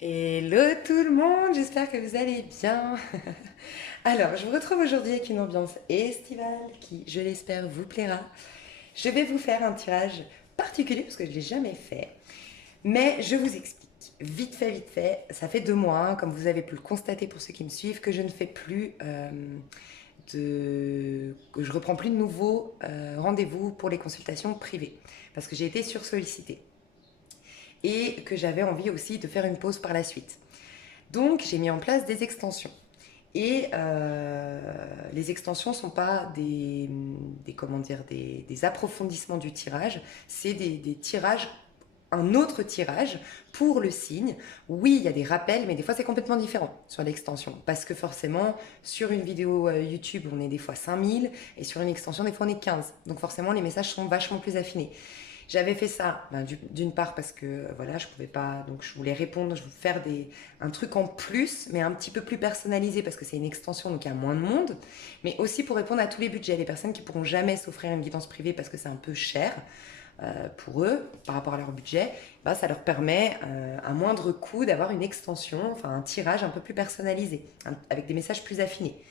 Hello tout le monde, j'espère que vous allez bien. Alors, je vous retrouve aujourd'hui avec une ambiance estivale qui, je l'espère, vous plaira. Je vais vous faire un tirage particulier parce que je ne l'ai jamais fait, mais je vous explique. Vite fait, ça fait 2 mois, hein, comme vous avez pu le constater pour ceux qui me suivent, que je ne fais plus que je reprends plus de nouveaux rendez-vous pour les consultations privées parce que j'ai été sursollicitée et que j'avais envie aussi de faire une pause par la suite. Donc j'ai mis en place des extensions. Et les extensions ne sont pas comment dire, des approfondissements du tirage, c'est des tirages, un autre tirage pour le signe. Oui, il y a des rappels, mais des fois c'est complètement différent sur l'extension. Parce que forcément, sur une vidéo YouTube, on est des fois 5000, et sur une extension, des fois on est 15. Donc forcément, les messages sont vachement plus affinés. J'avais fait ça, d'une part parce que voilà, je pouvais pas, donc je voulais répondre, je voulais faire un truc en plus, mais un petit peu plus personnalisé parce que c'est une extension, donc il y a moins de monde, mais aussi pour répondre à tous les budgets, les personnes qui pourront jamais s'offrir une guidance privée parce que c'est un peu cher pour eux par rapport à leur budget, bah, ça leur permet à moindre coût d'avoir une extension, enfin un tirage un peu plus personnalisé, avec des messages plus affinés.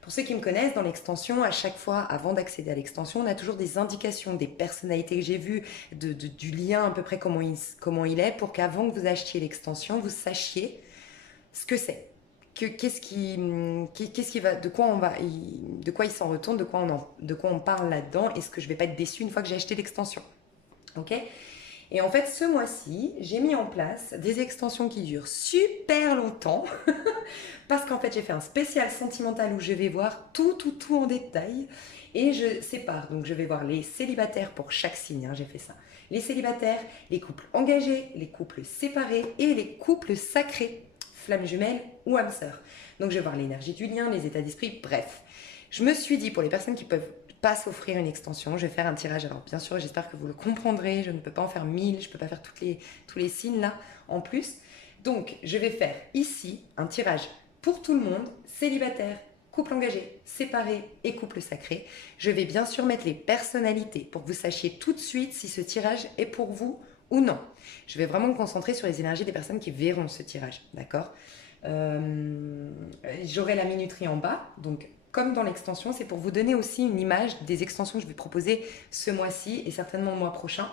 Pour ceux qui me connaissent, dans l'extension, à chaque fois, avant d'accéder à l'extension, on a toujours des indications, des personnalités que j'ai vues, du lien à peu près comment il est, pour qu'avant que vous achetiez l'extension, vous sachiez ce que c'est. Qu'est-ce qui va, de quoi on va, de quoi il s'en retourne, de quoi on parle là-dedans, est-ce que je vais pas être déçue une fois que j'ai acheté l'extension. Ok. Et en fait, ce mois-ci, j'ai mis en place des extensions qui durent super longtemps parce qu'en fait, j'ai fait un spécial sentimental où je vais voir tout en détail et je sépare. Donc, je vais voir les célibataires pour chaque signe, hein, j'ai fait ça. Les célibataires, les couples engagés, les couples séparés et les couples sacrés, flammes jumelles ou âmes sœurs. Donc, je vais voir l'énergie du lien, les états d'esprit, bref. Je me suis dit, pour les personnes qui peuvent pas s'offrir une extension, je vais faire un tirage. Alors, bien sûr, j'espère que vous le comprendrez. Je ne peux pas en faire 1000, je ne peux pas faire tous les signes là en plus. Donc, je vais faire ici un tirage pour tout le monde, célibataire, couple engagé, séparé et couple sacré. Je vais bien sûr mettre les personnalités pour que vous sachiez tout de suite si ce tirage est pour vous ou non. Je vais vraiment me concentrer sur les énergies des personnes qui verront ce tirage, d'accord. J'aurai la minuterie en bas, donc comme dans l'extension, c'est pour vous donner aussi une image des extensions que je vais proposer ce mois-ci et certainement le mois prochain,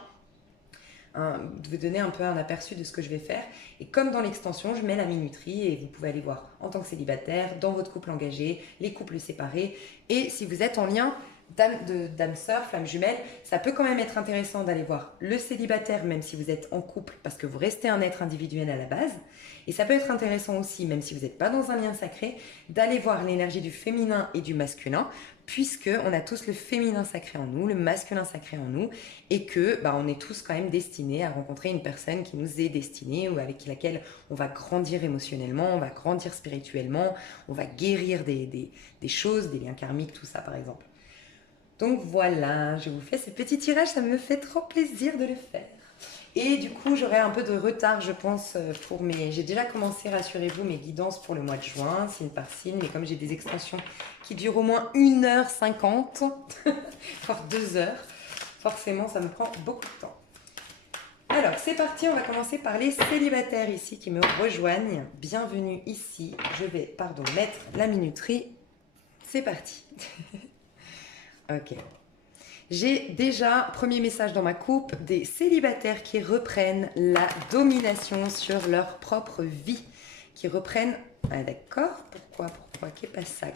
de vous donner un peu un aperçu de ce que je vais faire. Et comme dans l'extension, je mets la minuterie et vous pouvez aller voir en tant que célibataire, dans votre couple engagé, les couples séparés. Et si vous êtes en lien d'âme sœur, flamme jumelle, ça peut quand même être intéressant d'aller voir le célibataire, même si vous êtes en couple, parce que vous restez un être individuel à la base. Et ça peut être intéressant aussi, même si vous n'êtes pas dans un lien sacré, d'aller voir l'énergie du féminin et du masculin, puisque on a tous le féminin sacré en nous, le masculin sacré en nous, et que on est tous quand même destinés à rencontrer une personne qui nous est destinée ou avec laquelle on va grandir émotionnellement, on va grandir spirituellement, on va guérir des choses, des liens karmiques, tout ça par exemple. Donc voilà, je vous fais ce petit tirage, ça me fait trop plaisir de le faire. Et du coup, j'aurai un peu de retard, je pense, pour mes... J'ai déjà commencé, rassurez-vous, mes guidances pour le mois de juin, signe par signe, mais comme j'ai des extensions qui durent au moins 1h50, voire 2 heures, forcément, ça me prend beaucoup de temps. Alors, c'est parti, on va commencer par les célibataires ici qui me rejoignent. Bienvenue ici. Je vais, mettre la minuterie. C'est parti. Ok. J'ai déjà, premier message dans ma coupe, des célibataires qui reprennent la domination sur leur propre vie. Qui reprennent... Ah d'accord, pourquoi Qu'est pas ça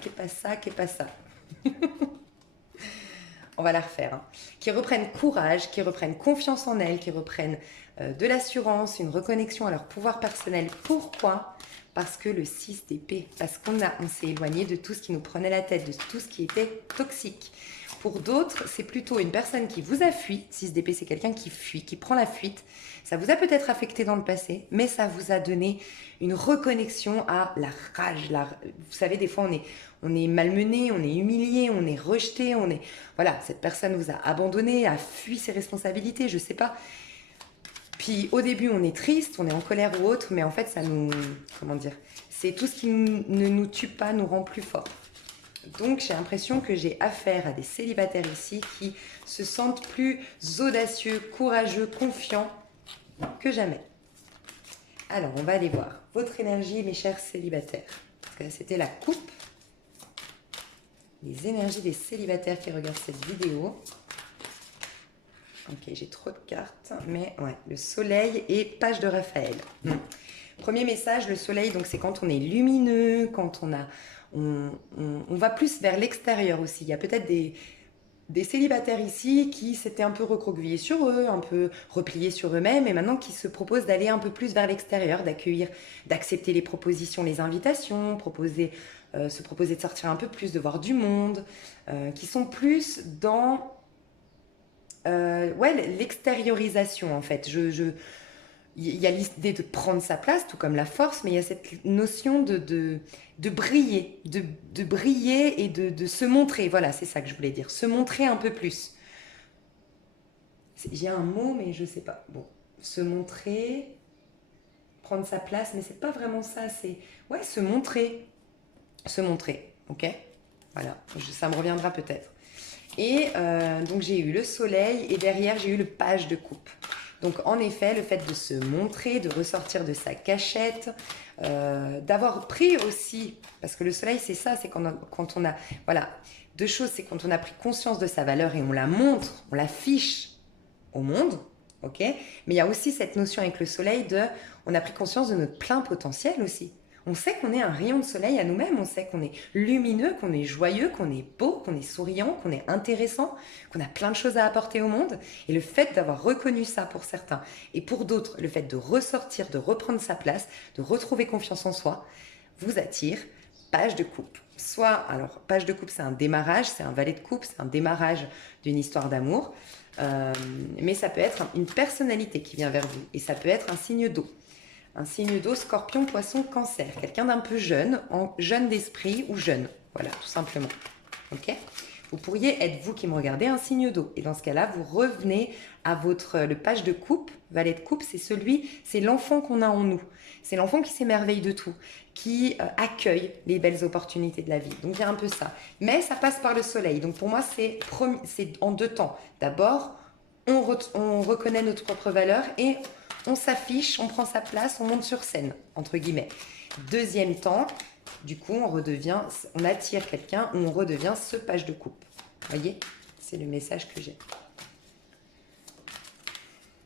On va la refaire. Hein. Qui reprennent courage, qui reprennent confiance en elles, qui reprennent de l'assurance, une reconnexion à leur pouvoir personnel. Pourquoi ? Parce que le 6 d'épée, parce on s'est éloigné de tout ce qui nous prenait la tête, de tout ce qui était toxique. Pour d'autres, c'est plutôt une personne qui vous a fui. 6 d'épée, c'est quelqu'un qui fuit, qui prend la fuite. Ça vous a peut-être affecté dans le passé, mais ça vous a donné une reconnexion à la rage. Vous savez, des fois, on est malmené, on est humilié, on est rejeté, voilà, cette personne vous a abandonné, a fui ses responsabilités, je sais pas. Puis au début, on est triste, on est en colère ou autre, mais en fait, ça nous... Comment dire ? C'est tout ce qui ne nous tue pas, nous rend plus forts. Donc j'ai l'impression que j'ai affaire à des célibataires ici qui se sentent plus audacieux, courageux, confiants que jamais. Alors, on va aller voir votre énergie, mes chers célibataires. Parce que c'était la coupe. Les énergies des célibataires qui regardent cette vidéo. Ok, j'ai trop de cartes. Mais ouais, le soleil et page de Raphaël. Premier message, le soleil, donc c'est quand on est lumineux, quand on va plus vers l'extérieur aussi. Il y a peut-être des célibataires ici qui s'étaient un peu recroquevillés sur eux, un peu repliés sur eux-mêmes et maintenant qui se proposent d'aller un peu plus vers l'extérieur, d'accueillir, d'accepter les propositions, les invitations, se proposer de sortir un peu plus, de voir du monde, qui sont plus dans l'extériorisation en fait. Il y a l'idée de prendre sa place, tout comme la force, mais il y a cette notion de briller, de briller et de se montrer. Voilà, c'est ça que je voulais dire. Se montrer un peu plus. J'ai un mot, mais je ne sais pas. Bon, se montrer, prendre sa place, mais c'est pas vraiment ça. C'est, ouais, se montrer. Se montrer, ok? Voilà, ça me reviendra peut-être. Et donc j'ai eu le soleil et derrière j'ai eu le page de coupe. Donc en effet, le fait de se montrer, de ressortir de sa cachette, d'avoir pris aussi, parce que le soleil c'est ça, c'est quand on a, voilà, deux choses, c'est quand on a pris conscience de sa valeur et on la montre, on l'affiche au monde, ok? Mais il y a aussi cette notion avec le soleil on a pris conscience de notre plein potentiel aussi. On sait qu'on est un rayon de soleil à nous-mêmes, on sait qu'on est lumineux, qu'on est joyeux, qu'on est beau, qu'on est souriant, qu'on est intéressant, qu'on a plein de choses à apporter au monde. Et le fait d'avoir reconnu ça pour certains et pour d'autres, le fait de ressortir, de reprendre sa place, de retrouver confiance en soi, vous attire. Page de coupe. Alors, page de coupe, c'est un démarrage, c'est un valet de coupe, c'est un démarrage d'une histoire d'amour. Mais ça peut être une personnalité qui vient vers vous et ça peut être un signe d'eau. Un signe d'eau, scorpion, poisson, cancer. Quelqu'un d'un peu jeune, jeune d'esprit ou jeune. Voilà, tout simplement. Ok ? Vous pourriez être, vous qui me regardez, un signe d'eau. Et dans ce cas-là, vous revenez à le page de coupe. Valet de coupe, c'est l'enfant qu'on a en nous. C'est l'enfant qui s'émerveille de tout, qui accueille les belles opportunités de la vie. Donc il y a un peu ça. Mais ça passe par le soleil. Donc pour moi, c'est en deux temps. D'abord, on reconnaît notre propre valeur et on s'affiche, on prend sa place, on monte sur scène, entre guillemets. Deuxième temps, du coup, on attire quelqu'un ou on redevient ce page de coupe. Vous voyez ? C'est le message que j'ai.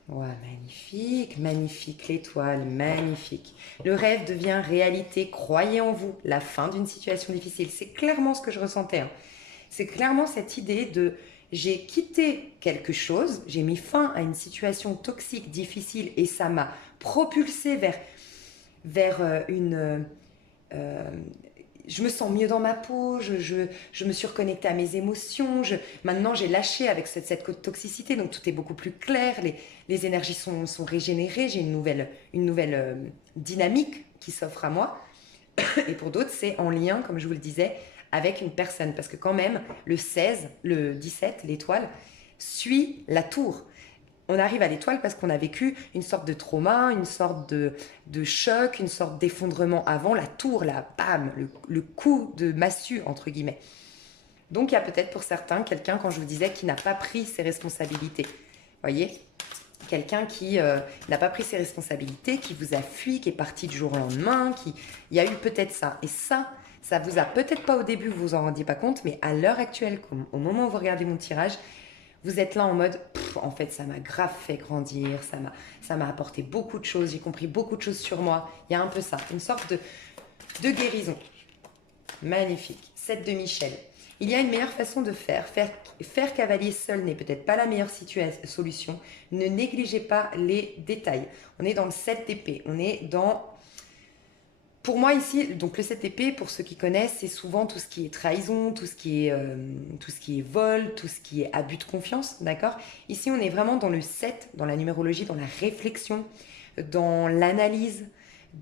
Ouais, magnifique, magnifique, l'étoile, magnifique. Le rêve devient réalité, croyez en vous, la fin d'une situation difficile. C'est clairement ce que je ressentais. Hein. C'est clairement cette idée de... J'ai quitté quelque chose, j'ai mis fin à une situation toxique, difficile, et ça m'a propulsé vers une... je me sens mieux dans ma peau, je me suis reconnectée à mes émotions, maintenant j'ai lâché avec cette toxicité, donc tout est beaucoup plus clair, les énergies sont régénérées, j'ai une nouvelle dynamique qui s'offre à moi. Et pour d'autres, c'est en lien, comme je vous le disais, avec une personne. Parce que quand même, le 16, le 17, l'étoile, suit la tour. On arrive à l'étoile parce qu'on a vécu une sorte de trauma, une sorte de choc, une sorte d'effondrement avant la tour, là, bam, le coup de massue, entre guillemets. Donc, il y a peut-être pour certains quelqu'un, quand je vous disais, qui n'a pas pris ses responsabilités. Vous voyez ? Quelqu'un qui n'a pas pris ses responsabilités, qui vous a fui, qui est parti du jour au lendemain, il y a eu peut-être ça. Et ça vous a peut-être pas au début, vous vous en rendiez pas compte, mais à l'heure actuelle, au moment où vous regardez mon tirage, vous êtes là en mode, en fait, ça m'a grave fait grandir, ça m'a apporté beaucoup de choses, j'ai compris beaucoup de choses sur moi. Il y a un peu ça, une sorte de guérison. Magnifique. 7 de Michel. Il y a une meilleure façon de faire cavalier seul n'est peut-être pas la meilleure solution. Ne négligez pas les détails. On est dans le 7 d'épée. On est dans... Pour moi ici, donc le 7 d'épée, pour ceux qui connaissent, c'est souvent tout ce qui est trahison, tout ce qui est vol, tout ce qui est abus de confiance, d'accord ? Ici, on est vraiment dans le 7, dans la numérologie, dans la réflexion, dans l'analyse,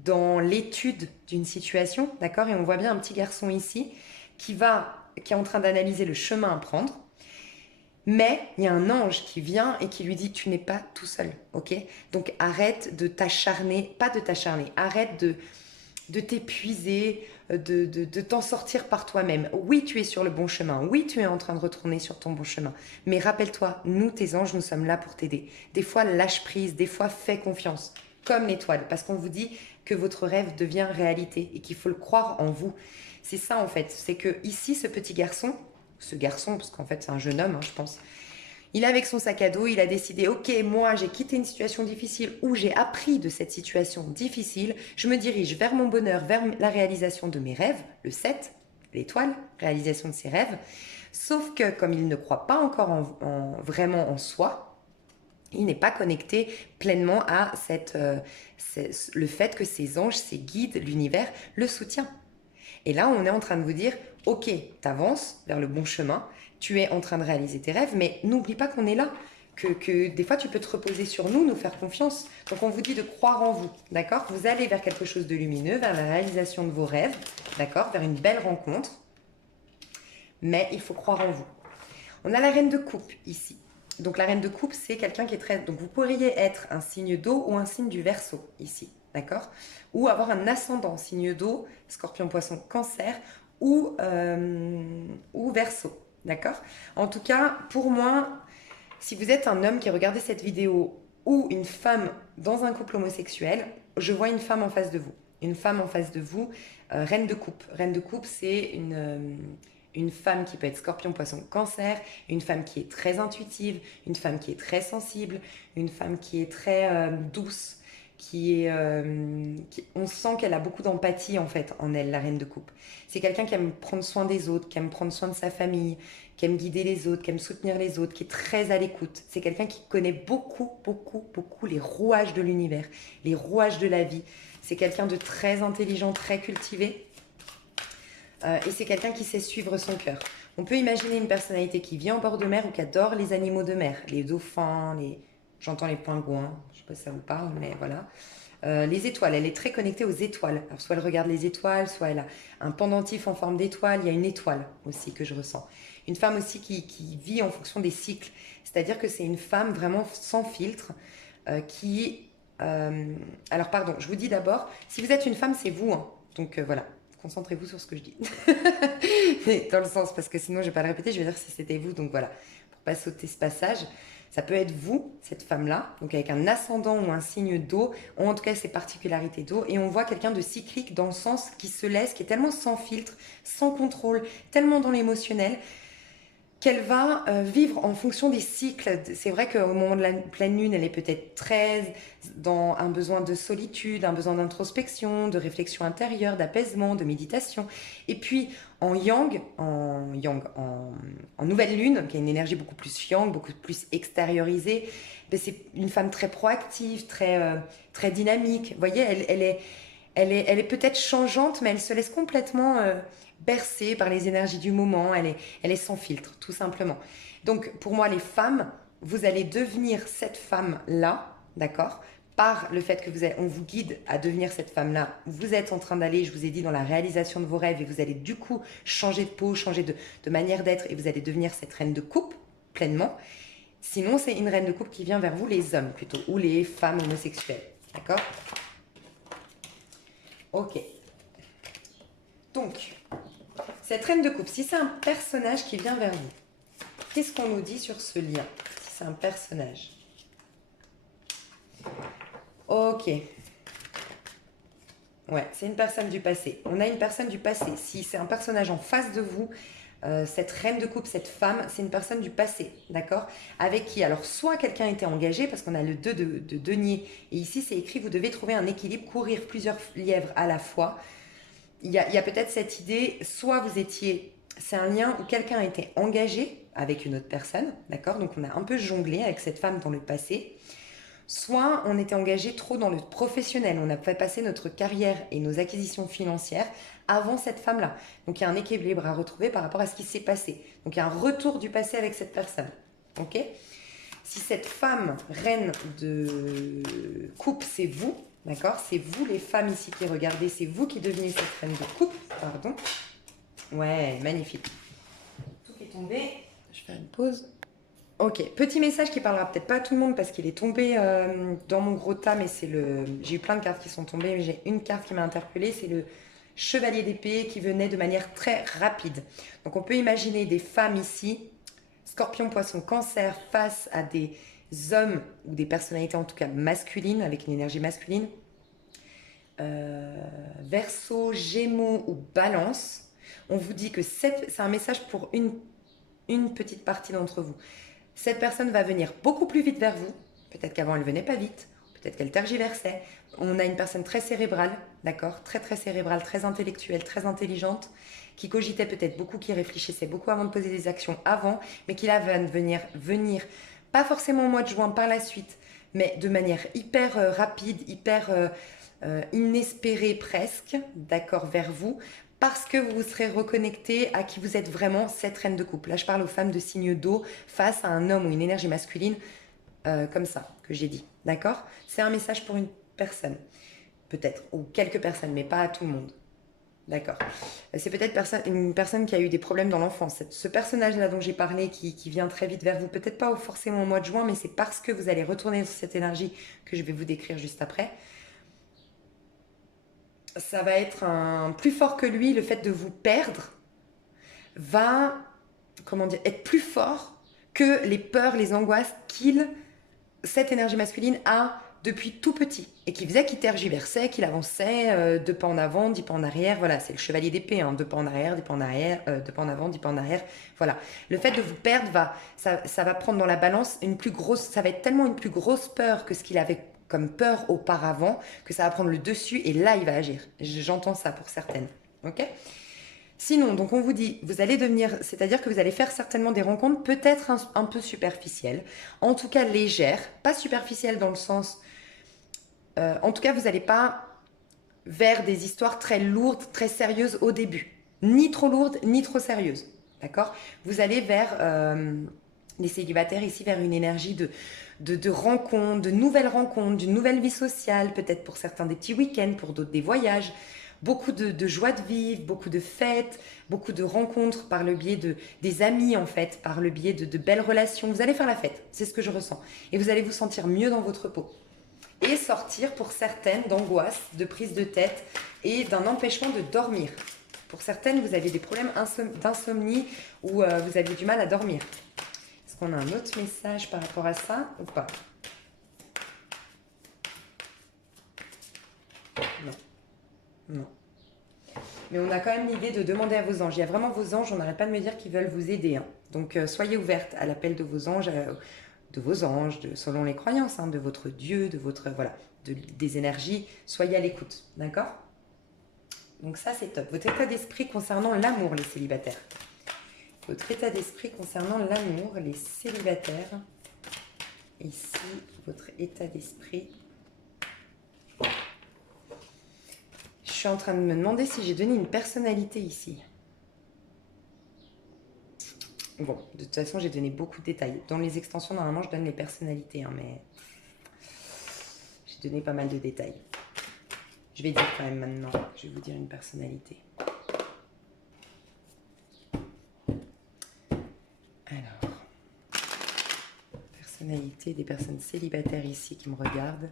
dans l'étude d'une situation, d'accord ? Et on voit bien un petit garçon ici qui est en train d'analyser le chemin à prendre. Mais il y a un ange qui vient et qui lui dit « Tu n'es pas tout seul, ok ?» Donc arrête de t'acharner, pas de t'acharner, arrête de t'épuiser, de t'en sortir par toi-même. Oui, tu es sur le bon chemin. Oui, tu es en train de retourner sur ton bon chemin. Mais rappelle-toi, nous, tes anges, nous sommes là pour t'aider. Des fois, lâche prise. Des fois, fais confiance. comme l'étoile, parce qu'on vous dit que votre rêve devient réalité et qu'il faut le croire en vous. C'est ça en fait, c'est que ici, ce garçon, parce qu'en fait c'est un jeune homme, hein, je pense, il est avec son sac à dos, il a décidé, ok, moi j'ai quitté une situation difficile ou j'ai appris de cette situation difficile, je me dirige vers mon bonheur, vers la réalisation de mes rêves, le 7, l'étoile, réalisation de ses rêves. Sauf que comme il ne croit pas encore vraiment en soi, il n'est pas connecté pleinement à le fait que ses anges, ses guides, l'univers le soutient. Et là, on est en train de vous dire, ok, t'avances vers le bon chemin, tu es en train de réaliser tes rêves, mais n'oublie pas qu'on est là, que des fois tu peux te reposer sur nous, nous faire confiance. Donc on vous dit de croire en vous, d'accord? Vous allez vers quelque chose de lumineux, vers la réalisation de vos rêves, d'accord? Vers une belle rencontre, mais il faut croire en vous. On a la reine de coupe ici. Donc la reine de coupe, c'est quelqu'un qui est très... Donc vous pourriez être un signe d'eau ou un signe du Verseau ici, d'accord? Ou avoir un ascendant signe d'eau, Scorpion, Poisson, Cancer ou Verseau, d'accord? En tout cas, pour moi, si vous êtes un homme qui regardez cette vidéo ou une femme dans un couple homosexuel, je vois une femme en face de vous. Une femme en face de vous, reine de coupe. Reine de coupe, c'est une femme qui peut être Scorpion, Poisson, Cancer, une femme qui est très intuitive, une femme qui est très sensible, une femme qui est très douce, on sent qu'elle a beaucoup d'empathie en fait en elle, la reine de coupe. C'est quelqu'un qui aime prendre soin des autres, qui aime prendre soin de sa famille, qui aime guider les autres, qui aime soutenir les autres, qui est très à l'écoute. C'est quelqu'un qui connaît beaucoup, beaucoup, beaucoup les rouages de l'univers, les rouages de la vie. C'est quelqu'un de très intelligent, très cultivé. Et c'est quelqu'un qui sait suivre son cœur. On peut imaginer une personnalité qui vit en bord de mer ou qui adore les animaux de mer, les dauphins, j'entends les pingouins, je ne sais pas si ça vous parle, mais voilà. Les étoiles, elle est très connectée aux étoiles. Alors, soit elle regarde les étoiles, soit elle a un pendentif en forme d'étoile. Il y a une étoile aussi que je ressens. Une femme aussi qui vit en fonction des cycles. C'est-à-dire que c'est une femme vraiment sans filtre alors pardon, je vous dis d'abord, si vous êtes une femme, c'est vous. Hein. Donc voilà. Concentrez-vous sur ce que je dis. Dans le sens, parce que sinon je vais pas le répéter, je vais dire si c'était vous. Donc voilà, pour pas sauter ce passage, ça peut être vous, cette femme-là, donc avec un ascendant ou un signe d'eau, ou en tout cas ses particularités d'eau, et on voit quelqu'un de cyclique dans le sens qui se laisse, qui est tellement sans filtre, sans contrôle, tellement dans l'émotionnel, qu'elle va vivre en fonction des cycles. C'est vrai qu'au moment de la pleine lune, elle est peut-être très dans un besoin de solitude, un besoin d'introspection, de réflexion intérieure, d'apaisement, de méditation. Et puis en nouvelle lune, qui a une énergie beaucoup plus yang, beaucoup plus extériorisée, ben c'est une femme très proactive, très dynamique. Vous voyez, elle est peut-être changeante, mais elle se laisse complètement... bercée par les énergies du moment, elle est sans filtre, tout simplement. Donc, pour moi, les femmes, vous allez devenir cette femme-là, d'accord? Par le fait que on vous guide à devenir cette femme-là, vous êtes en train d'aller, je vous ai dit, dans la réalisation de vos rêves et vous allez du coup changer de peau, changer de manière d'être et vous allez devenir cette reine de coupe pleinement. Sinon, c'est une reine de coupe qui vient vers vous, les hommes plutôt, ou les femmes homosexuelles, d'accord? Ok. Donc, cette reine de coupe, si c'est un personnage qui vient vers vous, qu'est-ce qu'on nous dit sur ce lien? Si c'est un personnage. Ok. Ouais, c'est une personne du passé. On a une personne du passé. Si c'est un personnage en face de vous, cette reine de coupe, cette femme, c'est une personne du passé, d'accord? Avec qui, alors, soit quelqu'un était engagé, parce qu'on a le 2 de denier, et ici c'est écrit, vous devez trouver un équilibre, courir plusieurs lièvres à la fois. Il y a peut-être cette idée, soit vous étiez, c'est un lien où quelqu'un était engagé avec une autre personne, d'accord? Donc on a un peu jonglé avec cette femme dans le passé. Soit on était engagé trop dans le professionnel, on a fait passer notre carrière et nos acquisitions financières avant cette femme-là. Donc il y a un équilibre à retrouver par rapport à ce qui s'est passé. Donc il y a un retour du passé avec cette personne, ok? Si cette femme, reine de coupe, c'est vous, d'accord? C'est vous les femmes ici qui regardez, c'est vous qui devenez cette reine de coupe, pardon. Ouais, magnifique. Tout est tombé, je fais une pause. Ok, petit message qui parlera peut-être pas à tout le monde parce qu'il est tombé dans mon gros tas, mais j'ai eu plein de cartes qui sont tombées, mais j'ai une carte qui m'a interpellée, c'est le chevalier d'épée qui venait de manière très rapide. Donc on peut imaginer des femmes ici, Scorpion, Poisson, Cancer, face à des hommes ou des personnalités en tout cas masculines, avec une énergie masculine, Verseau, Gémeaux ou Balance, on vous dit que c'est un message pour une petite partie d'entre vous. Cette personne va venir beaucoup plus vite vers vous. Peut-être qu'avant elle venait pas vite, peut-être qu'elle tergiversait. On a une personne très cérébrale, d'accord, très très cérébrale, très intellectuelle, très intelligente, qui cogitait peut-être beaucoup, qui réfléchissait beaucoup avant de poser des actions avant, mais qui là va venir, pas forcément au mois de juin, par la suite, mais de manière hyper rapide, hyper inespérée presque, d'accord, vers vous, parce que vous serez reconnecté à qui vous êtes vraiment, cette reine de couple. Là, je parle aux femmes de signe d'eau face à un homme ou une énergie masculine, comme ça, que j'ai dit, d'accord? C'est un message pour une personne, peut-être, ou quelques personnes, mais pas à tout le monde. D'accord. C'est peut-être une personne qui a eu des problèmes dans l'enfance. Ce personnage-là dont j'ai parlé, qui vient très vite vers vous, peut-être pas forcément au mois de juin, mais c'est parce que vous allez retourner sur cette énergie que je vais vous décrire juste après. Ça va être plus fort que lui, le fait de vous perdre va, comment dire, être plus fort que les peurs, les angoisses cette énergie masculine a depuis tout petit et qui faisait qu'il tergiversait, qu'il avançait 2 pas en avant, 10 pas en arrière. Voilà, c'est le chevalier d'épée, hein, 2 pas en arrière, 10 pas en arrière, 2 pas en avant, 10 pas en arrière. Voilà, le fait de vous perdre ça va prendre dans la balance ça va être tellement une plus grosse peur que ce qu'il avait comme peur auparavant que ça va prendre le dessus et là il va agir. J'entends ça pour certaines, ok? Sinon, donc on vous dit, vous allez devenir, c'est-à-dire que vous allez faire certainement des rencontres peut-être un peu superficielles, en tout cas légères, pas superficielles dans le sens, en tout cas vous n'allez pas vers des histoires très lourdes, très sérieuses au début, ni trop lourdes, ni trop sérieuses, d'accord? Vous allez vers les célibataires ici, vers une énergie de rencontres, de nouvelles rencontres, d'une nouvelle vie sociale, peut-être pour certains des petits week-ends, pour d'autres des voyages. Beaucoup de joie de vivre, beaucoup de fêtes, beaucoup de rencontres par le biais des amis en fait, par le biais de belles relations. Vous allez faire la fête, c'est ce que je ressens. Et vous allez vous sentir mieux dans votre peau. Et sortir pour certaines d'angoisse, de prise de tête et d'un empêchement de dormir. Pour certaines, vous avez des problèmes d'insomnie ou vous aviez du mal à dormir. Est-ce qu'on a un autre message par rapport à ça ou pas? Non. Non. Mais on a quand même l'idée de demander à vos anges. Il y a vraiment vos anges, on n'arrête pas de me dire qu'ils veulent vous aider. Hein. Donc soyez ouverte à l'appel de vos anges, selon les croyances, hein, de votre Dieu, de votre des énergies. Soyez à l'écoute, d'accord? Donc ça c'est top. Votre état d'esprit concernant l'amour, les célibataires. Votre état d'esprit concernant l'amour, les célibataires. Ici, votre état d'esprit. Je suis en train de me demander si j'ai donné une personnalité ici. Bon, de toute façon, j'ai donné beaucoup de détails. Dans les extensions, normalement, je donne les personnalités, hein, mais j'ai donné pas mal de détails. Je vais dire quand même maintenant, je vais vous dire une personnalité. Alors, personnalité des personnes célibataires ici qui me regardent.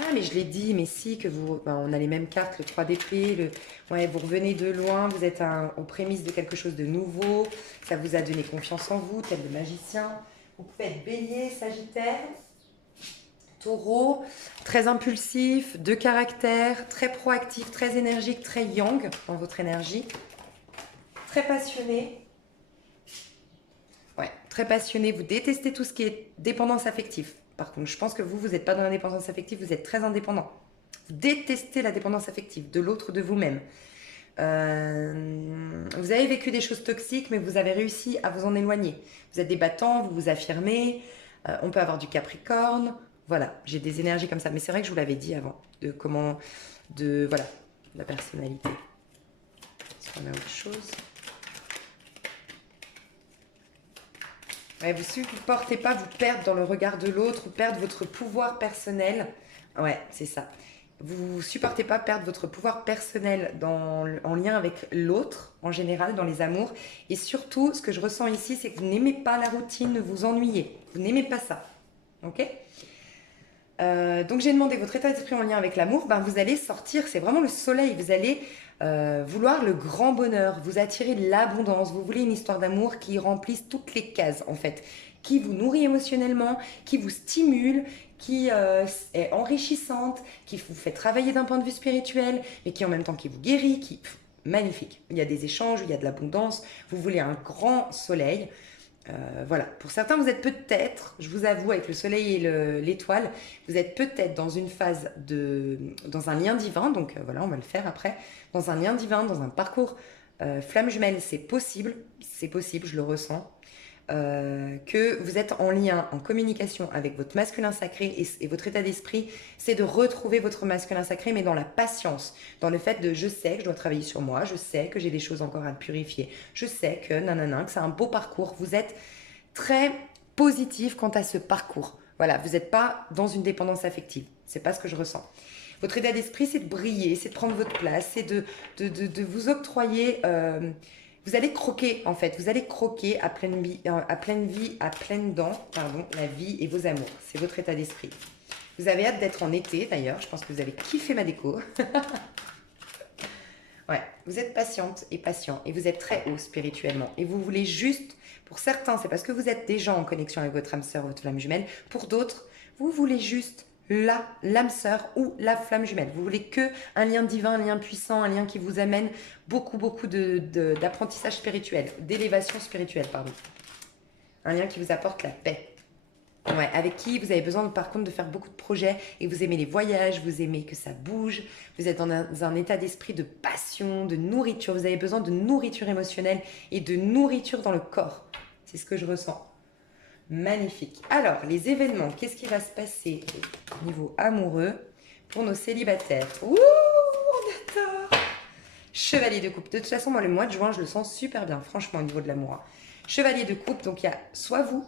Ah, mais je l'ai dit, mais si, on a les mêmes cartes, le 3 d'épée, vous revenez de loin, vous êtes aux prémices de quelque chose de nouveau, ça vous a donné confiance en vous, tel le magicien. Vous pouvez être bélier, sagittaire, taureau, très impulsif, de caractère, très proactif, très énergique, très yang dans votre énergie, très passionné. Ouais, très passionné, vous détestez tout ce qui est dépendance affective. Par contre, je pense que vous n'êtes pas dans la dépendance affective, vous êtes très indépendant. Vous détestez la dépendance affective de l'autre, de vous-même. Vous avez vécu des choses toxiques, mais vous avez réussi à vous en éloigner. Vous êtes des battants, vous vous affirmez. On peut avoir du Capricorne. Voilà, j'ai des énergies comme ça. Mais c'est vrai que je vous l'avais dit avant, la personnalité. Est-ce qu'on a autre chose? Ouais, vous ne supportez pas vous perdre dans le regard de l'autre, perdre votre pouvoir personnel. Ouais, c'est ça. Vous ne supportez pas perdre votre pouvoir personnel en lien avec l'autre, en général, dans les amours. Et surtout, ce que je ressens ici, c'est que vous n'aimez pas la routine, vous ennuyez. Vous n'aimez pas ça. Ok? Donc, j'ai demandé votre état d'esprit en lien avec l'amour. Ben, vous allez sortir, c'est vraiment le soleil. Vous allez vouloir le grand bonheur, vous attirez l'abondance. Vous voulez une histoire d'amour qui remplisse toutes les cases, en fait. qui vous nourrit émotionnellement, qui vous stimule, qui est enrichissante, qui vous fait travailler d'un point de vue spirituel, mais qui en même temps qui vous guérit, qui... magnifique. Il y a des échanges, il y a de l'abondance, vous voulez un grand soleil. Voilà, pour certains, vous êtes peut-être, je vous avoue, avec le soleil et l'étoile, vous êtes peut-être dans une phase dans un lien divin, donc voilà, on va le faire après, dans un lien divin, dans un parcours flamme jumelle, c'est possible, je le ressens, que vous êtes en lien, en communication avec votre masculin sacré et votre état d'esprit, c'est de retrouver votre masculin sacré, mais dans la patience, dans le fait de je sais que je dois travailler sur moi, je sais que j'ai des choses encore à purifier, je sais que nanana, que c'est un beau parcours, vous êtes très positif quant à ce parcours. Voilà, vous n'êtes pas dans une dépendance affective, c'est pas ce que je ressens. Votre état d'esprit, c'est de briller, c'est de prendre votre place, c'est de vous octroyer... vous allez croquer, en fait. Vous allez croquer à pleine vie, à pleines dents, pardon, la vie et vos amours. C'est votre état d'esprit. Vous avez hâte d'être en été, d'ailleurs. Je pense que vous avez kiffé ma déco. Ouais, vous êtes patiente et patient. Et vous êtes très haut spirituellement. Et vous voulez juste, pour certains, c'est parce que vous êtes déjà en connexion avec votre âme sœur, votre flamme jumelle. Pour d'autres, vous voulez juste l'âme sœur ou la flamme jumelle. Vous voulez que un lien divin, un lien puissant, un lien qui vous amène beaucoup d'apprentissage spirituel, d'élévation spirituelle, pardon. Un lien qui vous apporte la paix. Ouais, avec qui vous avez besoin par contre de faire beaucoup de projets et vous aimez les voyages, vous aimez que ça bouge, vous êtes dans un état d'esprit de passion, de nourriture, vous avez besoin de nourriture émotionnelle et de nourriture dans le corps. C'est ce que je ressens. Magnifique. Alors, les événements, qu'est-ce qui va se passer au niveau amoureux pour nos célibataires? Ouh, on adore. Chevalier de coupe. De toute façon, moi, le mois de juin, je le sens super bien, franchement, au niveau de l'amour. Chevalier de coupe, donc il y a soit vous,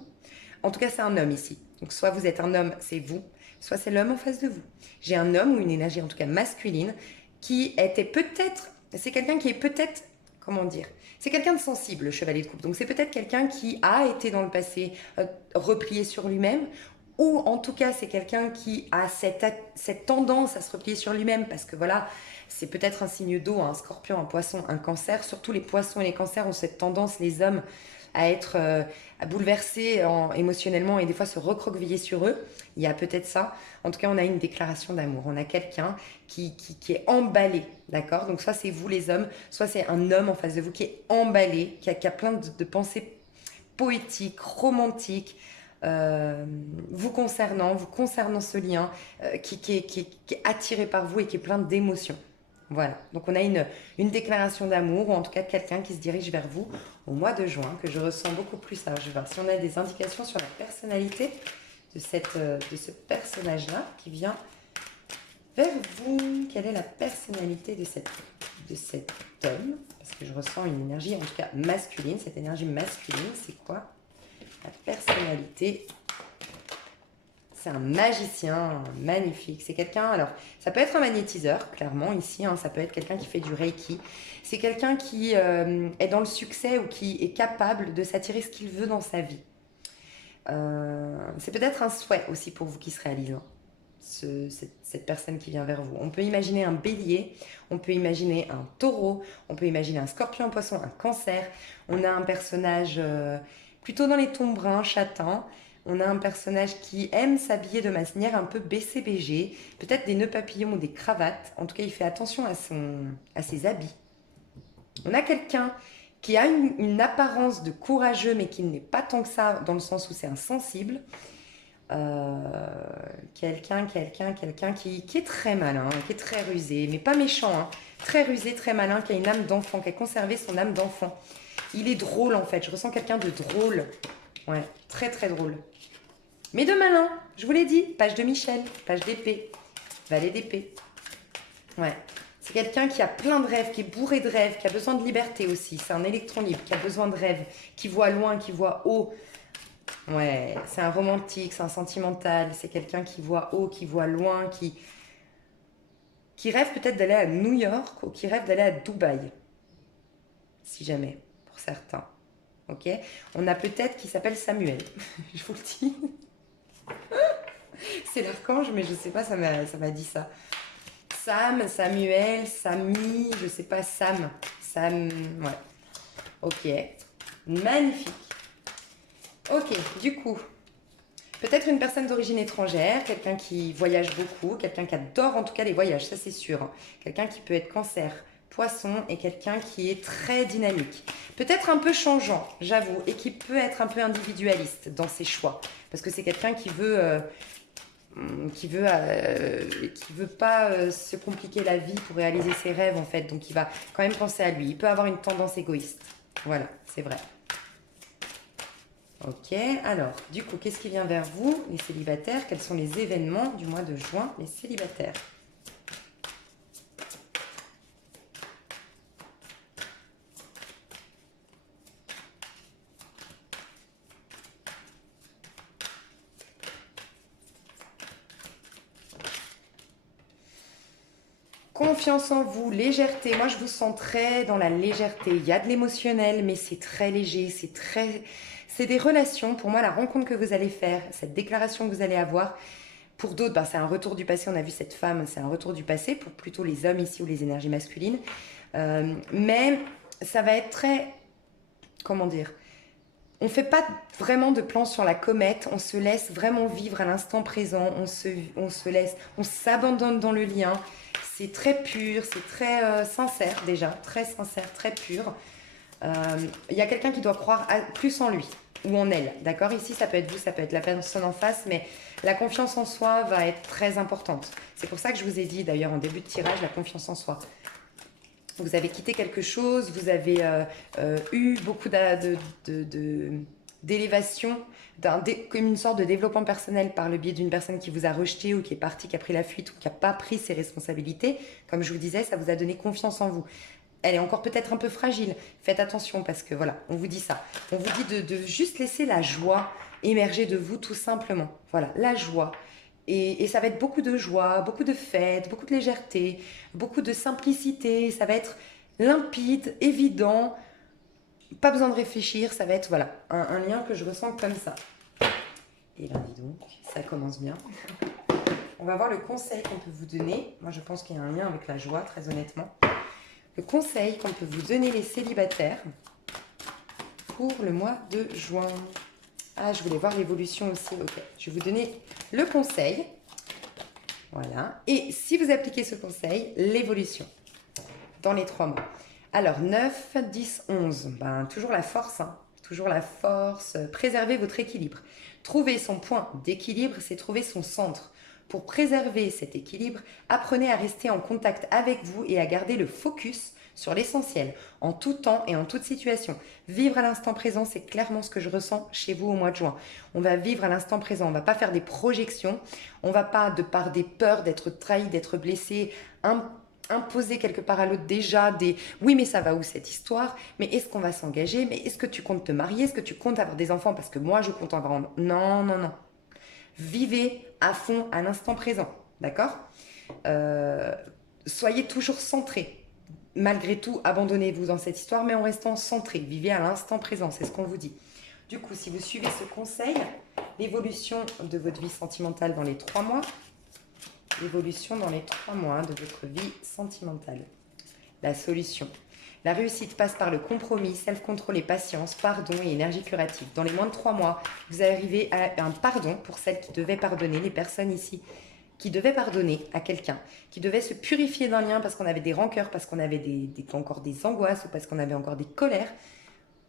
en tout cas, c'est un homme ici. Donc, soit vous êtes un homme, c'est vous, soit c'est l'homme en face de vous. J'ai un homme ou une énergie, en tout cas masculine, qui était peut-être, c'est quelqu'un qui est peut-être, comment dire, c'est quelqu'un de sensible, le chevalier de coupe. Donc c'est peut-être quelqu'un qui a été dans le passé replié sur lui-même, ou en tout cas c'est quelqu'un qui a cette tendance à se replier sur lui-même, parce que voilà, c'est peut-être un signe d'eau, un scorpion, un poisson, un cancer. Surtout les poissons et les cancers ont cette tendance, les hommes, à être à bouleverser émotionnellement et des fois se recroqueviller sur eux. Il y a peut-être ça. En tout cas, on a une déclaration d'amour. On a quelqu'un qui est emballé, d'accord? Donc soit c'est vous les hommes, soit c'est un homme en face de vous qui est emballé, qui a plein de pensées poétiques, romantiques, vous concernant ce lien, qui est attiré par vous et qui est plein d'émotions. Voilà, donc on a une déclaration d'amour, ou en tout cas quelqu'un qui se dirige vers vous au mois de juin, que je ressens beaucoup plus. Alors je vais voir si on a des indications sur la personnalité de ce personnage-là qui vient vers vous. Quelle est la personnalité de cet homme? Parce que je ressens une énergie, en tout cas masculine. Cette énergie masculine, c'est quoi? La personnalité... C'est un magicien magnifique. C'est quelqu'un, alors, ça peut être un magnétiseur, clairement, ici. Hein, ça peut être quelqu'un qui fait du Reiki. C'est quelqu'un qui est dans le succès ou qui est capable de s'attirer ce qu'il veut dans sa vie. C'est peut-être un souhait aussi pour vous qui se réalise. Hein, cette personne qui vient vers vous. On peut imaginer un bélier, on peut imaginer un taureau, on peut imaginer un scorpion, un poisson, un cancer. On a un personnage plutôt dans les tons bruns, châtains. On a un personnage qui aime s'habiller de manière un peu BCBG, peut-être des nœuds papillons ou des cravates. En tout cas, il fait attention à ses habits. On a quelqu'un qui a une apparence de courageux, mais qui n'est pas tant que ça, dans le sens où c'est insensible. Quelqu'un qui est très malin, qui est très rusé, mais pas méchant, hein. Très rusé, très malin, qui a une âme d'enfant, qui a conservé son âme d'enfant. Il est drôle, en fait. Je ressens quelqu'un de drôle. Ouais, très très drôle. Mais de malin, je vous l'ai dit. Page de Michel, page d'épée, valet d'épée. Ouais, c'est quelqu'un qui a plein de rêves, qui est bourré de rêves, qui a besoin de liberté aussi. C'est un électron libre, qui a besoin de rêves, qui voit loin, qui voit haut. Ouais, c'est un romantique, c'est un sentimental. C'est quelqu'un qui voit haut, qui voit loin, qui rêve peut-être d'aller à New York ou qui rêve d'aller à Dubaï. Si jamais, pour certains. Ok, on a peut-être qui s'appelle Samuel, je vous le dis. C'est l'archange, mais je sais pas, ça m'a dit ça. Sam, Samuel, Samy, je sais pas, Sam, ouais. Ok, magnifique. Ok, du coup, peut-être une personne d'origine étrangère, quelqu'un qui voyage beaucoup, quelqu'un qui adore en tout cas les voyages, ça c'est sûr. Quelqu'un qui peut être cancer, poisson et quelqu'un qui est très dynamique. Peut-être un peu changeant, j'avoue, et qui peut être un peu individualiste dans ses choix. Parce que c'est quelqu'un qui veut pas se compliquer la vie pour réaliser ses rêves en fait. Donc il va quand même penser à lui. Il peut avoir une tendance égoïste. Voilà, c'est vrai. Ok, alors, du coup, qu'est-ce qui vient vers vous, les célibataires? Quels sont les événements du mois de juin, les célibataires? Confiance en vous, légèreté. Moi, je vous sens très dans la légèreté. Il y a de l'émotionnel, mais c'est très léger, c'est des relations. Pour moi, la rencontre que vous allez faire, cette déclaration que vous allez avoir, pour d'autres, ben, c'est un retour du passé. On a vu cette femme, c'est un retour du passé pour plutôt les hommes ici ou les énergies masculines. Mais ça va être très, comment dire, on ne fait pas vraiment de plan sur la comète, on se laisse vraiment vivre à l'instant présent, on se laisse, on s'abandonne dans le lien. C'est très pur, c'est très sincère déjà, très sincère, très pur. Il y a quelqu'un qui doit croire plus en lui ou en elle, d'accord? Ici, ça peut être vous, ça peut être la personne en face, mais la confiance en soi va être très importante. C'est pour ça que je vous ai dit d'ailleurs en début de tirage, la confiance en soi. Vous avez quitté quelque chose, vous avez eu beaucoup d'élévation, comme une sorte de développement personnel par le biais d'une personne qui vous a rejeté ou qui est partie, qui a pris la fuite ou qui n'a pas pris ses responsabilités. Comme je vous disais, ça vous a donné confiance en vous. Elle est encore peut-être un peu fragile. Faites attention parce que voilà, on vous dit ça. On vous dit de juste laisser la joie émerger de vous tout simplement. Voilà, la joie. Et ça va être beaucoup de joie, beaucoup de fêtes, beaucoup de légèreté, beaucoup de simplicité. Ça va être limpide, évident, pas besoin de réfléchir. Ça va être voilà un lien que je ressens comme ça. Et ben dis donc, ça commence bien. On va voir le conseil qu'on peut vous donner. Moi, je pense qu'il y a un lien avec la joie, très honnêtement. Le conseil qu'on peut vous donner les célibataires pour le mois de juin. Ah, je voulais voir l'évolution aussi. Ok, je vais vous donner le conseil. Voilà. Et si vous appliquez ce conseil, l'évolution dans les 3 mois. Alors, 9, 10, 11. Ben, toujours la force. Hein. Toujours la force. Préservez votre équilibre. Trouver son point d'équilibre, c'est trouver son centre. Pour préserver cet équilibre, apprenez à rester en contact avec vous et à garder le focus sur l'essentiel, en tout temps et en toute situation. Vivre à l'instant présent, c'est clairement ce que je ressens chez vous au mois de juin. On va vivre à l'instant présent, on ne va pas faire des projections, on ne va pas, de par des peurs d'être trahi, d'être blessé, imposer quelque part à l'autre déjà des « oui mais ça va où cette histoire ? Mais est-ce qu'on va s'engager ? Mais est-ce que tu comptes te marier ? Est-ce que tu comptes avoir des enfants ? Parce que moi je compte en avoir... » Non, non, non. Vivez à fond à l'instant présent, d'accord ? Soyez toujours centré. Malgré tout, abandonnez-vous dans cette histoire, mais en restant centré. Vivez à l'instant présent, c'est ce qu'on vous dit. Du coup, si vous suivez ce conseil, l'évolution de votre vie sentimentale dans les 3 mois, l'évolution dans les 3 mois de votre vie sentimentale. La solution. La réussite passe par le compromis, self-control et patience, pardon et énergie curative. Dans les moins de 3 mois, vous arrivez à un pardon pour celles qui devaient pardonner, les personnes ici qui devaient pardonner à quelqu'un, qui devaient se purifier d'un lien parce qu'on avait des rancœurs, parce qu'on avait encore des angoisses ou parce qu'on avait encore des colères.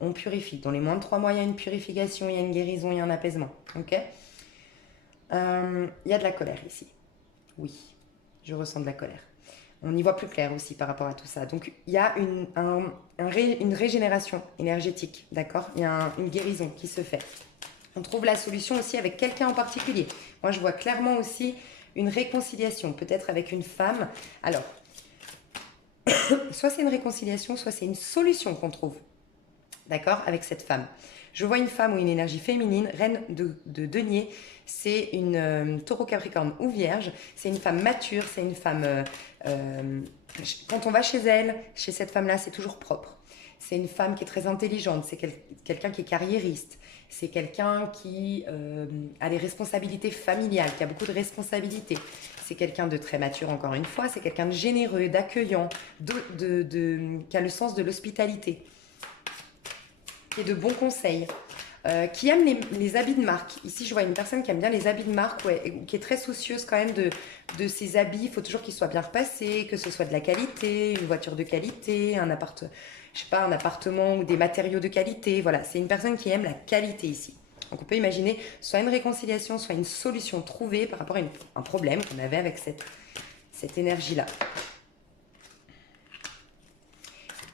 On purifie. Dans les moins de 3 mois, il y a une purification, il y a une guérison, il y a un apaisement. Ok ? Il y a de la colère ici. Oui, je ressens de la colère. On y voit plus clair aussi par rapport à tout ça. Donc, il y a une régénération énergétique, d'accord ? Il y a une guérison qui se fait. On trouve la solution aussi avec quelqu'un en particulier. Moi, je vois clairement aussi une réconciliation, peut-être avec une femme. Alors, soit c'est une réconciliation, soit c'est une solution qu'on trouve, d'accord, avec cette femme. Je vois une femme ou une énergie féminine, reine de denier, c'est une taureau capricorne ou vierge, c'est une femme mature, c'est une femme... quand on va chez elle, chez cette femme-là, c'est toujours propre. C'est une femme qui est très intelligente, c'est quelqu'un qui est carriériste, c'est quelqu'un qui a des responsabilités familiales, qui a beaucoup de responsabilités. C'est quelqu'un de très mature, encore une fois, c'est quelqu'un de généreux, d'accueillant, qui a le sens de l'hospitalité et de bons conseils. qui aime les habits de marque. Ici, je vois une personne qui aime bien les habits de marque, ouais, qui est très soucieuse quand même de ses habits. Il faut toujours qu'ils soient bien repassés, que ce soit de la qualité, une voiture de qualité, je sais pas, un appartement ou des matériaux de qualité. Voilà, c'est une personne qui aime la qualité ici. Donc on peut imaginer soit une réconciliation, soit une solution trouvée par rapport à un problème qu'on avait avec cette énergie-là.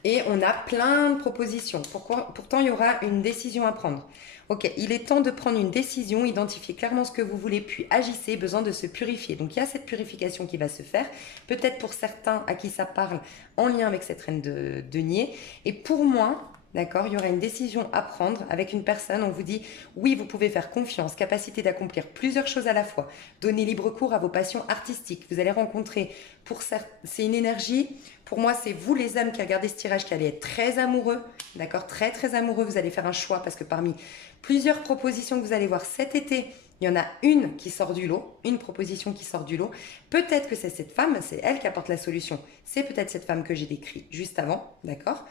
Et on a plein de propositions. Pourtant, il y aura une décision à prendre. Ok, il est temps de prendre une décision, identifier clairement ce que vous voulez, puis agissez, besoin de se purifier. Donc il y a cette purification qui va se faire, peut-être pour certains à qui ça parle en lien avec cette reine de denier. Et pour moi, d'accord, il y aura une décision à prendre avec une personne. On vous dit, oui, vous pouvez faire confiance, capacité d'accomplir plusieurs choses à la fois, donner libre cours à vos passions artistiques. Vous allez rencontrer, c'est une énergie. Pour moi, c'est vous les âmes qui regardez ce tirage qui allez être très amoureux, d'accord, très très amoureux. Vous allez faire un choix parce que parmi plusieurs propositions que vous allez voir cet été, il y en a une qui sort du lot, une proposition qui sort du lot. Peut-être que c'est cette femme, c'est elle qui apporte la solution. C'est peut-être cette femme que j'ai décrite juste avant, d'accord.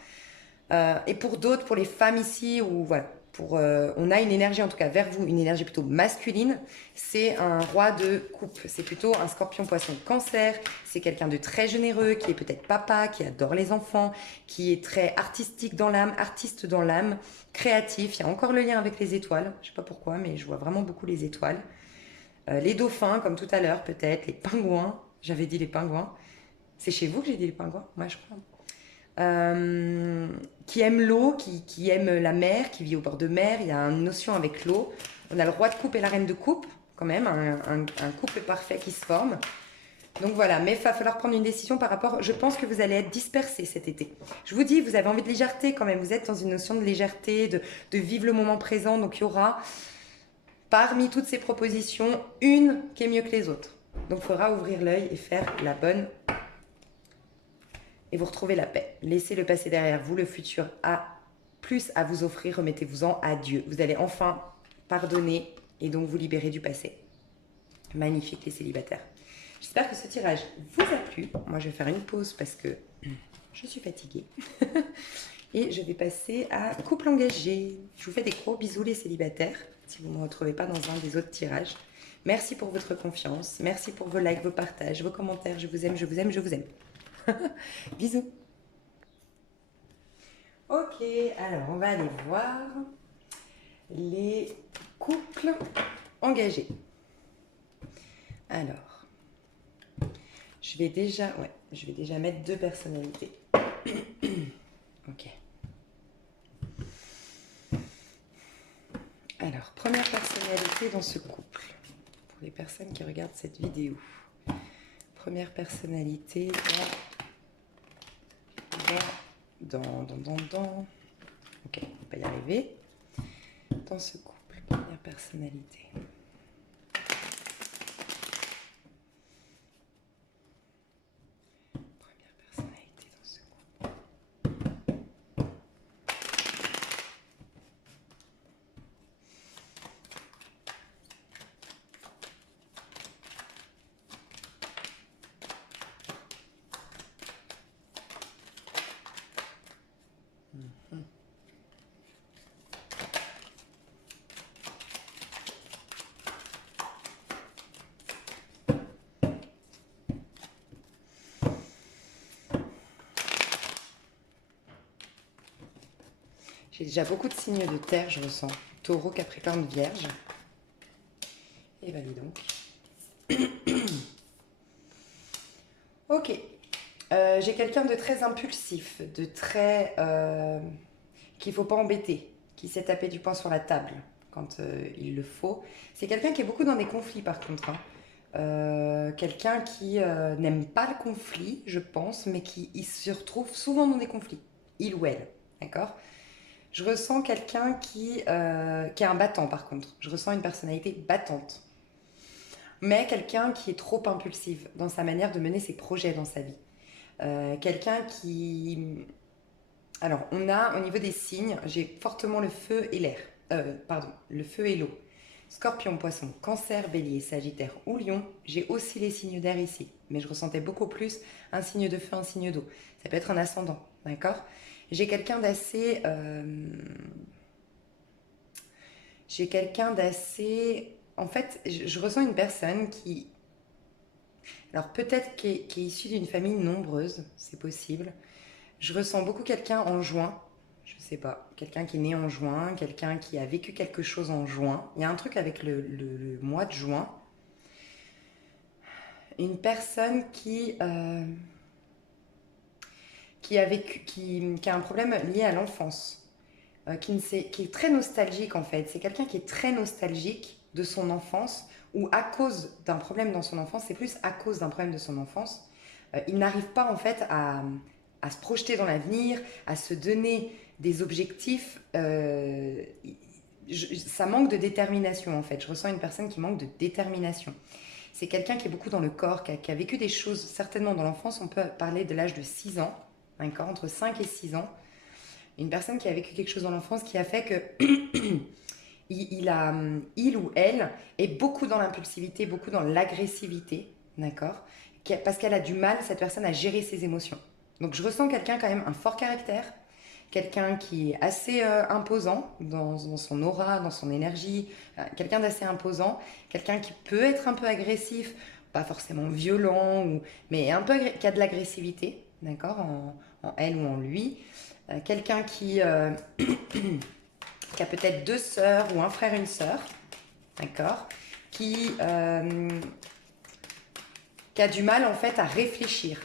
Et pour d'autres, pour les femmes ici, ou voilà, on a une énergie en tout cas vers vous, une énergie plutôt masculine. C'est un roi de coupe, c'est plutôt un scorpion poisson cancer. C'est quelqu'un de très généreux, qui est peut-être papa, qui adore les enfants, qui est très artistique dans l'âme, artiste dans l'âme, créatif. Il y a encore le lien avec les étoiles, je sais pas pourquoi, mais je vois vraiment beaucoup les étoiles. Les dauphins, comme tout à l'heure peut-être, les pingouins, j'avais dit les pingouins. C'est chez vous que j'ai dit les pingouins? Moi je crois. Qui aime l'eau, qui aime la mer, qui vit au bord de mer. Il y a une notion avec l'eau. On a le roi de coupe et la reine de coupe, quand même, un couple parfait qui se forme. Donc voilà, mais il va falloir prendre une décision par rapport. Je pense que vous allez être dispersés cet été. Je vous dis, vous avez envie de légèreté quand même. Vous êtes dans une notion de légèreté, de vivre le moment présent. Donc il y aura, parmi toutes ces propositions, une qui est mieux que les autres. Donc il faudra ouvrir l'œil et faire la bonne. Et vous retrouvez la paix. Laissez le passé derrière vous, le futur a plus à vous offrir, remettez-vous-en à Dieu. Vous allez enfin pardonner et donc vous libérer du passé. Magnifique les célibataires. J'espère que ce tirage vous a plu. Moi je vais faire une pause parce que je suis fatiguée. Et je vais passer à couple engagé. Je vous fais des gros bisous les célibataires, si vous ne me retrouvez pas dans un des autres tirages. Merci pour votre confiance, merci pour vos likes, vos partages, vos commentaires. Je vous aime, je vous aime, je vous aime. Bisous. Ok, alors on va aller voir les couples engagés. Alors, je vais déjà mettre deux personnalités. Ok. Alors, première personnalité dans ce couple, pour les personnes qui regardent cette vidéo. Première personnalité ok, on va pas y arriver. Dans ce couple, première personnalité. Première personnalité dans ce couple. J'ai déjà beaucoup de signes de terre, je ressens. Taureau, Capricorne, Vierge. Et bah dis donc. Ok. J'ai quelqu'un de très impulsif, de très... qu'il ne faut pas embêter, qui s'est tapé du poing sur la table quand il le faut. C'est quelqu'un qui est beaucoup dans des conflits par contre. Quelqu'un qui n'aime pas le conflit, je pense, mais qui il se retrouve souvent dans des conflits. Il ou elle, d'accord ? Je ressens quelqu'un qui est un battant par contre. Je ressens une personnalité battante. Mais quelqu'un qui est trop impulsive dans sa manière de mener ses projets dans sa vie. Quelqu'un qui... Alors, on a au niveau des signes, j'ai fortement le feu et l'air. Le feu et l'eau. Scorpion, Poisson, Cancer, Bélier, Sagittaire ou Lion. J'ai aussi les signes d'air ici. Mais je ressentais beaucoup plus un signe de feu, un signe d'eau. Ça peut être un ascendant, d'accord ? J'ai quelqu'un d'assez... J'ai quelqu'un d'assez... En fait, je ressens une personne qui... Alors peut-être qui est issue d'une famille nombreuse, c'est possible. Je ressens beaucoup quelqu'un en juin. Je sais pas. Quelqu'un qui est né en juin, quelqu'un qui a vécu quelque chose en juin. Il y a un truc avec le mois de juin. Une personne qui a vécu, qui a un problème lié à l'enfance. Qui est très nostalgique en fait. C'est quelqu'un qui est très nostalgique de son enfance ou à cause d'un problème dans son enfance, c'est plus à cause d'un problème de son enfance. Il n'arrive pas en fait à se projeter dans l'avenir, à se donner des objectifs. Ça manque de détermination en fait. Je ressens une personne qui manque de détermination. C'est quelqu'un qui est beaucoup dans le corps, qui a vécu des choses certainement dans l'enfance. On peut parler de l'âge de 6 ans, d'accord, entre 5 et 6 ans. Une personne qui a vécu quelque chose dans l'enfance qui a fait que il ou elle est beaucoup dans l'impulsivité, beaucoup dans l'agressivité, d'accord, parce qu'elle a du mal, cette personne, à gérer ses émotions. Donc je ressens quelqu'un quand même, un fort caractère, quelqu'un qui est assez imposant dans son aura, dans son énergie, quelqu'un d'assez imposant, quelqu'un qui peut être un peu agressif, pas forcément violent, mais un peu qui a de l'agressivité, d'accord, en elle ou en lui. Quelqu'un qui a peut-être deux sœurs ou un frère et une sœur, d'accord, qui a du mal en fait à réfléchir.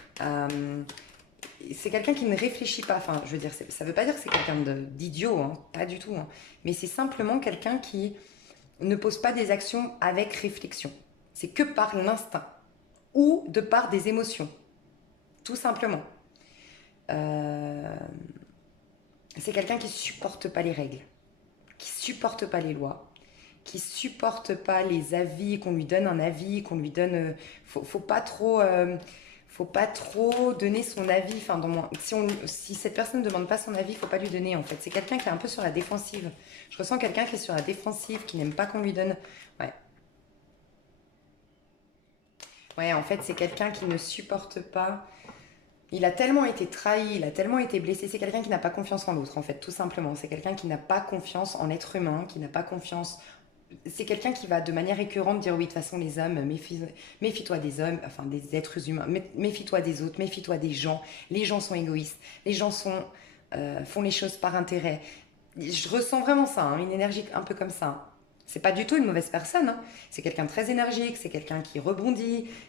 C'est quelqu'un qui ne réfléchit pas. Enfin, je veux dire, ça ne veut pas dire que c'est quelqu'un d'idiot, hein, pas du tout. Hein. Mais c'est simplement quelqu'un qui ne pose pas des actions avec réflexion. C'est que par l'instinct ou de par des émotions, tout simplement. C'est quelqu'un qui supporte pas les règles, qui supporte pas les lois, qui supporte pas les avis, qu'on lui donne un avis, qu'on lui donne... faut pas trop donner son avis. Enfin, si cette personne ne demande pas son avis, il faut pas lui donner en fait. C'est quelqu'un qui est un peu sur la défensive. Je ressens quelqu'un qui est sur la défensive, qui n'aime pas qu'on lui donne... Ouais. Ouais, en fait, c'est quelqu'un qui ne supporte pas... Il a tellement été trahi, il a tellement été blessé. C'est quelqu'un qui n'a pas confiance en l'autre, en fait, tout simplement. C'est quelqu'un qui n'a pas confiance en l'être humain, qui n'a pas confiance. C'est quelqu'un qui va de manière récurrente dire oui, de toute façon, les hommes, méfie-toi des hommes, enfin des êtres humains, méfie-toi des autres, méfie-toi des gens. Les gens sont égoïstes, les gens font les choses par intérêt. Je ressens vraiment ça, hein, une énergie un peu comme ça. C'est pas du tout une mauvaise personne, hein. C'est quelqu'un de très énergique, c'est quelqu'un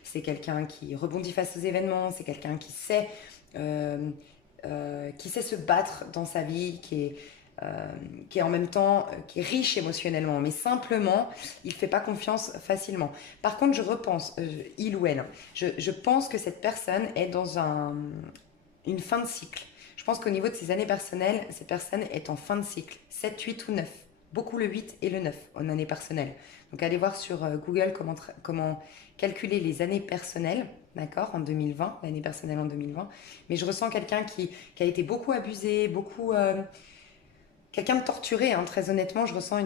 c'est quelqu'un qui rebondit face aux événements, c'est quelqu'un qui sait se battre dans sa vie, qui est en même temps qui est riche émotionnellement, mais simplement, il ne fait pas confiance facilement. Par contre, je repense, il ou elle, hein, je pense que cette personne est dans une fin de cycle. Je pense qu'au niveau de ses années personnelles, cette personne est en fin de cycle, 7, 8 ou 9. Beaucoup le 8 et le 9 en année personnelle. Donc allez voir sur Google comment calculer les années personnelles, d'accord, en 2020, l'année personnelle en 2020. Mais je ressens quelqu'un qui a été beaucoup abusé, quelqu'un de torturé, hein, très honnêtement, je ressens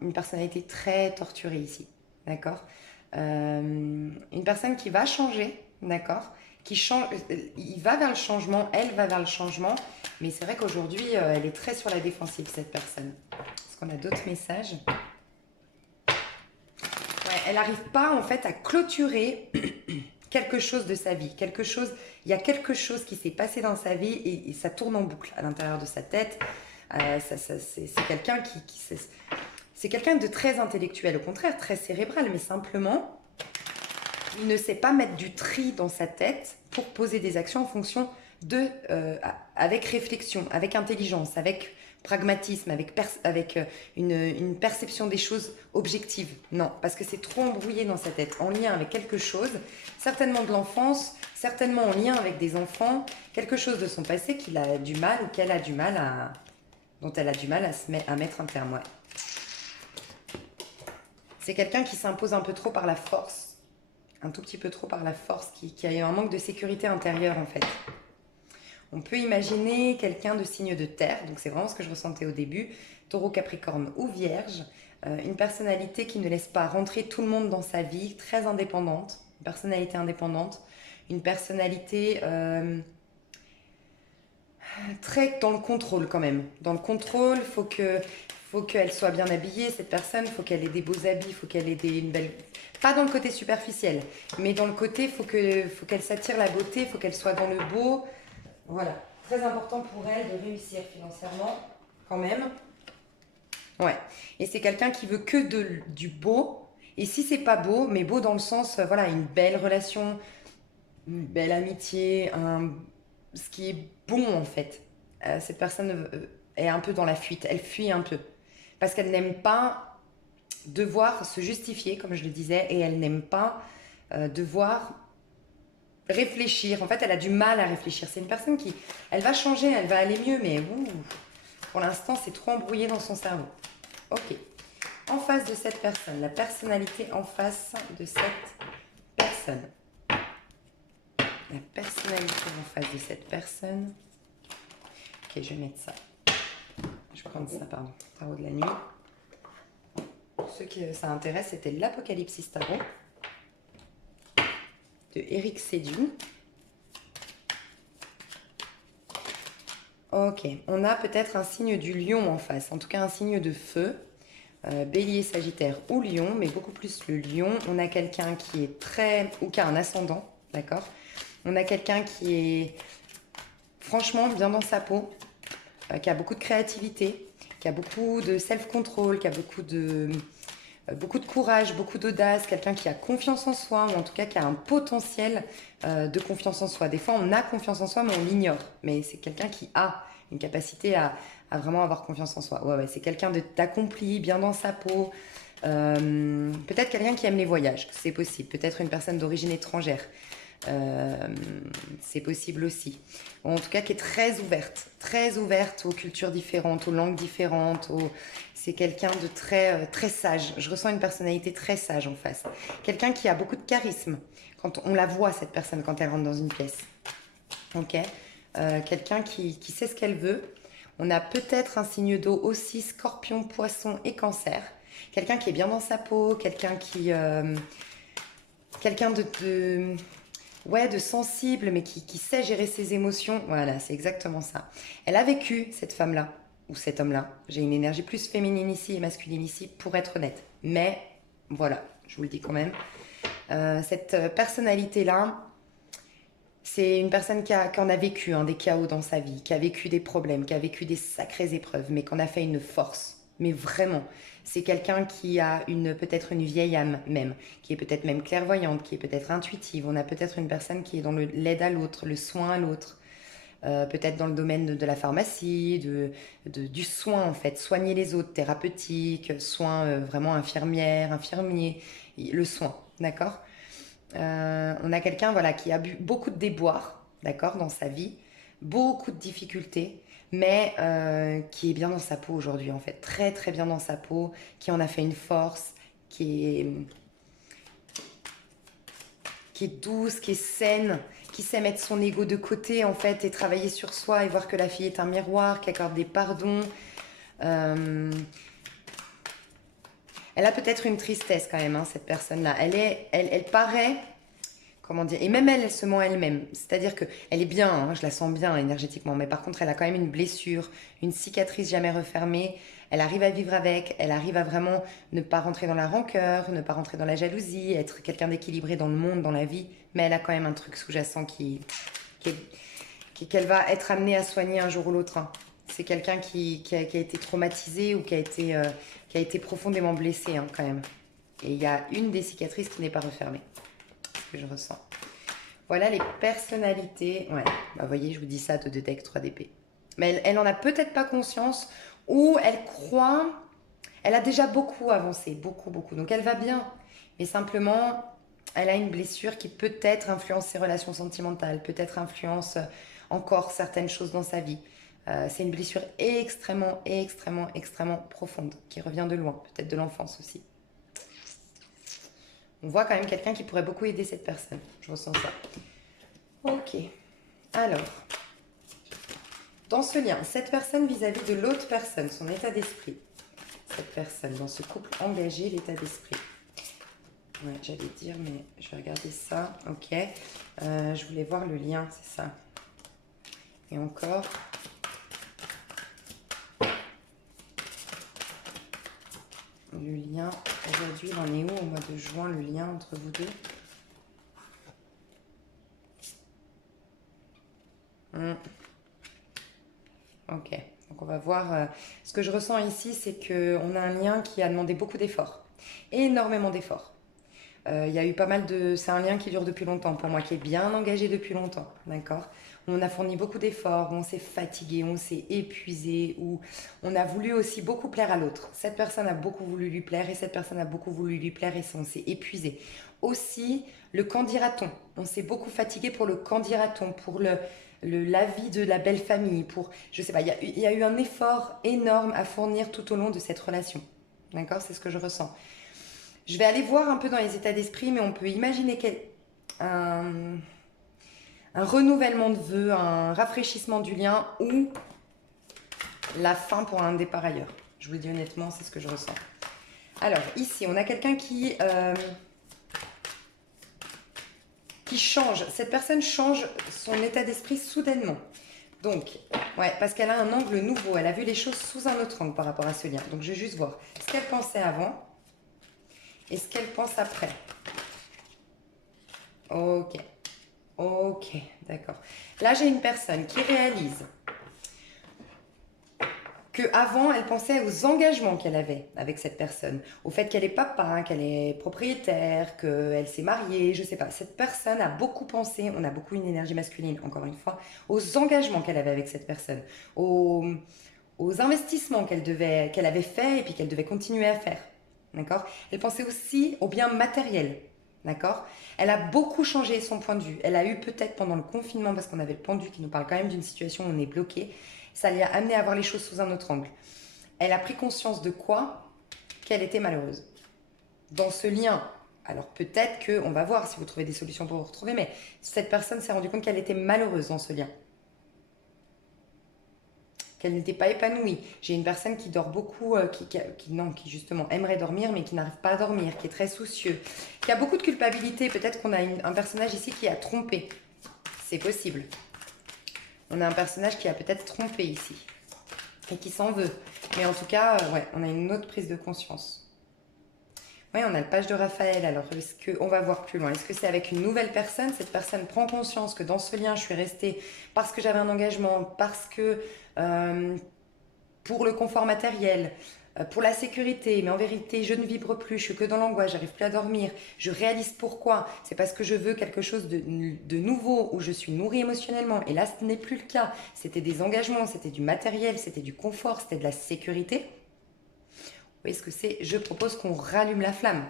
une personnalité très torturée ici, d'accord. Une personne qui va changer, d'accord, il va vers le changement, elle va vers le changement, mais c'est vrai qu'aujourd'hui, elle est très sur la défensive, cette personne. Est-ce qu'on a d'autres messages? Ouais, elle n'arrive pas en fait à clôturer quelque chose de sa vie, il y a quelque chose qui s'est passé dans sa vie et ça tourne en boucle à l'intérieur de sa tête. C'est quelqu'un c'est quelqu'un de très intellectuel, au contraire, très cérébral, mais simplement, il ne sait pas mettre du tri dans sa tête pour poser des actions en fonction avec réflexion, avec intelligence, avec pragmatisme, avec une perception des choses objectives. Non, parce que c'est trop embrouillé dans sa tête, en lien avec quelque chose, certainement de l'enfance, certainement en lien avec des enfants, quelque chose de son passé qu'il a du mal ou qu'elle a du mal dont elle a du mal à mettre un terme. Ouais. C'est quelqu'un qui s'impose un peu trop par la force, un tout petit peu trop par la force, qui a eu un manque de sécurité intérieure en fait. On peut imaginer quelqu'un de signe de terre, donc c'est vraiment ce que je ressentais au début, taureau, capricorne ou vierge, une personnalité qui ne laisse pas rentrer tout le monde dans sa vie, très indépendante, une personnalité indépendante, une personnalité très dans le contrôle quand même. Dans le contrôle, faut que faut qu'elle soit bien habillée, cette personne, faut qu'elle ait des beaux habits, faut qu'elle ait une belle... Pas dans le côté superficiel, mais dans le côté, faut qu'elle s'attire la beauté, faut qu'elle soit dans le beau. Voilà. Très important pour elle de réussir financièrement, quand même. Ouais. Et c'est quelqu'un qui veut que du beau. Et si c'est pas beau, mais beau dans le sens, voilà, une belle relation, une belle amitié, ce qui est bon en fait. Cette personne est un peu dans la fuite, elle fuit un peu. Parce qu'elle n'aime pas devoir se justifier, comme je le disais, et elle n'aime pas devoir réfléchir. En fait, elle a du mal à réfléchir. C'est une personne qui, elle va changer, elle va aller mieux, mais pour l'instant, c'est trop embrouillé dans son cerveau. Ok. En face de cette personne, la personnalité en face de cette personne. La personnalité en face de cette personne. Ok, je vais mettre ça. Je vais prendre ça, pardon. Tarot de la nuit. Pour ceux qui ça intéresse, c'était l'Apocalypse Tarot de Eric Sédune. Ok, on a peut-être un signe du lion en face, en tout cas un signe de feu. Bélier, Sagittaire ou Lion, mais beaucoup plus le Lion. On a quelqu'un qui est très... ou qui a un ascendant, d'accord? On a quelqu'un qui est franchement bien dans sa peau, qui a beaucoup de créativité, qui a beaucoup de self-control, qui a beaucoup de courage, beaucoup d'audace, quelqu'un qui a confiance en soi, ou en tout cas qui a un potentiel de confiance en soi. Des fois, on a confiance en soi, mais on l'ignore. Mais c'est quelqu'un qui a une capacité à vraiment avoir confiance en soi. Ouais, c'est quelqu'un d'accompli, bien dans sa peau. Peut-être quelqu'un qui aime les voyages, c'est possible. Peut-être une personne d'origine étrangère. C'est possible aussi. En tout cas, qui est très ouverte aux cultures différentes, aux langues différentes. C'est quelqu'un de très sage. Je ressens une personnalité très sage en face. Quelqu'un qui a beaucoup de charisme. Quand on la voit, cette personne, quand elle rentre dans une pièce. Ok. Quelqu'un qui sait ce qu'elle veut. On a peut-être un signe d'eau aussi, Scorpion, Poisson et Cancer. Quelqu'un qui est bien dans sa peau, quelqu'un qui... quelqu'un de sensible, mais qui sait gérer ses émotions. Voilà, c'est exactement ça. Elle a vécu, cette femme-là, ou cet homme-là. J'ai une énergie plus féminine ici et masculine ici, pour être honnête. Mais, voilà, je vous le dis quand même. Cette personnalité-là, c'est une personne qui en a vécu des chaos dans sa vie, qui a vécu des problèmes, qui a vécu des sacrées épreuves, mais qu'on a fait une force. Mais vraiment, c'est quelqu'un qui a peut-être une vieille âme même, qui est peut-être même clairvoyante, qui est peut-être intuitive. On a peut-être une personne qui est dans l'aide à l'autre, le soin à l'autre. Peut-être dans le domaine de la pharmacie, du soin en fait, soigner les autres, thérapeutique, soin vraiment infirmière, infirmier, le soin, d'accord. On a quelqu'un voilà, qui a eu beaucoup de déboires, d'accord, dans sa vie, beaucoup de difficultés, mais qui est bien dans sa peau aujourd'hui, en fait, très bien dans sa peau, qui en a fait une force, qui est douce, qui est saine, qui sait mettre son ego de côté, en fait, et travailler sur soi, et voir que la fille est un miroir, qui accorde des pardons. Elle a peut-être une tristesse quand même, hein, cette personne-là. Elle paraît, comment dire, et même elle se ment elle-même. C'est-à-dire qu'elle est bien, hein, je la sens bien énergétiquement, mais par contre, elle a quand même une blessure, une cicatrice jamais refermée. Elle arrive à vivre avec, elle arrive à vraiment ne pas rentrer dans la rancœur, ne pas rentrer dans la jalousie, être quelqu'un d'équilibré dans le monde, dans la vie, mais elle a quand même un truc sous-jacent qu'elle va être amenée à soigner un jour ou l'autre, hein. C'est quelqu'un qui a été traumatisé ou qui a été profondément blessé, hein, quand même. Et il y a une des cicatrices qui n'est pas refermée, ce que je ressens. Voilà les personnalités. Ouais, bah, vous voyez, je vous dis ça de deck 3DP. Mais elle en a peut-être pas conscience, ou elle croit... Elle a déjà beaucoup avancé, beaucoup. Donc elle va bien. Mais simplement, elle a une blessure qui peut-être influence ses relations sentimentales, peut-être influence encore certaines choses dans sa vie. C'est une blessure extrêmement profonde, qui revient de loin, peut-être de l'enfance aussi. On voit quand même quelqu'un qui pourrait beaucoup aider cette personne. Je ressens ça. Ok. Alors, dans ce lien, cette personne vis-à-vis de l'autre personne, son état d'esprit. Cette personne, dans ce couple engagé, l'état d'esprit. Ouais, j'allais dire, mais je vais regarder ça. Ok. Je voulais voir le lien, c'est ça. Et encore... Le lien, aujourd'hui, il en est où au mois de juin, le lien entre vous deux? Ok, donc on va voir. Ce que je ressens ici, c'est qu'on a un lien qui a demandé beaucoup d'efforts, énormément d'efforts. Il y a eu pas mal de... C'est un lien qui dure depuis longtemps pour moi, qui est bien engagé depuis longtemps, d'accord? On a fourni beaucoup d'efforts, on s'est fatigué, on s'est épuisé, ou on a voulu aussi beaucoup plaire à l'autre. Cette personne a beaucoup voulu lui plaire et cette personne a beaucoup voulu lui plaire et on s'est épuisé. Aussi, le qu'en dira-t-on. On s'est beaucoup fatigué pour le qu'en dira-t-on, pour l'avis de la belle famille, pour... Je sais pas, il y a eu un effort énorme à fournir tout au long de cette relation. D'accord? C'est ce que je ressens. Je vais aller voir un peu dans les états d'esprit, mais on peut imaginer un renouvellement de vœux, un rafraîchissement du lien ou la fin pour un départ ailleurs. Je vous le dis honnêtement, c'est ce que je ressens. Alors, ici, on a quelqu'un qui change. Cette personne change son état d'esprit soudainement. Donc, ouais, parce qu'elle a un angle nouveau. Elle a vu les choses sous un autre angle par rapport à ce lien. Donc, je vais juste voir ce qu'elle pensait avant et ce qu'elle pense après. Ok, ok, d'accord. Là, j'ai une personne qui réalise qu'avant, elle pensait aux engagements qu'elle avait avec cette personne, au fait qu'elle est papa, qu'elle est propriétaire, qu'elle s'est mariée, je sais pas. Cette personne a beaucoup pensé, on a beaucoup une énergie masculine, encore une fois, aux engagements qu'elle avait avec cette personne, aux investissements qu'elle avait fait et puis qu'elle devait continuer à faire. D'accord? Elle pensait aussi au bien matériel. D'accord? Elle a beaucoup changé son point de vue. Elle a eu peut-être pendant le confinement, parce qu'on avait le pendu qui nous parle quand même d'une situation où on est bloqué, ça lui a amené à voir les choses sous un autre angle. Elle a pris conscience de quoi? Qu'elle était malheureuse. Dans ce lien, alors peut-être qu'on va voir si vous trouvez des solutions pour vous retrouver, mais cette personne s'est rendue compte qu'elle était malheureuse dans ce lien. Qu'elle n'était pas épanouie. J'ai une personne qui dort beaucoup, qui justement aimerait dormir, mais qui n'arrive pas à dormir, qui est très soucieux, qui a beaucoup de culpabilité. Peut-être qu'on a un personnage ici qui a trompé. C'est possible. On a un personnage qui a peut-être trompé ici et qui s'en veut. Mais en tout cas, ouais, on a une autre prise de conscience. Oui, on a le page de Raphaël. Alors, on va voir plus loin. Est-ce que c'est avec une nouvelle personne? Cette personne prend conscience que dans ce lien, je suis restée parce que j'avais un engagement, parce que pour le confort matériel, pour la sécurité, mais en vérité, je ne vibre plus, je suis que dans l'angoisse, j'arrive plus à dormir, je réalise pourquoi, c'est parce que je veux quelque chose de nouveau, où je suis nourrie émotionnellement, et là, ce n'est plus le cas. C'était des engagements, c'était du matériel, c'était du confort, c'était de la sécurité. Vous voyez ce que c'est? Je propose qu'on rallume la flamme.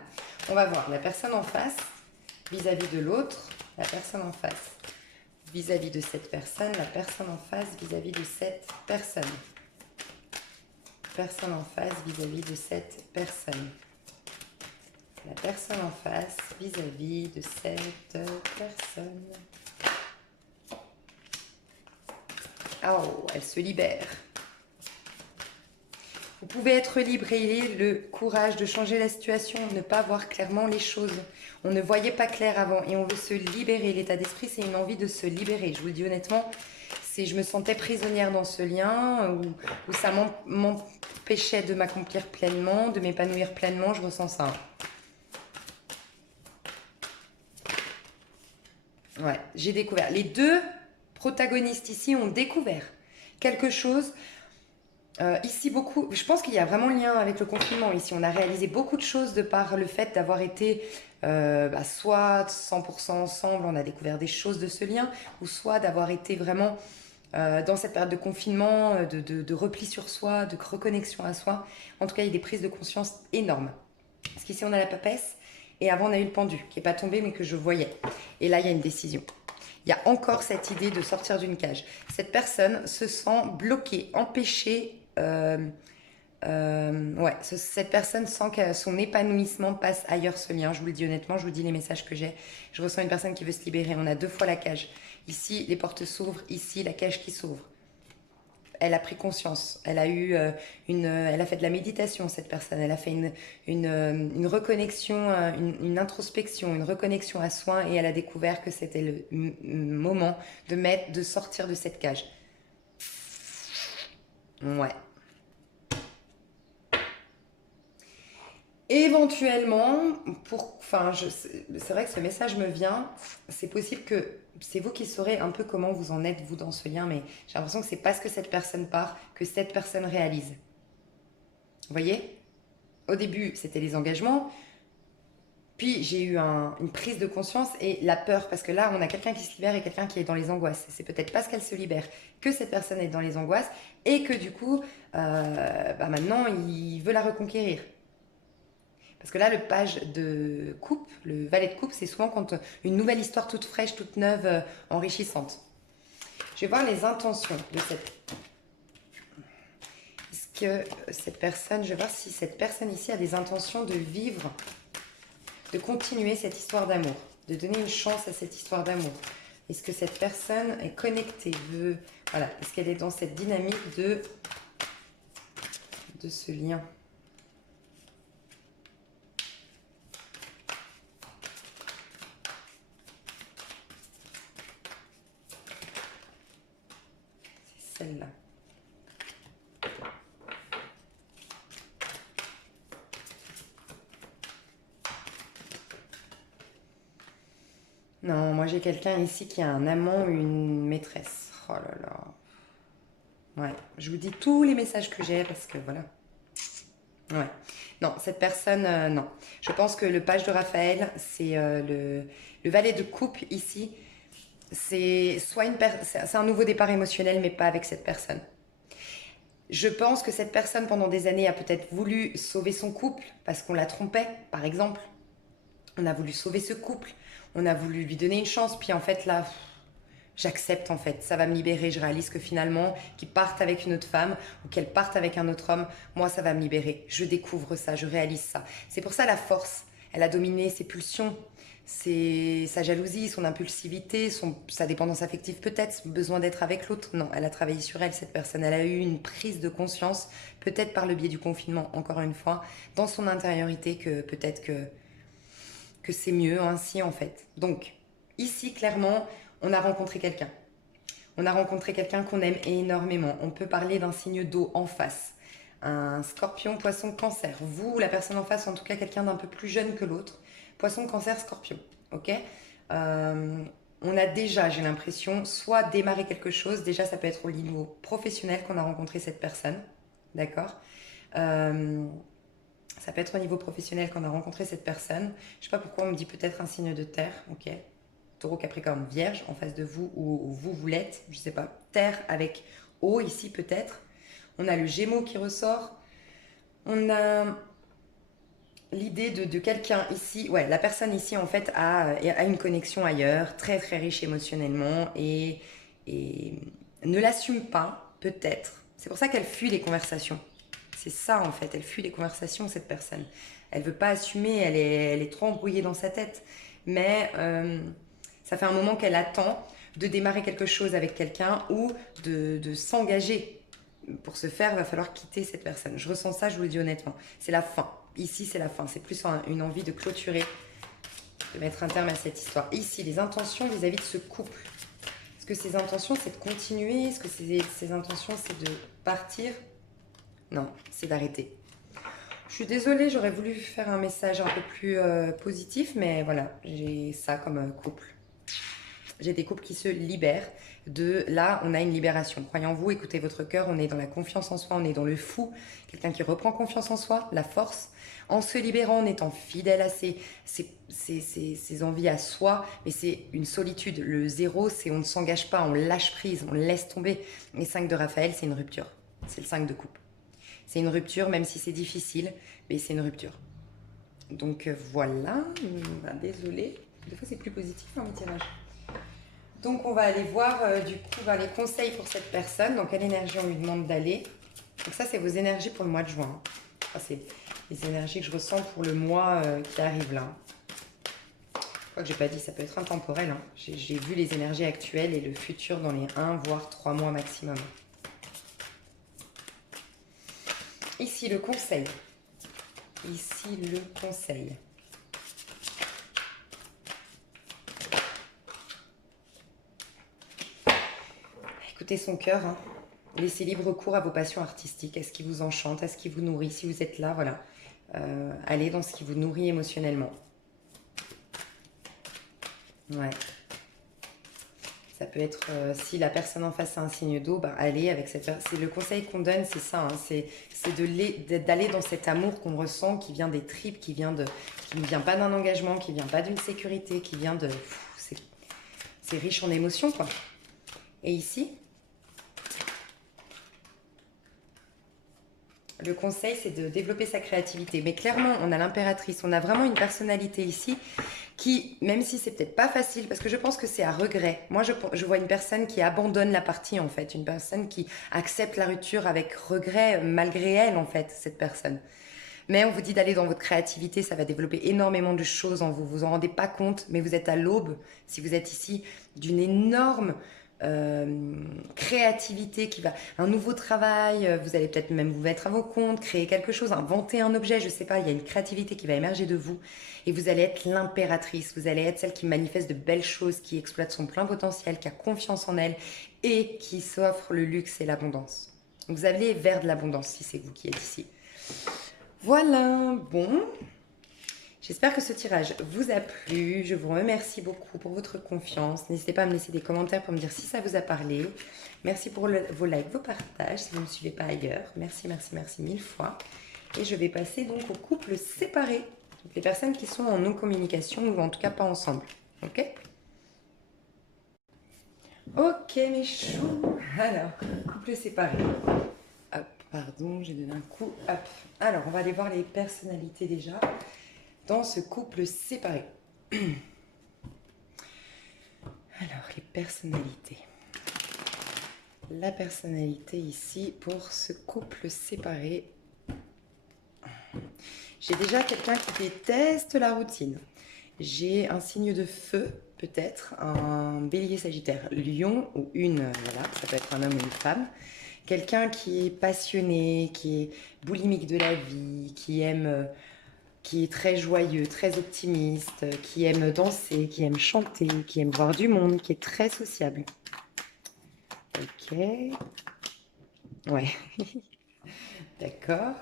On va voir la personne en face, vis-à-vis de l'autre, la personne en face, vis-à-vis de cette personne, la personne en face, vis-à-vis de cette personne. Personne en face vis-à-vis de cette personne. La personne en face vis-à-vis de cette personne. Oh, elle se libère. Vous pouvez être libre et ayez le courage de changer la situation, ne pas voir clairement les choses. On ne voyait pas clair avant et on veut se libérer. L'état d'esprit, c'est une envie de se libérer. Je vous le dis honnêtement, je me sentais prisonnière dans ce lien où ça m'empêchait de m'accomplir pleinement, de m'épanouir pleinement. Je ressens ça. Ouais, j'ai découvert. Les deux protagonistes ici ont découvert quelque chose. Ici, beaucoup, je pense qu'il y a vraiment lien avec le confinement. Ici, on a réalisé beaucoup de choses de par le fait d'avoir été soit 100% ensemble, on a découvert des choses de ce lien, ou soit d'avoir été vraiment dans cette période de confinement, de repli sur soi, de reconnexion à soi. En tout cas, il y a des prises de conscience énormes. Parce qu'ici, on a la papesse, et avant, on a eu le pendu, qui n'est pas tombé, mais que je voyais. Et là, il y a une décision. Il y a encore cette idée de sortir d'une cage. Cette personne se sent bloquée, empêchée. Cette personne sent que son épanouissement passe ailleurs ce lien. Je vous le dis honnêtement, je vous dis les messages que j'ai. Je ressens une personne qui veut se libérer. On a deux fois la cage. Ici, les portes s'ouvrent. Ici, la cage qui s'ouvre. Elle a pris conscience. Elle a elle a fait de la méditation, cette personne. Elle a fait une reconnexion, une introspection, une reconnexion à soi et elle a découvert que c'était le moment de sortir de cette cage. Ouais. Éventuellement, c'est vrai que ce message me vient, c'est possible que c'est vous qui saurez un peu comment vous en êtes, vous, dans ce lien, mais j'ai l'impression que c'est parce que cette personne part que cette personne réalise. Vous voyez? Au début, c'était les engagements, puis j'ai eu une prise de conscience et la peur, parce que là, on a quelqu'un qui se libère et quelqu'un qui est dans les angoisses. C'est peut-être parce qu'elle se libère que cette personne est dans les angoisses et que du coup, maintenant, il veut la reconquérir. Parce que là, le page de coupe, le valet de coupe, c'est souvent quand une nouvelle histoire toute fraîche, toute neuve, enrichissante. Je vais voir les intentions de cette... Est-ce que cette personne, je vais voir si cette personne ici a des intentions de vivre, de continuer cette histoire d'amour, de donner une chance à cette histoire d'amour. Est-ce que cette personne est connectée, voilà, est-ce qu'elle est dans cette dynamique de ce lien? C'est celle-là. Non, moi j'ai quelqu'un ici qui a un amant ou une maîtresse. Oh là là. Ouais, je vous dis tous les messages que j'ai parce que voilà. Ouais. Non, cette personne, non. Je pense que le page de Raphaël, c'est le valet de coupe ici. C'est un nouveau départ émotionnel, mais pas avec cette personne. Je pense que cette personne, pendant des années, a peut-être voulu sauver son couple parce qu'on la trompait, par exemple. On a voulu sauver ce couple. On a voulu lui donner une chance. Puis en fait, là, j'accepte en fait, ça va me libérer. Je réalise que finalement, qu'ils partent avec une autre femme ou qu'elle parte avec un autre homme, moi ça va me libérer. Je découvre ça, je réalise ça. C'est pour ça la force. Elle a dominé ses pulsions, sa jalousie, son impulsivité, sa dépendance affective peut-être, son besoin d'être avec l'autre. Non, elle a travaillé sur elle, cette personne. Elle a eu une prise de conscience, peut-être par le biais du confinement, encore une fois, dans son intériorité, que peut-être que c'est mieux ainsi en fait. Donc, ici, clairement, on a rencontré quelqu'un. On a rencontré quelqu'un qu'on aime énormément. On peut parler d'un signe d'eau en face. Un scorpion, poisson, cancer. Vous, la personne en face, en tout cas quelqu'un d'un peu plus jeune que l'autre. Poisson, cancer, scorpion. Ok. On a déjà, j'ai l'impression, soit démarré quelque chose. Déjà, ça peut être au niveau professionnel qu'on a rencontré cette personne. D'accord. Ça peut être au niveau professionnel qu'on a rencontré cette personne. Je sais pas pourquoi on me dit peut-être un signe de terre. Ok. Taureau, Capricorne, Vierge en face de vous ou vous l'êtes, je sais pas, Terre avec eau ici peut-être. On a le Gémeaux qui ressort. On a l'idée de quelqu'un ici, ouais, la personne ici en fait a une connexion ailleurs, très très riche émotionnellement et ne l'assume pas peut-être. C'est pour ça qu'elle fuit les conversations. C'est ça en fait, elle fuit les conversations cette personne. Elle veut pas assumer, elle est trop embrouillée dans sa tête. Mais ça fait un moment qu'elle attend de démarrer quelque chose avec quelqu'un ou de s'engager. Pour ce faire, il va falloir quitter cette personne. Je ressens ça, je vous le dis honnêtement. C'est la fin. Ici, c'est la fin. C'est plus une envie de clôturer, de mettre un terme à cette histoire. Ici, les intentions vis-à-vis de ce couple. Est-ce que ces intentions, c'est de continuer? Est-ce que ces intentions, c'est de partir? Non, c'est d'arrêter. Je suis désolée, j'aurais voulu faire un message un peu plus positif, mais voilà, j'ai ça comme couple. J'ai des couples qui se libèrent. Là, on a une libération. Croyez en vous, écoutez votre cœur, on est dans la confiance en soi, on est dans le fou. Quelqu'un qui reprend confiance en soi, la force, en se libérant, en étant fidèle à ses envies à soi. Mais c'est une solitude. Le zéro, c'est on ne s'engage pas, on lâche prise, on laisse tomber. Les 5 de Raphaël, c'est une rupture. C'est le 5 de coupe. C'est une rupture, même si c'est difficile, mais c'est une rupture. Donc voilà, désolée. Des fois, c'est plus positif dans mes tirages. Donc on va aller voir du coup les conseils pour cette personne. Dans quelle énergie on lui demande d'aller. Donc ça c'est vos énergies pour le mois de juin. Enfin, c'est les énergies que je ressens pour le mois qui arrive là. Je crois que j'ai pas dit, ça peut être intemporel. Hein. J'ai vu les énergies actuelles et le futur dans les 1 voire 3 mois maximum. Ici le conseil. Ici le conseil. Écoutez son cœur, hein. Laissez libre cours à vos passions artistiques, à ce qui vous enchante, à ce qui vous nourrit. Si vous êtes là, voilà. Allez dans ce qui vous nourrit émotionnellement. Ouais. Ça peut être, si la personne en face a un signe d'eau, bah, allez avec cette personne. C'est le conseil qu'on donne, c'est ça, hein, c'est d'aller dans cet amour qu'on ressent, qui vient des tripes, qui ne vient pas d'un engagement, qui ne vient pas d'une sécurité, qui vient de... C'est riche en émotions, quoi. Et ici, le conseil, c'est de développer sa créativité. Mais clairement, on a l'impératrice, on a vraiment une personnalité ici qui, même si c'est peut-être pas facile, parce que je pense que c'est à regret. Moi, je vois une personne qui abandonne la partie, en fait. Une personne qui accepte la rupture avec regret, malgré elle, en fait, cette personne. Mais on vous dit d'aller dans votre créativité, ça va développer énormément de choses en vous. Vous en rendez pas compte, mais vous êtes à l'aube, si vous êtes ici, d'une énorme créativité qui va... Un nouveau travail, vous allez peut-être même vous mettre à vos comptes, créer quelque chose, inventer un objet, je sais pas, il y a une créativité qui va émerger de vous. Et vous allez être l'impératrice, vous allez être celle qui manifeste de belles choses, qui exploite son plein potentiel, qui a confiance en elle et qui s'offre le luxe et l'abondance. Vous allez vers de l'abondance si c'est vous qui êtes ici. Voilà, bon, j'espère que ce tirage vous a plu. Je vous remercie beaucoup pour votre confiance. N'hésitez pas à me laisser des commentaires pour me dire si ça vous a parlé. Merci pour vos likes, vos partages, si vous ne me suivez pas ailleurs. Merci, merci, merci mille fois. Et je vais passer donc aux couples séparés. Donc les personnes qui sont en non-communication ou en tout cas pas ensemble. Ok? Ok mes choux. Alors, couple séparé. Hop, pardon, j'ai donné un coup. Hop. Alors, on va aller voir les personnalités déjà dans ce couple séparé. Alors, les personnalités. La personnalité ici pour ce couple séparé. J'ai déjà quelqu'un qui déteste la routine. J'ai un signe de feu, peut-être, un bélier sagittaire, lion ou voilà, ça peut être un homme ou une femme. Quelqu'un qui est passionné, qui est boulimique de la vie, qui est très joyeux, très optimiste, qui aime danser, qui aime chanter, qui aime voir du monde, qui est très sociable. Ok. Ouais. D'accord.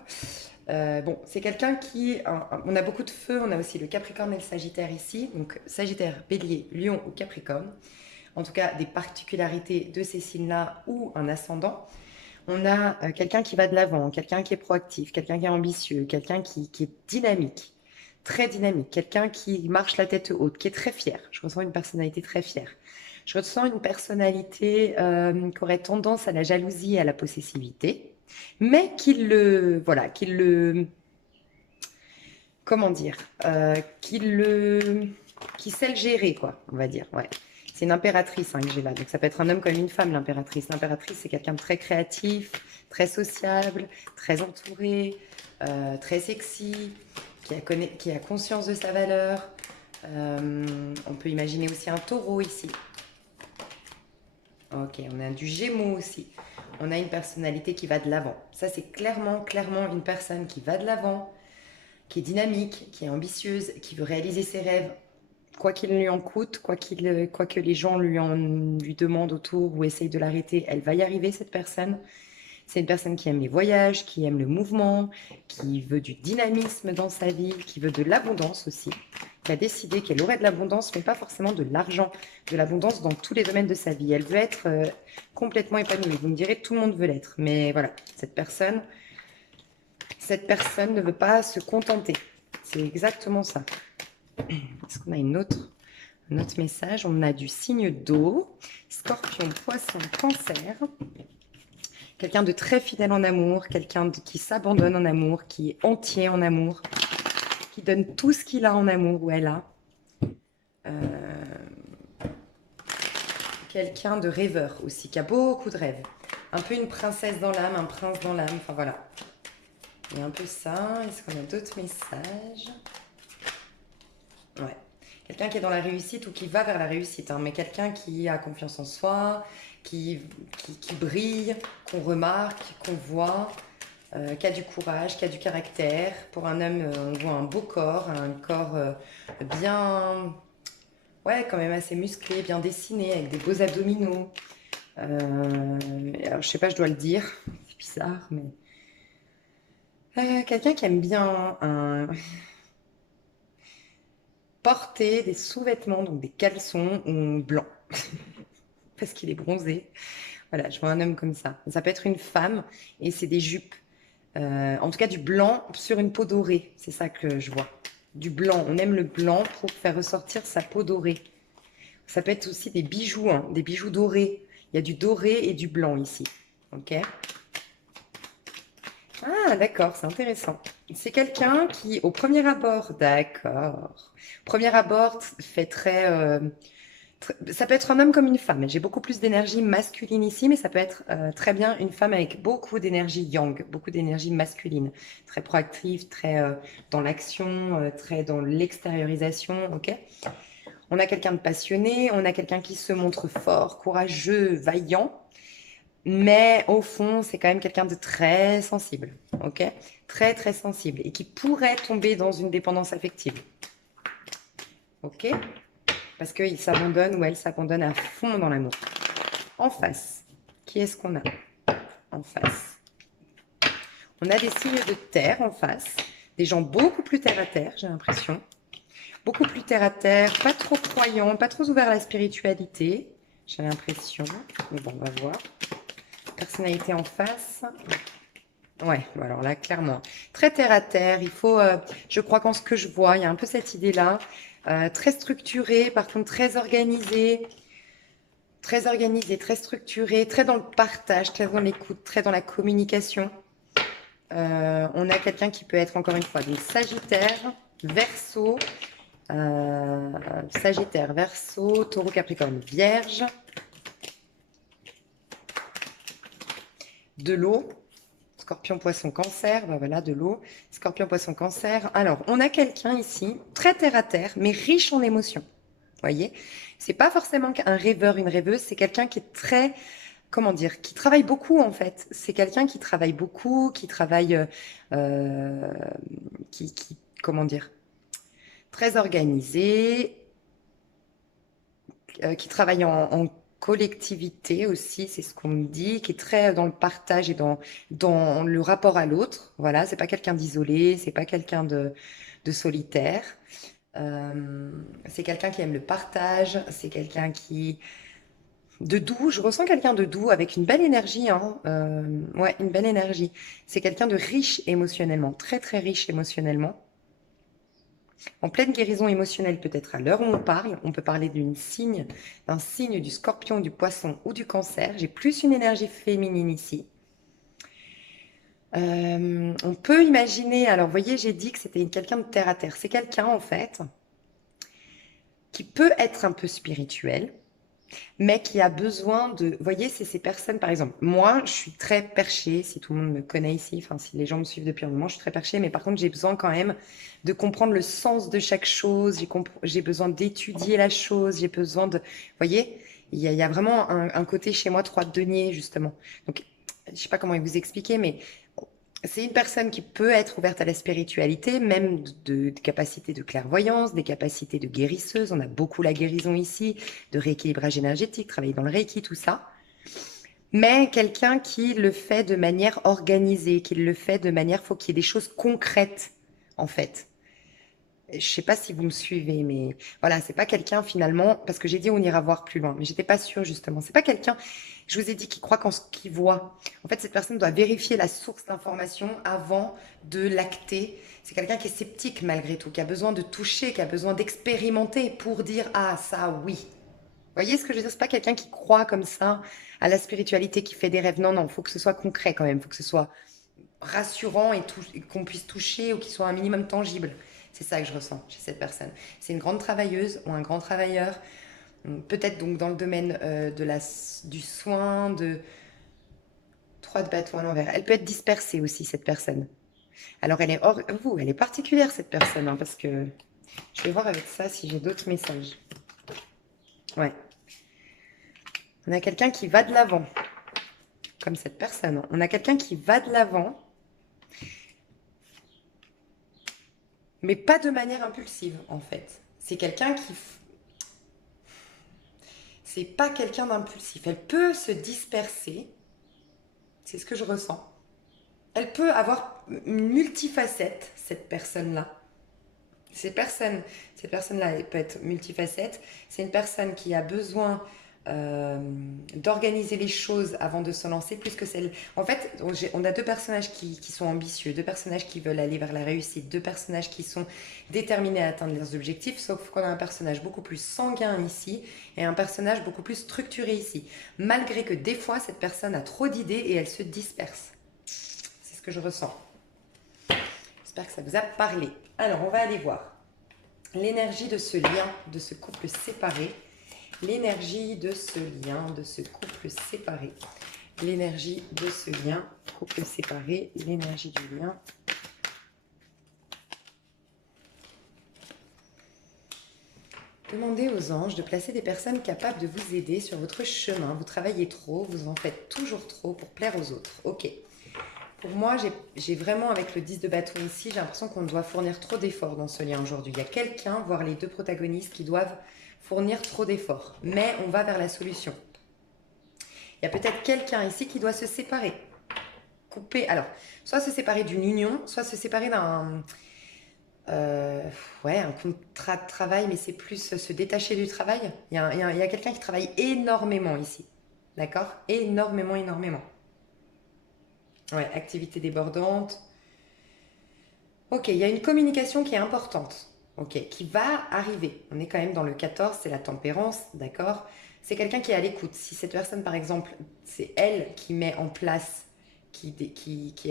Bon, c'est quelqu'un qui... on a beaucoup de feu, on a aussi le Capricorne et le Sagittaire ici. Donc Sagittaire, Bélier, Lion ou Capricorne. En tout cas, des particularités de ces signes-là ou un ascendant. On a quelqu'un qui va de l'avant, quelqu'un qui est proactif, quelqu'un qui est ambitieux, quelqu'un qui est dynamique, très dynamique, quelqu'un qui marche la tête haute, qui est très fier. Je ressens une personnalité très fière. Je ressens une personnalité qui aurait tendance à la jalousie et à la possessivité, mais voilà, comment dire, qui sait le gérer, quoi, on va dire, ouais. C'est une impératrice hein, que j'ai là, donc ça peut être un homme comme une femme, l'impératrice. L'impératrice, c'est quelqu'un de très créatif, très sociable, très entouré, très sexy, qui a conscience de sa valeur. On peut imaginer aussi un taureau ici. Ok, on a du gémeau aussi. On a une personnalité qui va de l'avant. Ça, c'est clairement une personne qui va de l'avant, qui est dynamique, qui est ambitieuse, qui veut réaliser ses rêves, quoi qu'il lui en coûte, quoi que les gens lui demandent autour ou essayent de l'arrêter, elle va y arriver, cette personne. C'est une personne qui aime les voyages, qui aime le mouvement, qui veut du dynamisme dans sa vie, qui veut de l'abondance aussi, qui a décidé qu'elle aurait de l'abondance, mais pas forcément de l'argent, de l'abondance dans tous les domaines de sa vie. Elle veut être complètement épanouie. Vous me direz, tout le monde veut l'être. Mais voilà, cette personne ne veut pas se contenter. C'est exactement ça. Est-ce qu'on a un autre message? On a du signe d'eau, Scorpion, Poisson, Cancer. Quelqu'un de très fidèle en amour, quelqu'un qui s'abandonne en amour, qui est entier en amour, qui donne tout ce qu'il a en amour ou elle a. Quelqu'un de rêveur aussi, qui a beaucoup de rêves. Un peu une princesse dans l'âme, un prince dans l'âme, enfin voilà. Il y a un peu ça. Est-ce qu'on a d'autres messages? Ouais. Quelqu'un qui est dans la réussite ou qui va vers la réussite, hein, mais quelqu'un qui a confiance en soi, qui brille, qu'on remarque, qu'on voit, qui a du courage, qui a du caractère. Pour un homme, on voit un beau corps, un corps bien, ouais, quand même assez musclé, bien dessiné, avec des beaux abdominaux. Alors, je sais pas, je dois le dire, c'est bizarre, mais Quelqu'un qui aime bien porter des sous-vêtements, donc des caleçons blancs, parce qu'il est bronzé. Voilà, je vois un homme comme ça. Ça peut être une femme et c'est des jupes. En tout cas, du blanc sur une peau dorée. C'est ça que je vois. Du blanc. On aime le blanc pour faire ressortir sa peau dorée. Ça peut être aussi des bijoux, hein, des bijoux dorés. Il y a du doré et du blanc ici. Ok. Ah, d'accord, c'est intéressant. C'est quelqu'un qui, au premier abord, d'accord. Premier abord, fait très, ça peut être un homme comme une femme. J'ai beaucoup plus d'énergie masculine ici, mais ça peut être très bien une femme avec beaucoup d'énergie yang, beaucoup d'énergie masculine, très proactive, très dans l'action, très dans l'extériorisation. Ok. On a quelqu'un de passionné, on a quelqu'un qui se montre fort, courageux, vaillant, mais au fond, c'est quand même quelqu'un de très sensible. Ok. Très très sensible et qui pourrait tomber dans une dépendance affective. Ok. Parce qu'il s'abandonne ou elle s'abandonne à fond dans l'amour. En face, qui est-ce qu'on a en face? On a des signes de terre en face, des gens beaucoup plus terre à terre, j'ai l'impression. Beaucoup plus terre à terre, pas trop croyants, pas trop ouverts à la spiritualité, j'ai l'impression. Mais bon, on va voir. Personnalité en face. Ouais, bon, alors là, clairement. Très terre à terre, il faut, je crois qu'en ce que je vois, il y a un peu cette idée-là. Très structuré, par contre très organisé. Très organisé, très structuré, très dans le partage, très dans l'écoute, très dans la communication. On a quelqu'un qui peut être encore une fois des Sagittaires, Verseau, Sagittaire, Verseau, Taureau, Capricorne, Vierge, de l'eau, Scorpion, Poisson, Cancer, ben voilà, de l'eau, Scorpion, Poisson, Cancer. Alors, on a quelqu'un ici, très terre à terre, mais riche en émotions. Voyez, c'est pas forcément un rêveur, une rêveuse, c'est quelqu'un qui est très, comment dire, qui travaille beaucoup en fait. C'est quelqu'un qui travaille beaucoup, qui travaille, euh, comment dire, très organisé, qui travaille en collectivité aussi, c'est ce qu'on me dit, qui est très dans le partage et dans le rapport à l'autre. Voilà, c'est pas quelqu'un d'isolé, c'est pas quelqu'un de solitaire. Euh, c'est quelqu'un qui aime le partage, c'est quelqu'un qui de doux, je ressens quelqu'un de doux avec une belle énergie, hein. Ouais, une belle énergie. C'est quelqu'un de riche émotionnellement, très très riche émotionnellement. En pleine guérison émotionnelle peut-être à l'heure où on parle, on peut parler d'un signe du scorpion, du poisson ou du cancer. J'ai plus une énergie féminine ici. On peut imaginer, alors vous voyez, j'ai dit que c'était quelqu'un de terre à terre. C'est quelqu'un en fait qui peut être un peu spirituel, mais qui a besoin de... Vous voyez, c'est ces personnes, par exemple, moi, je suis très perchée, si tout le monde me connaît ici, enfin, si les gens me suivent depuis un moment, je suis très perchée, mais par contre, j'ai besoin quand même de comprendre le sens de chaque chose, j'ai besoin d'étudier la chose, j'ai besoin de... Vous voyez, il y a vraiment un côté chez moi, trois deniers, justement. Donc, je sais pas comment vous expliquer, mais c'est une personne qui peut être ouverte à la spiritualité, même de capacités de clairvoyance, des capacités de guérisseuse. On a beaucoup la guérison ici, de rééquilibrage énergétique, travailler dans le Reiki, tout ça. Mais quelqu'un qui le fait de manière organisée, qui le fait de manière, faut qu'il y ait des choses concrètes, en fait. Je sais pas si vous me suivez, mais voilà, c'est pas quelqu'un finalement, parce que j'ai dit on ira voir plus loin, mais j'étais pas sûre justement. C'est pas quelqu'un, je vous ai dit, qui croit qu'en ce qu'il voit. En fait, cette personne doit vérifier la source d'information avant de l'acter. C'est quelqu'un qui est sceptique malgré tout, qui a besoin de toucher, qui a besoin d'expérimenter pour dire ah ça oui. Vous voyez ce que je veux dire? C'est pas quelqu'un qui croit comme ça à la spiritualité, qui fait des rêves. Non, non, faut que ce soit concret quand même, faut que ce soit rassurant et qu'on puisse toucher ou qu'il soit un minimum tangible. C'est ça que je ressens chez cette personne. C'est une grande travailleuse ou un grand travailleur, peut-être donc dans le domaine du soin, de trois de bâton à l'envers. Elle peut être dispersée aussi, cette personne. Alors elle est particulière cette personne, hein, parce que je vais voir avec ça si j'ai d'autres messages. Ouais. On a quelqu'un qui va de l'avant, comme cette personne. On a quelqu'un qui va de l'avant, mais pas de manière impulsive en fait. C'est quelqu'un qui c'est pas quelqu'un d'impulsif. Elle peut se disperser. C'est ce que je ressens. elle peut avoir une multifacette, cette personne-là. Cette personne-là, elle peut être multifacette. C'est une personne qui a besoin d'organiser les choses avant de se lancer, plus que celle... En fait, on a deux personnages qui sont ambitieux, deux personnages qui veulent aller vers la réussite, deux personnages qui sont déterminés à atteindre leurs objectifs, sauf qu'on a un personnage beaucoup plus sanguin ici et un personnage beaucoup plus structuré ici. Malgré que des fois, cette personne a trop d'idées et elle se disperse. C'est ce que je ressens. J'espère que ça vous a parlé. Alors, on va aller voir l'énergie de ce lien, de ce couple séparé. L'énergie de ce lien, de ce couple séparé. L'énergie de ce lien, couple séparé. L'énergie du lien. Demandez aux anges de placer des personnes capables de vous aider sur votre chemin. Vous travaillez trop, vous en faites toujours trop pour plaire aux autres. Ok. Pour moi, j'ai vraiment, avec le 10 de bâton ici, j'ai l'impression qu'on doit fournir trop d'efforts dans ce lien aujourd'hui. Il y a quelqu'un, voire les deux protagonistes, qui doivent fournir trop d'efforts. Mais on va vers la solution. Il y a peut-être quelqu'un ici qui doit se séparer. Couper, alors, soit se séparer d'une union, soit se séparer d'un... un contrat de travail, mais c'est plus se détacher du travail. Il y a quelqu'un qui travaille énormément ici. D'accord? Énormément, énormément. Ouais, activité débordante. Ok, il y a une communication qui est importante. Ok, qui va arriver. On est quand même dans le 14, c'est la tempérance, d'accord? C'est quelqu'un qui est à l'écoute. Si cette personne, par exemple, c'est elle qui met en place, qui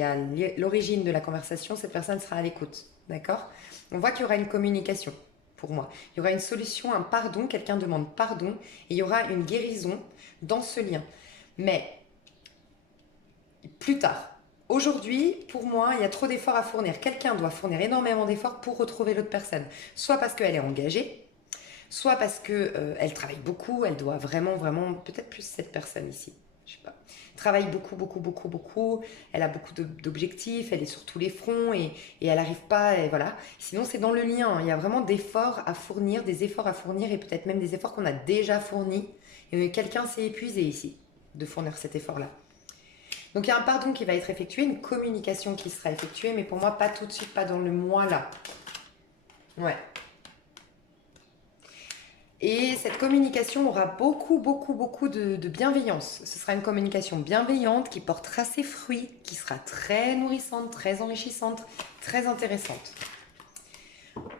a l'origine de la conversation, cette personne sera à l'écoute, d'accord? On voit qu'il y aura une communication, pour moi. Il y aura une solution, un pardon, quelqu'un demande pardon, et il y aura une guérison dans ce lien. Mais plus tard. Aujourd'hui, pour moi, il y a trop d'efforts à fournir. Quelqu'un doit fournir énormément d'efforts pour retrouver l'autre personne. Soit parce qu'elle est engagée, soit parce qu'elle travaille beaucoup, elle doit vraiment, vraiment, peut-être plus cette personne ici, je sais pas, travaille beaucoup, beaucoup, beaucoup, beaucoup, elle a beaucoup d'objectifs, elle est sur tous les fronts et elle n'arrive pas, et voilà. Sinon, c'est dans le lien, il y a vraiment d'efforts à fournir, des efforts à fournir et peut-être même des efforts qu'on a déjà fournis. Et quelqu'un s'est épuisé ici de fournir cet effort-là. Donc il y a un pardon qui va être effectué, une communication qui sera effectuée, mais pour moi, pas tout de suite, pas dans le mois là. Ouais. Et cette communication aura beaucoup, beaucoup, beaucoup de bienveillance. Ce sera une communication bienveillante qui portera ses fruits, qui sera très nourrissante, très enrichissante, très intéressante.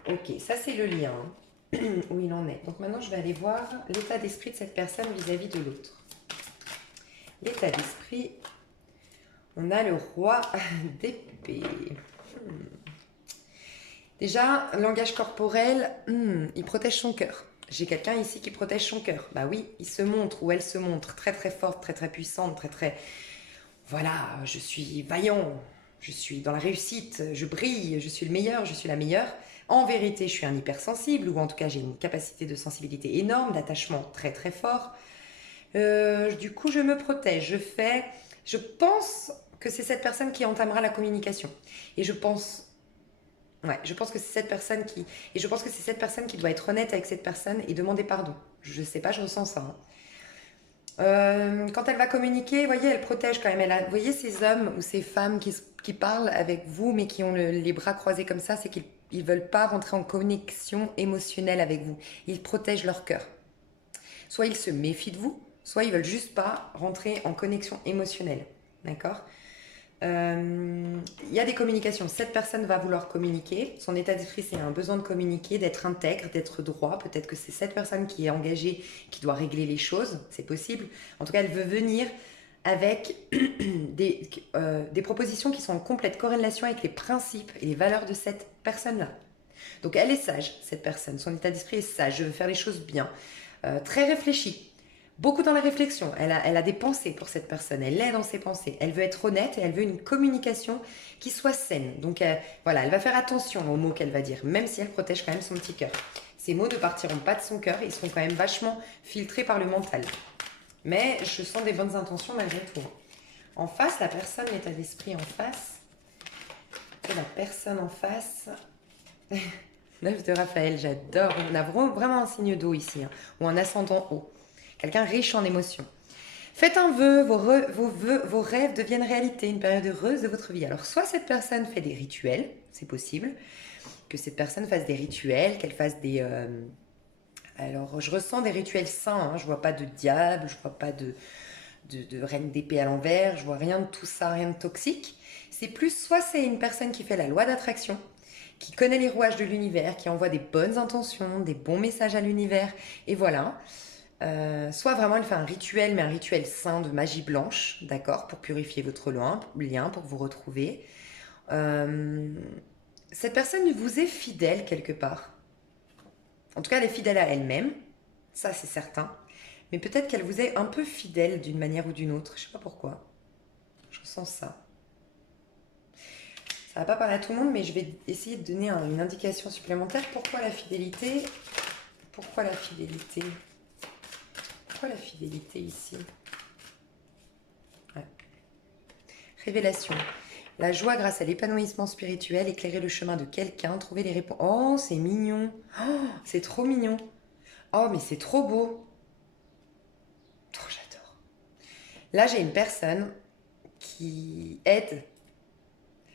Ok, ça c'est le lien où il en est. Donc maintenant, je vais aller voir l'état d'esprit de cette personne vis-à-vis de l'autre. L'état d'esprit... On a le roi d'épée. Déjà, langage corporel, il protège son cœur. J'ai quelqu'un ici qui protège son cœur. Bah oui, il se montre ou elle se montre très très forte, très très puissante, très très... Voilà, je suis vaillant, je suis dans la réussite, je brille, je suis le meilleur, je suis la meilleure. En vérité, je suis un hypersensible, ou en tout cas j'ai une capacité de sensibilité énorme, d'attachement très très fort. Du coup, je me protège, je pense que c'est cette personne qui entamera la communication. Et je pense que c'est cette personne qui doit être honnête avec cette personne et demander pardon. Je sais pas, je ressens ça. Quand elle va communiquer, vous voyez, elle protège quand même. Vous voyez ces hommes ou ces femmes qui parlent avec vous, mais qui ont les bras croisés comme ça, c'est qu'ils ne veulent pas rentrer en connexion émotionnelle avec vous. Ils protègent leur cœur. Soit ils se méfient de vous, soit ils veulent juste pas rentrer en connexion émotionnelle. D'accord? Il y a des communications. Cette personne va vouloir communiquer. Son état d'esprit, c'est un besoin de communiquer, d'être intègre, d'être droit. Peut-être que c'est cette personne qui est engagée, qui doit régler les choses. C'est possible. En tout cas, elle veut venir avec des propositions qui sont en complète corrélation avec les principes et les valeurs de cette personne-là. Donc, elle est sage, cette personne. Son état d'esprit est sage. Je veux faire les choses bien. Très réfléchie. Beaucoup dans la réflexion. Elle a des pensées pour cette personne. Elle est dans ses pensées. Elle veut être honnête et elle veut une communication qui soit saine. Donc voilà, elle va faire attention aux mots qu'elle va dire, même si elle protège quand même son petit cœur. Ces mots ne partiront pas de son cœur. Ils seront quand même vachement filtrés par le mental. Mais je sens des bonnes intentions malgré tout. En face, la personne, l'état d'esprit en face. La personne en face... 9 de Raphaël, j'adore. On a vraiment un signe d'eau ici, ou un ascendant haut. Quelqu'un riche en émotions. Faites un vœu, vos rêves deviennent réalité, une période heureuse de votre vie. Alors, soit cette personne fait des rituels, c'est possible, que cette personne fasse des rituels, qu'elle fasse des... alors, je ressens des rituels sains, hein, je vois pas de diable, je vois pas de reine d'épée à l'envers, je vois rien de tout ça, rien de toxique. C'est plus, soit c'est une personne qui fait la loi d'attraction, qui connaît les rouages de l'univers, qui envoie des bonnes intentions, des bons messages à l'univers, et voilà. Soit vraiment elle fait un rituel, mais un rituel sain de magie blanche, d'accord, pour purifier votre lien, pour vous retrouver. Euh, cette personne vous est fidèle quelque part. En tout cas, elle est fidèle à elle-même, ça c'est certain. Mais peut-être qu'elle vous est un peu fidèle d'une manière ou d'une autre. Je sais pas pourquoi. Je ressens ça. Ça va pas parler à tout le monde, mais je vais essayer de donner une indication supplémentaire. Pourquoi la fidélité? Pourquoi la fidélité? Pourquoi la fidélité ici? Ouais. Révélation. La joie grâce à l'épanouissement spirituel, éclairer le chemin de quelqu'un, trouver les réponses. Oh, c'est mignon. Oh, c'est trop mignon. Oh, mais c'est trop beau. Trop j'adore. Là, j'ai une personne qui aide.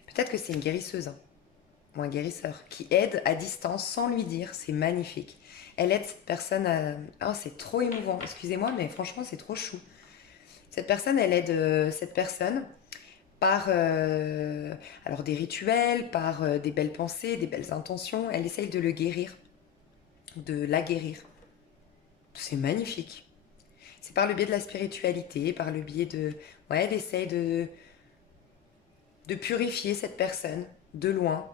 Peut-être que c'est une guérisseuse, hein, ou un guérisseur, qui aide à distance sans lui dire. C'est magnifique. Elle aide cette personne à... Oh, c'est trop émouvant. Excusez-moi, mais franchement, c'est trop chou. Cette personne, elle aide cette personne par alors des rituels, par des belles pensées, des belles intentions. Elle essaye de le guérir, de la guérir. C'est magnifique. C'est par le biais de la spiritualité, par le biais de... Ouais, elle essaye de purifier cette personne de loin.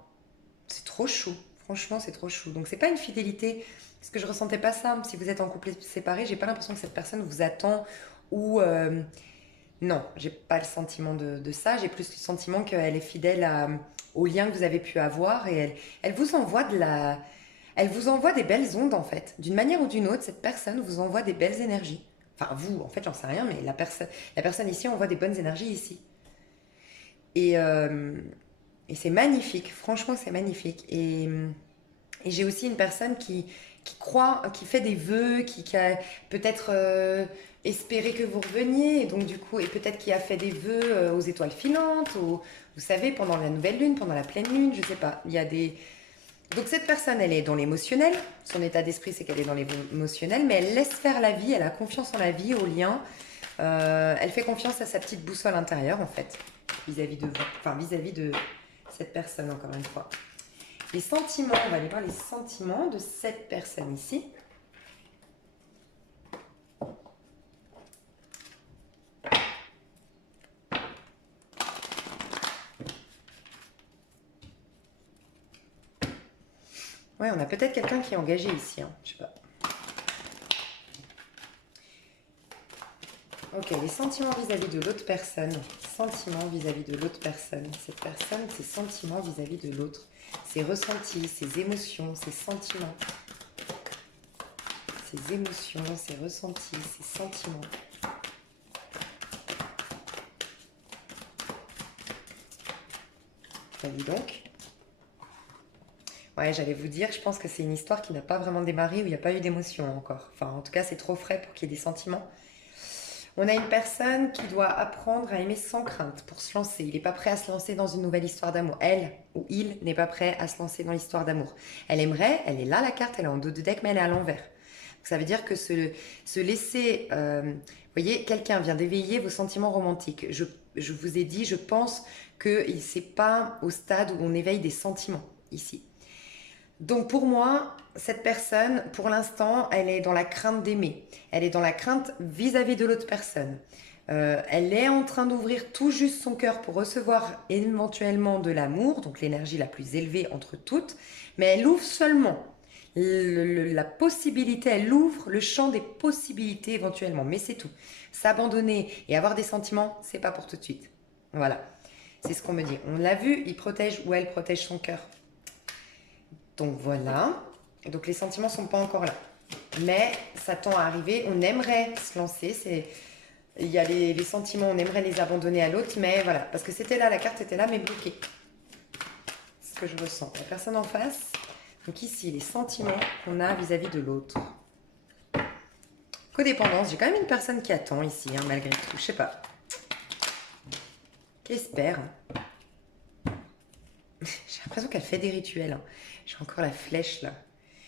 C'est trop chou. Franchement, c'est trop chou. Donc, c'est pas une fidélité. Parce que je ressentais pas ça. Si vous êtes en couple séparé, j'ai pas l'impression que cette personne vous attend ou... non, j'ai pas le sentiment de ça. J'ai plus le sentiment qu'elle est fidèle au lien que vous avez pu avoir et elle vous envoie elle vous envoie des belles ondes en fait. D'une manière ou d'une autre, cette personne vous envoie des belles énergies. Enfin, vous, en fait, j'en sais rien, mais la personne ici envoie des bonnes énergies ici. Et, euh, et c'est magnifique. Franchement, c'est magnifique. Et j'ai aussi une personne qui croit, qui fait des vœux, qui a peut-être espéré que vous reveniez, et donc du coup, et peut-être qui a fait des vœux aux étoiles filantes, vous savez, pendant la nouvelle lune, pendant la pleine lune, je sais pas. Il y a des... Donc cette personne, elle est dans l'émotionnel. Son état d'esprit, c'est qu'elle est dans l'émotionnel, mais elle laisse faire la vie, elle a confiance en la vie, au lien. Elle fait confiance à sa petite boussole intérieure, en fait, vis-à-vis de vous, enfin vis-à-vis de cette personne, encore une fois. Les sentiments, on va aller voir les sentiments de cette personne ici. Ouais, on a peut-être quelqu'un qui est engagé ici, hein, je sais pas. Ok, les sentiments vis-à-vis de l'autre personne. Sentiments vis-à-vis de l'autre personne. Cette personne, ses sentiments vis-à-vis de l'autre. Ses ressentis, ses émotions, ses sentiments. Ses émotions, ses ressentis, ses sentiments. Ben, dis donc. Ouais, j'allais vous dire, je pense que c'est une histoire qui n'a pas vraiment démarré, où il n'y a pas eu d'émotion encore. Enfin, en tout cas, c'est trop frais pour qu'il y ait des sentiments. On a une personne qui doit apprendre à aimer sans crainte pour se lancer. Il n'est pas prêt à se lancer dans une nouvelle histoire d'amour. Elle ou il n'est pas prêt à se lancer dans l'histoire d'amour. Elle aimerait, elle est là la carte, elle est en dos de deck, mais elle est à l'envers. Donc ça veut dire que se laisser... vous voyez, quelqu'un vient d'éveiller vos sentiments romantiques. Je vous ai dit, je pense que c'est pas au stade où on éveille des sentiments ici. Donc pour moi, cette personne, pour l'instant, elle est dans la crainte d'aimer. Elle est dans la crainte vis-à-vis de l'autre personne. Elle est en train d'ouvrir tout juste son cœur pour recevoir éventuellement de l'amour, donc l'énergie la plus élevée entre toutes, mais elle ouvre seulement la possibilité, elle ouvre le champ des possibilités éventuellement, mais c'est tout. S'abandonner et avoir des sentiments, c'est pas pour tout de suite. Voilà, c'est ce qu'on me dit. On l'a vu, il protège ou elle protège son cœur. Donc voilà. Donc les sentiments sont pas encore là. Mais ça tend à arriver. On aimerait se lancer. Il y a les sentiments, on aimerait les abandonner à l'autre. Mais voilà. Parce que c'était là, la carte était là, mais bloquée. C'est ce que je ressens. La personne en face. Donc ici, les sentiments qu'on a vis-à-vis de l'autre. Codépendance, j'ai quand même une personne qui attend ici, hein, malgré tout. Je sais pas. Qui espère. J'ai l'impression qu'elle fait des rituels, hein. J'ai encore la flèche là.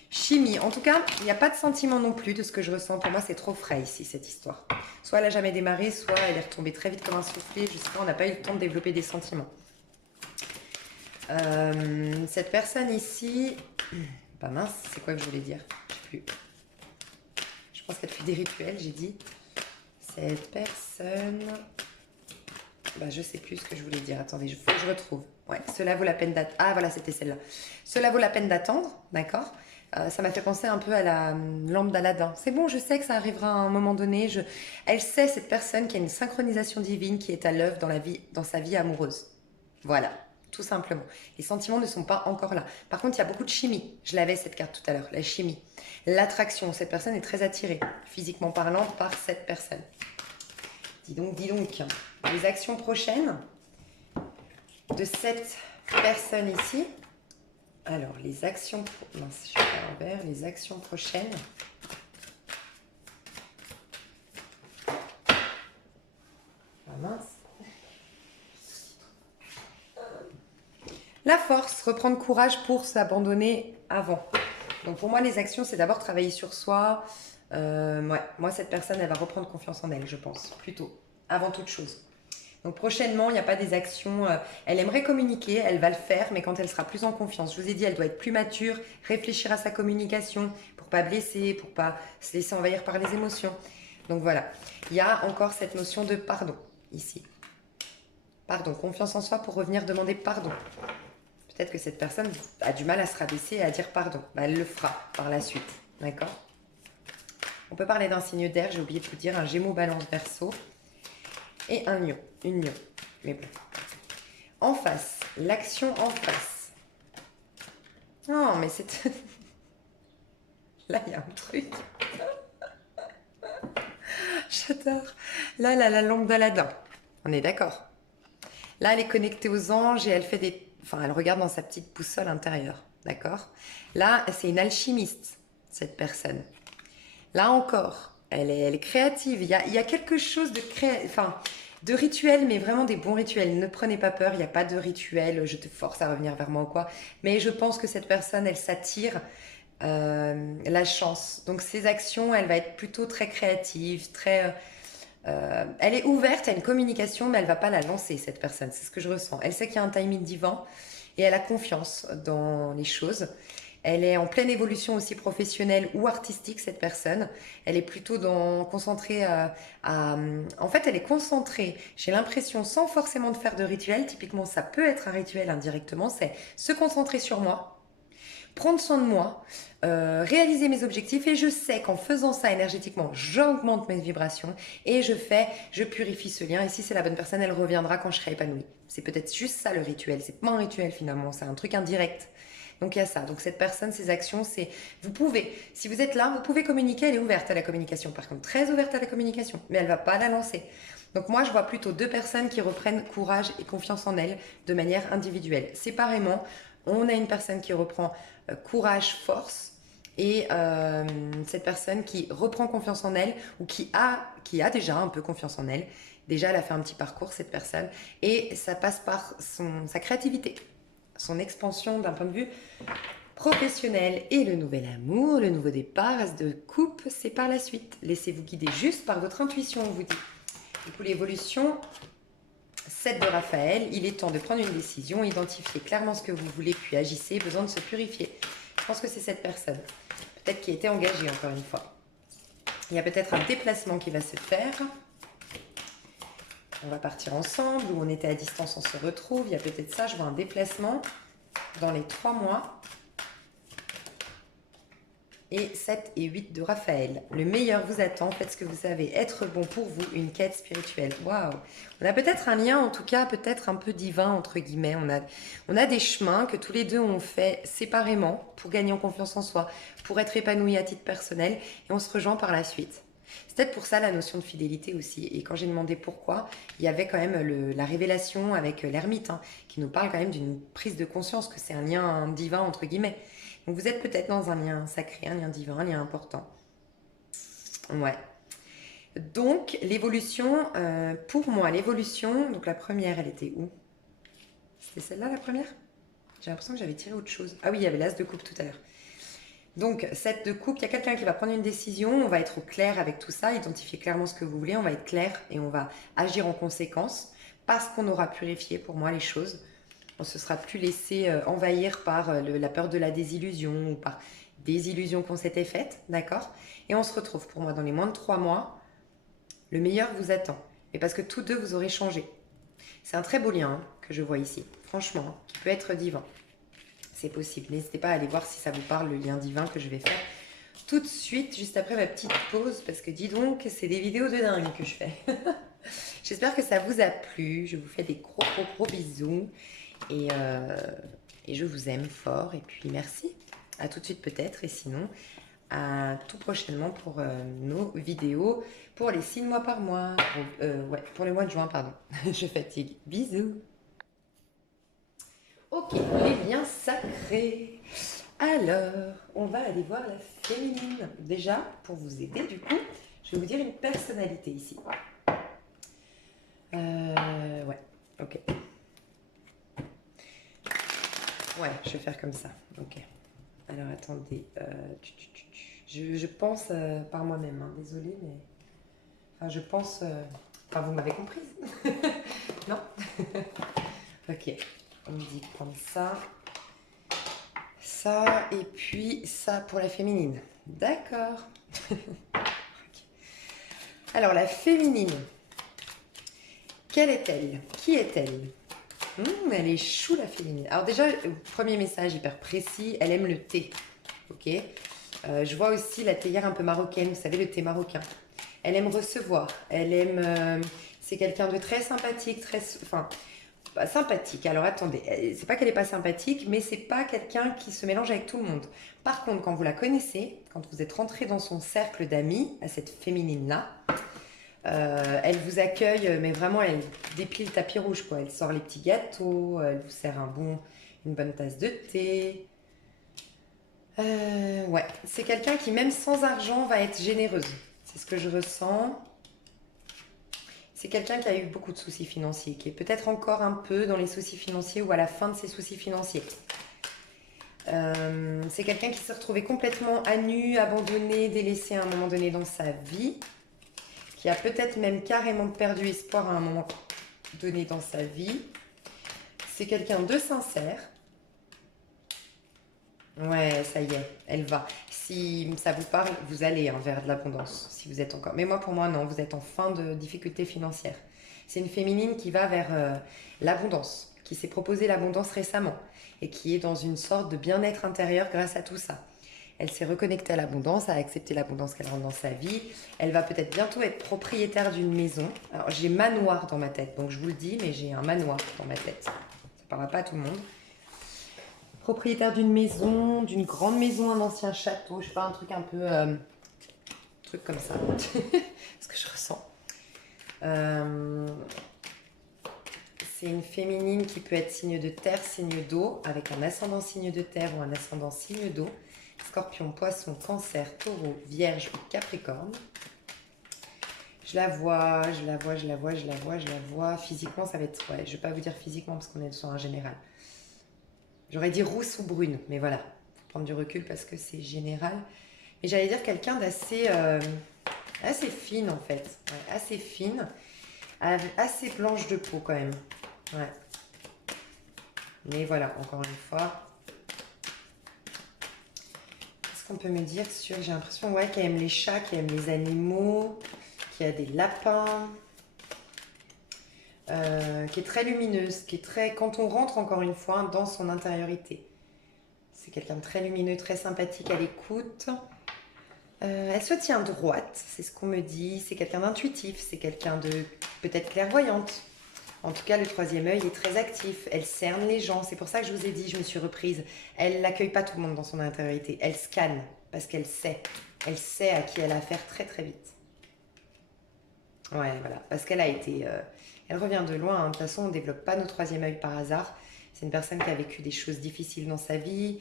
Chimie. En tout cas, il n'y a pas de sentiment non plus de ce que je ressens. Pour moi, c'est trop frais ici, cette histoire. Soit elle n'a jamais démarré, soit elle est retombée très vite comme un soufflé. Je sais pas, on n'a pas eu le temps de développer des sentiments. Cette personne ici... Bah mince, c'est quoi que je voulais dire? Je sais plus. Je pense qu'elle fait des rituels, j'ai dit. Cette personne... Bah je sais plus ce que je voulais dire. Attendez, il faut que je retrouve. Ouais, cela vaut la peine d'attendre. Ah voilà, c'était celle-là. Cela vaut la peine d'attendre, d'accord. Ça m'a fait penser un peu à la lampe d'Aladin. C'est bon, je sais que ça arrivera à un moment donné. Elle sait, cette personne, qu'il y a une synchronisation divine qui est à l'œuvre dans sa vie amoureuse. Voilà, tout simplement. Les sentiments ne sont pas encore là. Par contre, il y a beaucoup de chimie. Je l'avais cette carte tout à l'heure, la chimie. L'attraction, cette personne est très attirée, physiquement parlant, par cette personne. Dis donc. Les actions prochaines de cette personne ici. Alors, les actions... Mince, je suis à l'envers. Les actions prochaines. Ah mince. La force, reprendre courage pour s'abandonner avant. Donc pour moi, les actions, c'est d'abord travailler sur soi. Ouais, moi, cette personne, elle va reprendre confiance en elle, je pense, plutôt, avant toute chose. Donc prochainement, il n'y a pas des actions. Elle aimerait communiquer, elle va le faire, mais quand elle sera plus en confiance. Je vous ai dit, elle doit être plus mature, réfléchir à sa communication pour pas blesser, pour pas se laisser envahir par les émotions. Donc voilà, il y a encore cette notion de pardon ici. Pardon, confiance en soi pour revenir demander pardon. Peut-être que cette personne a du mal à se rabaisser et à dire pardon. Bah, elle le fera par la suite, d'accord? On peut parler d'un signe d'air, j'ai oublié de vous dire, un Gémeaux, Balance, Verseau et un Lion, une Lion. Mais bon. En face, l'action en face. Non, mais c'est... Là, il y a un truc. J'adore. Là, la lampe d'Aladin. On est d'accord. Là, elle est connectée aux anges et elle fait des... Enfin, elle regarde dans sa petite boussole intérieure. D'accord? Là, c'est une alchimiste, cette personne. Là encore, elle est créative. Il y a quelque chose de rituel, mais vraiment des bons rituels. Ne prenez pas peur, il n'y a pas de rituel, je te force à revenir vers moi ou quoi. Mais je pense que cette personne, elle s'attire la chance. Donc ses actions, elle va être plutôt très créative, elle est ouverte à une communication, mais elle va pas la lancer, cette personne. C'est ce que je ressens. Elle sait qu'il y a un timing divin et elle a confiance dans les choses. Elle est en pleine évolution aussi professionnelle ou artistique, cette personne. Elle est plutôt concentrée En fait, elle est concentrée, j'ai l'impression, sans forcément de faire de rituel. Typiquement, ça peut être un rituel indirectement. C'est se concentrer sur moi, prendre soin de moi, réaliser mes objectifs, et je sais qu'en faisant ça énergétiquement, j'augmente mes vibrations et je purifie ce lien. Et si c'est la bonne personne, elle reviendra quand je serai épanouie. C'est peut-être juste ça le rituel. C'est pas un rituel finalement, c'est un truc indirect. Donc il y a ça. Donc cette personne, ses actions, vous pouvez, si vous êtes là, vous pouvez communiquer. Elle est ouverte à la communication, par contre, très ouverte à la communication, mais elle va pas la lancer. Donc moi, je vois plutôt deux personnes qui reprennent courage et confiance en elles de manière individuelle. Séparément, on a une personne qui reprend courage, force, et cette personne qui reprend confiance en elle, ou qui a déjà un peu confiance en elle. Déjà, elle a fait un petit parcours, cette personne, et ça passe par sa créativité, son expansion d'un point de vue professionnel. Et le nouvel amour, le nouveau départ, as de coupe, c'est par la suite. Laissez-vous guider juste par votre intuition, on vous dit. Et pour l'évolution, 7 de Raphaël, il est temps de prendre une décision, identifier clairement ce que vous voulez, puis agissez, besoin de se purifier. Je pense que c'est cette personne, peut-être qui était engagée encore une fois. Il y a peut-être un déplacement qui va se faire. On va partir ensemble, ou on était à distance, on se retrouve. Il y a peut-être ça, je vois un déplacement dans les 3 mois. Et 7 et 8 de Raphaël. Le meilleur vous attend, faites ce que vous savez être bon pour vous, une quête spirituelle. Waouh! On a peut-être un lien, en tout cas, peut-être un peu divin, entre guillemets. On a des chemins que tous les deux ont fait séparément pour gagner en confiance en soi, pour être épanoui à titre personnel, et on se rejoint par la suite. C'est peut-être pour ça la notion de fidélité aussi. Et quand j'ai demandé pourquoi, il y avait quand même la révélation avec l'ermite, hein, qui nous parle quand même d'une prise de conscience, que c'est un lien divin, entre guillemets. Donc vous êtes peut-être dans un lien sacré, un lien divin, un lien important. Ouais. Donc, l'évolution, pour moi, l'évolution, donc la première, elle était où? C'était celle-là, la première? J'ai l'impression que j'avais tiré autre chose. Ah oui, il y avait l'as de coupe tout à l'heure. Donc, cette de coupe, il y a quelqu'un qui va prendre une décision, on va être au clair avec tout ça, identifier clairement ce que vous voulez, on va être clair et on va agir en conséquence parce qu'on aura purifié, pour moi, les choses. On se sera plus laissé envahir par la peur de la désillusion ou par des illusions qu'on s'était faites, d'accord? Et on se retrouve, pour moi, dans les moins de 3 mois, le meilleur vous attend. Et parce que tous deux, vous aurez changé. C'est un très beau lien hein, que je vois ici, franchement, hein, qui peut être divin. C'est possible. N'hésitez pas à aller voir si ça vous parle, le lien divin que je vais faire tout de suite, juste après ma petite pause, parce que dis donc, c'est des vidéos de dingue que je fais. J'espère que ça vous a plu. Je vous fais des gros, gros, gros bisous. Et je vous aime fort. Et puis, merci. À tout de suite peut-être. Et sinon, à tout prochainement pour nos vidéos pour les 6 mois par mois. Ouais, pour le mois de juin, pardon. Je fatigue. Bisous. Ok, les liens sacrés. Alors, on va aller voir la féminine. Déjà, pour vous aider, du coup, je vais vous dire une personnalité ici. Ouais, ok. Ouais, je vais faire comme ça. Ok. Alors, attendez. Je pense par moi-même. Hein, désolée, mais... Enfin, je pense... Enfin, vous m'avez comprise. Non. Ok. On me dit comme ça. Ça, et puis ça pour la féminine. D'accord. Okay. Alors, la féminine. Quelle est-elle? Qui est-elle? Elle est chou, la féminine. Alors déjà, premier message hyper précis, elle aime le thé. Ok. Je vois aussi la théière un peu marocaine, vous savez, le thé marocain. Elle aime recevoir. Elle aime... c'est quelqu'un de très sympathique, très... Enfin, sympathique. Alors attendez, c'est pas qu'elle est pas sympathique, mais c'est pas quelqu'un qui se mélange avec tout le monde. Par contre, quand vous la connaissez, quand vous êtes rentré dans son cercle d'amis, à cette féminine-là, elle vous accueille, mais vraiment, elle déplie le tapis rouge, quoi. Elle sort les petits gâteaux, elle vous sert une bonne tasse de thé. Ouais, c'est quelqu'un qui, même sans argent, va être généreuse. C'est ce que je ressens. C'est quelqu'un qui a eu beaucoup de soucis financiers, qui est peut-être encore un peu dans les soucis financiers ou à la fin de ses soucis financiers. C'est quelqu'un qui s'est retrouvé complètement à nu, abandonné, délaissé à un moment donné dans sa vie, qui a peut-être même carrément perdu espoir à un moment donné dans sa vie. C'est quelqu'un de sincère. Ouais, ça y est, elle va. Si ça vous parle, vous allez vers de l'abondance, si vous êtes encore... Mais moi, pour moi, non, vous êtes en fin de difficulté financière. C'est une féminine qui va vers l'abondance, qui s'est proposé l'abondance récemment et qui est dans une sorte de bien-être intérieur grâce à tout ça. Elle s'est reconnectée à l'abondance, a accepté l'abondance qu'elle rentre dans sa vie. Elle va peut-être bientôt être propriétaire d'une maison. Alors, j'ai manoir dans ma tête, donc je vous le dis, mais j'ai un manoir dans ma tête. Ça ne parlera pas à tout le monde. Propriétaire d'une maison, d'une grande maison, un ancien château, je sais pas, un truc un peu... truc comme ça, ce que je ressens. C'est une féminine qui peut être signe de terre, signe d'eau, avec un ascendant signe de terre ou un ascendant signe d'eau. Scorpion, poisson, cancer, taureau, vierge ou capricorne. Je la vois, je la vois, je la vois, je la vois, je la vois. Physiquement, ça va être... Ouais, je vais pas vous dire physiquement parce qu'on est sur un général. J'aurais dit rousse ou brune, mais voilà, faut prendre du recul parce que c'est général. Mais j'allais dire quelqu'un d'assez assez fine en fait, ouais, assez fine, assez blanche de peau quand même. Ouais. Mais voilà, encore une fois. Qu'est-ce qu'on peut me dire sur... J'ai l'impression ouais, qu'elle aime les chats, qu'elle aime les animaux, qu'il y a des lapins. Qui est très lumineuse, qui est très... Quand on rentre encore une fois dans son intériorité. C'est quelqu'un de très lumineux, très sympathique à l'écoute. Elle se tient droite, c'est ce qu'on me dit. C'est quelqu'un d'intuitif, c'est quelqu'un de peut-être clairvoyante. En tout cas, le troisième œil est très actif. Elle cerne les gens. C'est pour ça que je vous ai dit, je me suis reprise. Elle n'accueille pas tout le monde dans son intériorité. Elle scanne parce qu'elle sait. Elle sait à qui elle a affaire très très vite. Ouais, voilà. Parce qu'elle a été... elle revient de loin. Hein. De toute façon, on ne développe pas nos troisième œil par hasard. C'est une personne qui a vécu des choses difficiles dans sa vie,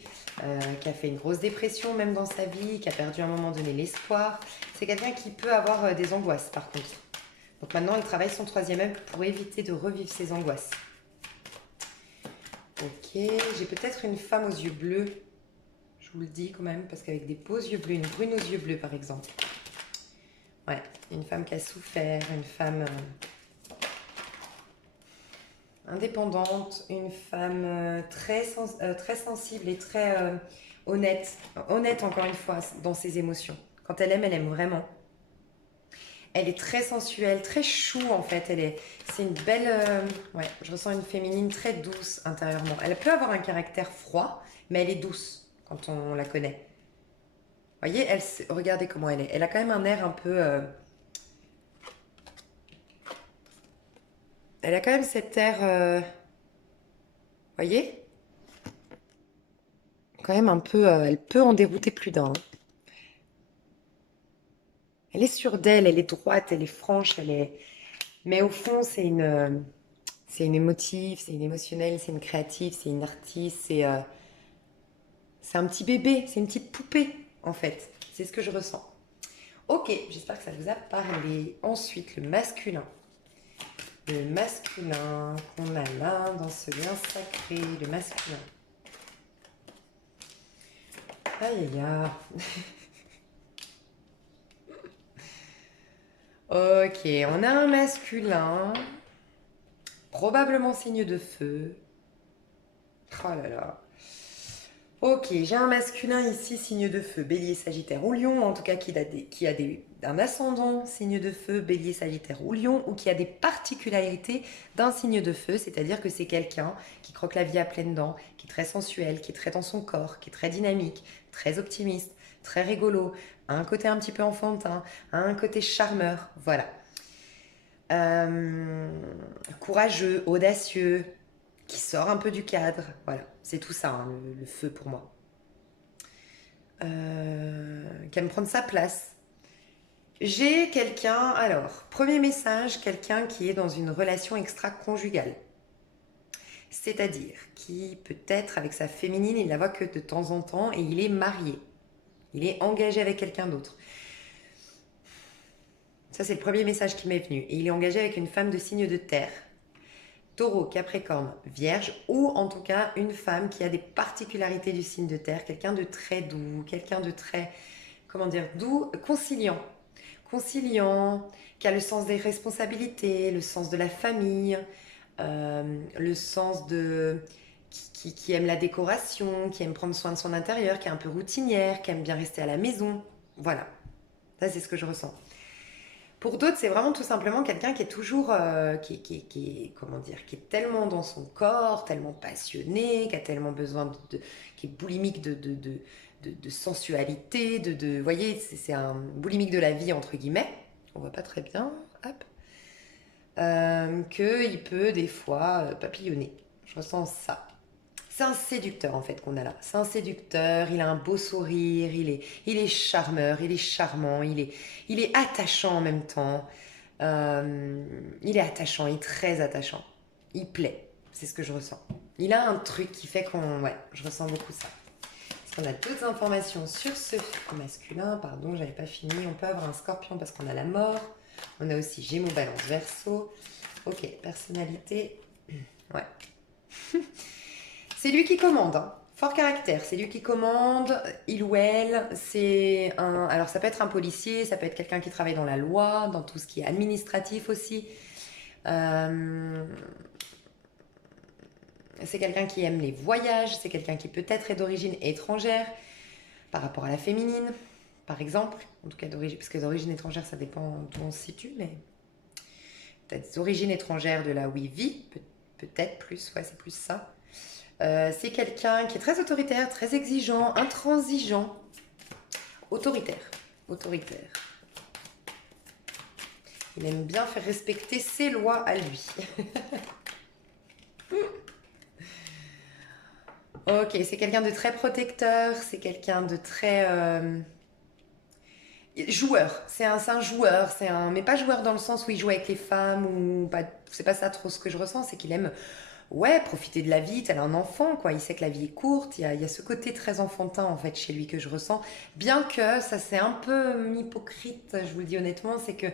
qui a fait une grosse dépression même dans sa vie, qui a perdu à un moment donné l'espoir. C'est quelqu'un qui peut avoir des angoisses par contre. Donc maintenant, elle travaille son troisième œil pour éviter de revivre ses angoisses. Ok, j'ai peut-être une femme aux yeux bleus. Je vous le dis quand même, parce qu'avec des beaux yeux bleus, une brune aux yeux bleus par exemple. Ouais, une femme qui a souffert, une femme indépendante, une femme très sensible et très honnête. Honnête encore une fois dans ses émotions. Quand elle aime vraiment. Elle est très sensuelle, très chou en fait. C'est une belle, ouais, je ressens une féminine très douce intérieurement. Elle peut avoir un caractère froid, mais elle est douce quand on la connaît. Vous voyez, regardez comment elle est. Elle a quand même un air un peu, elle a quand même cet air, voyez, quand même un peu, elle peut en dérouter plus d'un, hein. Elle est sûre d'elle, elle est droite, elle est franche, mais au fond, c'est une émotive, c'est une émotionnelle, c'est une créative, c'est une artiste, c'est un petit bébé, c'est une petite poupée, en fait. C'est ce que je ressens. Ok, j'espère que ça vous a parlé. Ensuite, le masculin. Le masculin qu'on a là, dans ce lien sacré, le masculin. Aïe, aïe, aïe. Ok, on a un masculin, probablement signe de feu. Oh là là. Ok, j'ai un masculin ici, signe de feu, bélier, sagittaire ou lion, en tout cas un ascendant, signe de feu, bélier, sagittaire ou lion, ou qui a des particularités d'un signe de feu, c'est-à-dire que c'est quelqu'un qui croque la vie à pleines dents, qui est très sensuel, qui est très dans son corps, qui est très dynamique, très optimiste, très rigolo, a un côté un petit peu enfantin, a un côté charmeur, voilà. Euh, Courageux, audacieux, qui sort un peu du cadre. Voilà, c'est tout ça, hein, le feu pour moi. Qui aime prendre sa place. J'ai quelqu'un, alors, premier message, quelqu'un qui est dans une relation extra-conjugale. C'est-à-dire qui peut-être avec sa féminine, il la voit que de temps en temps et il est marié. Il est engagé avec quelqu'un d'autre. Ça, c'est le premier message qui m'est venu. Et il est engagé avec une femme de signe de terre. Taureau, Capricorne, Vierge, ou en tout cas une femme qui a des particularités du signe de terre, quelqu'un de très doux, quelqu'un de très, comment dire, doux, conciliant, qui a le sens des responsabilités, le sens de la famille, le sens de... qui aime la décoration, qui aime prendre soin de son intérieur, qui est un peu routinière, qui aime bien rester à la maison. Voilà, ça c'est ce que je ressens. Pour d'autres, c'est vraiment tout simplement quelqu'un qui est toujours, comment dire, qui est tellement dans son corps, tellement passionné, qui a tellement besoin qui est boulimique de sensualité, vous voyez, c'est un boulimique de la vie entre guillemets. On voit pas très bien, hop, qu'il peut des fois papillonner. Je ressens ça. C'est un séducteur en fait qu'on a là. C'est un séducteur, il a un beau sourire, il est charmeur, il est charmant, il est attachant en même temps. Il est attachant, il est très attachant. Il plaît, c'est ce que je ressens. Il a un truc qui fait qu'on... Ouais, je ressens beaucoup ça. Est-ce qu'on a d'autres informations sur ce masculin? Pardon, j'avais pas fini. On peut avoir un scorpion parce qu'on a la mort. On a aussi Gémeaux, Balance, Verseau. Ok, personnalité. Ouais. C'est lui qui commande, hein. Fort caractère, c'est lui qui commande, il ou elle, c'est un... Alors ça peut être un policier, ça peut être quelqu'un qui travaille dans la loi, dans tout ce qui est administratif aussi. C'est quelqu'un qui aime les voyages, c'est quelqu'un qui peut-être est d'origine étrangère, par rapport à la féminine, par exemple. En tout cas d'origine, parce que d'origine étrangère, ça dépend d'où on se situe, mais peut-être d'origine étrangère de là où il vit, peut-être plus, ouais, c'est plus ça. C'est quelqu'un qui est très autoritaire, très exigeant, intransigeant, autoritaire. Il aime bien faire respecter ses lois à lui. Ok, c'est quelqu'un de très protecteur, c'est quelqu'un de très joueur. C'est un joueur, mais pas joueur dans le sens où il joue avec les femmes ou pas. C'est pas ça trop ce que je ressens, c'est qu'il aime ouais, profiter de la vie, tel un enfant, quoi. Il sait que la vie est courte, il y a ce côté très enfantin, en fait, chez lui que je ressens. Bien que ça, c'est un peu hypocrite, je vous le dis honnêtement, c'est que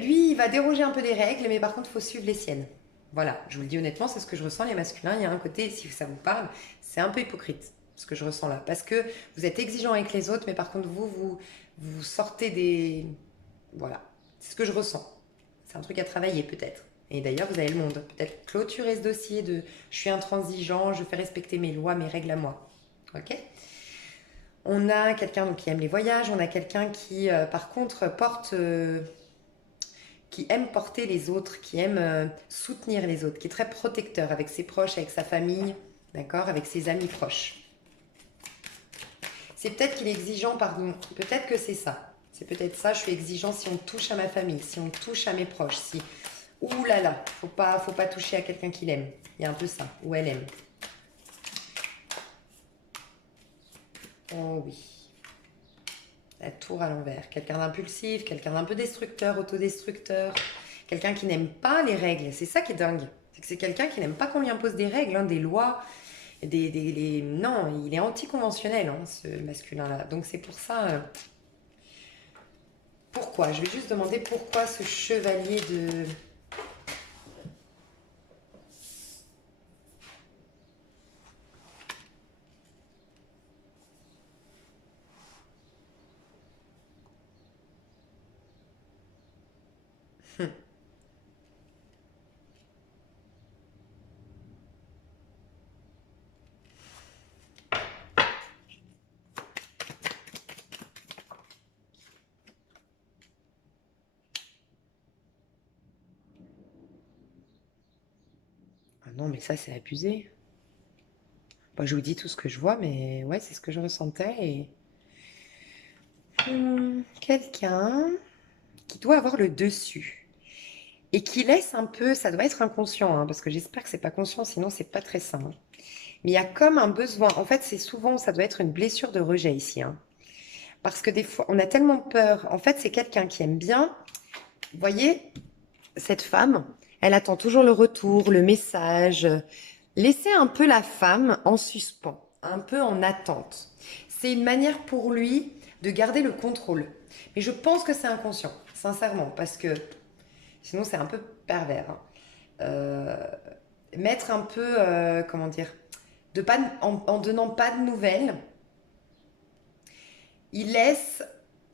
lui, il va déroger un peu des règles, mais par contre, il faut suivre les siennes. Voilà, je vous le dis honnêtement, c'est ce que je ressens, les masculins. Il y a un côté, si ça vous parle, c'est un peu hypocrite, ce que je ressens là. Parce que vous êtes exigeant avec les autres, mais par contre, vous sortez des... Voilà, c'est ce que je ressens. C'est un truc à travailler peut-être. Et d'ailleurs, vous avez le monde. Peut-être clôturer ce dossier de je suis intransigeant, je fais respecter mes lois, mes règles à moi. Ok. On a quelqu'un donc, qui aime les voyages, on a quelqu'un qui, par contre, qui aime porter les autres, qui aime soutenir les autres, qui est très protecteur avec ses proches, avec sa famille, d'accord, avec ses amis proches. C'est peut-être qu'il est exigeant, pardon, peut-être que c'est ça. C'est peut-être ça, je suis exigeant si on touche à ma famille, si on touche à mes proches, si... Ouh là là, faut pas toucher à quelqu'un qu'il aime. Il y a un peu ça, ou elle aime. Oh oui. La tour à l'envers. Quelqu'un d'impulsif, quelqu'un d'un peu destructeur, autodestructeur. Quelqu'un qui n'aime pas les règles. C'est ça qui est dingue. C'est que c'est quelqu'un qui n'aime pas qu'on lui impose des règles, hein, des lois. Non, il est anticonventionnel, hein, ce masculin-là. Donc c'est pour ça... pourquoi? Je vais juste demander pourquoi ce chevalier de... Ah non, mais ça, c'est abusé. Moi, je vous dis tout ce que je vois, mais ouais, c'est ce que je ressentais. Et... quelqu'un qui doit avoir le dessus et qui laisse un peu, ça doit être inconscient, hein, parce que j'espère que c'est pas conscient, sinon c'est pas très sain, hein. Mais il y a comme un besoin. En fait, c'est souvent, ça doit être une blessure de rejet ici, hein. Parce que des fois, on a tellement peur. En fait, c'est quelqu'un qui aime bien. Vous voyez, cette femme, elle attend toujours le retour, le message. Laisser un peu la femme en suspens, un peu en attente. C'est une manière pour lui de garder le contrôle. Mais je pense que c'est inconscient, sincèrement, parce que sinon c'est un peu pervers, hein. Euh, mettre un peu, comment dire, en donnant pas de nouvelles, il laisse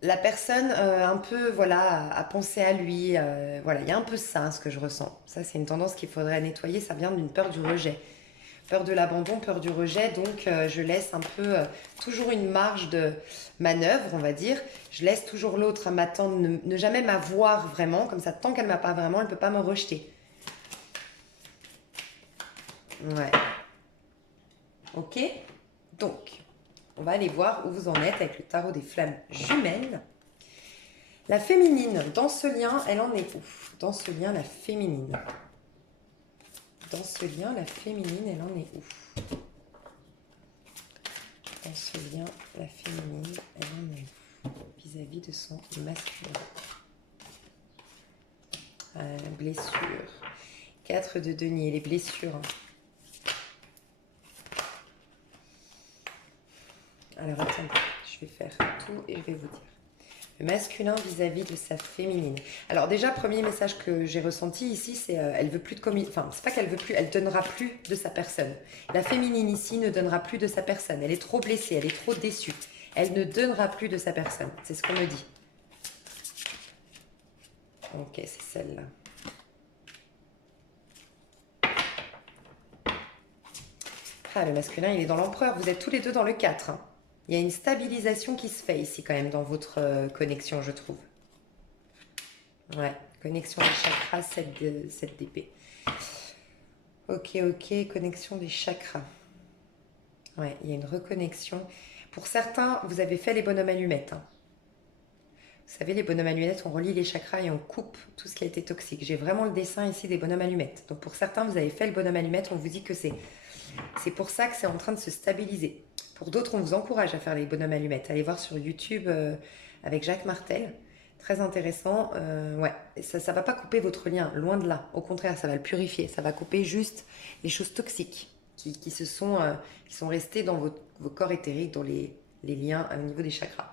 la personne un peu, voilà, à penser à lui. Voilà, il y a un peu ça, hein, ce que je ressens. Ça, c'est une tendance qu'il faudrait nettoyer. Ça vient d'une peur du rejet. Peur de l'abandon, peur du rejet. Donc, je laisse un peu, toujours une marge de manœuvre, on va dire. Je laisse toujours l'autre à m'attendre, ne jamais m'avoir vraiment. Comme ça, tant qu'elle ne m'a pas vraiment, elle ne peut pas me rejeter. Ouais. Ok. Donc, on va aller voir où vous en êtes avec le tarot des flammes jumelles. La féminine, dans ce lien, elle en est où? Dans ce lien, la féminine. Dans ce lien, la féminine, elle en est où? Dans ce lien, la féminine, elle en est où? Vis-à-vis de son masculin. Blessure. 4 de denier, les blessures. Alors attendez, je vais faire tout et je vais vous dire. Le masculin vis-à-vis de sa féminine. Alors déjà, premier message que j'ai ressenti ici, c'est elle veut plus de enfin, c'est pas qu'elle veut plus, elle donnera plus de sa personne. La féminine ici ne donnera plus de sa personne. Elle est trop blessée, elle est trop déçue. Elle ne donnera plus de sa personne. C'est ce qu'on me dit. Ok, c'est celle-là. Ah, le masculin, il est dans l'empereur. Vous êtes tous les deux dans le 4, hein. Il y a une stabilisation qui se fait ici quand même dans votre connexion, je trouve. Ouais, connexion des chakras, 7 d'épée. Ok, ok, connexion des chakras. Ouais, il y a une reconnexion. Pour certains, vous avez fait les bonhommes allumettes, hein. Vous savez, les bonhommes allumettes, on relie les chakras et on coupe tout ce qui a été toxique. J'ai vraiment le dessin ici des bonhommes allumettes. Donc pour certains, vous avez fait le bonhomme allumette, on vous dit que c'est pour ça que c'est en train de se stabiliser. Pour d'autres, on vous encourage à faire les bonhommes allumettes. Allez voir sur YouTube avec Jacques Martel. très intéressant. Ouais, et ça ne va pas couper votre lien, loin de là. Au contraire, ça va le purifier. Ça va couper juste les choses toxiques qui sont restées dans vos corps éthériques, dans les liens au niveau des chakras.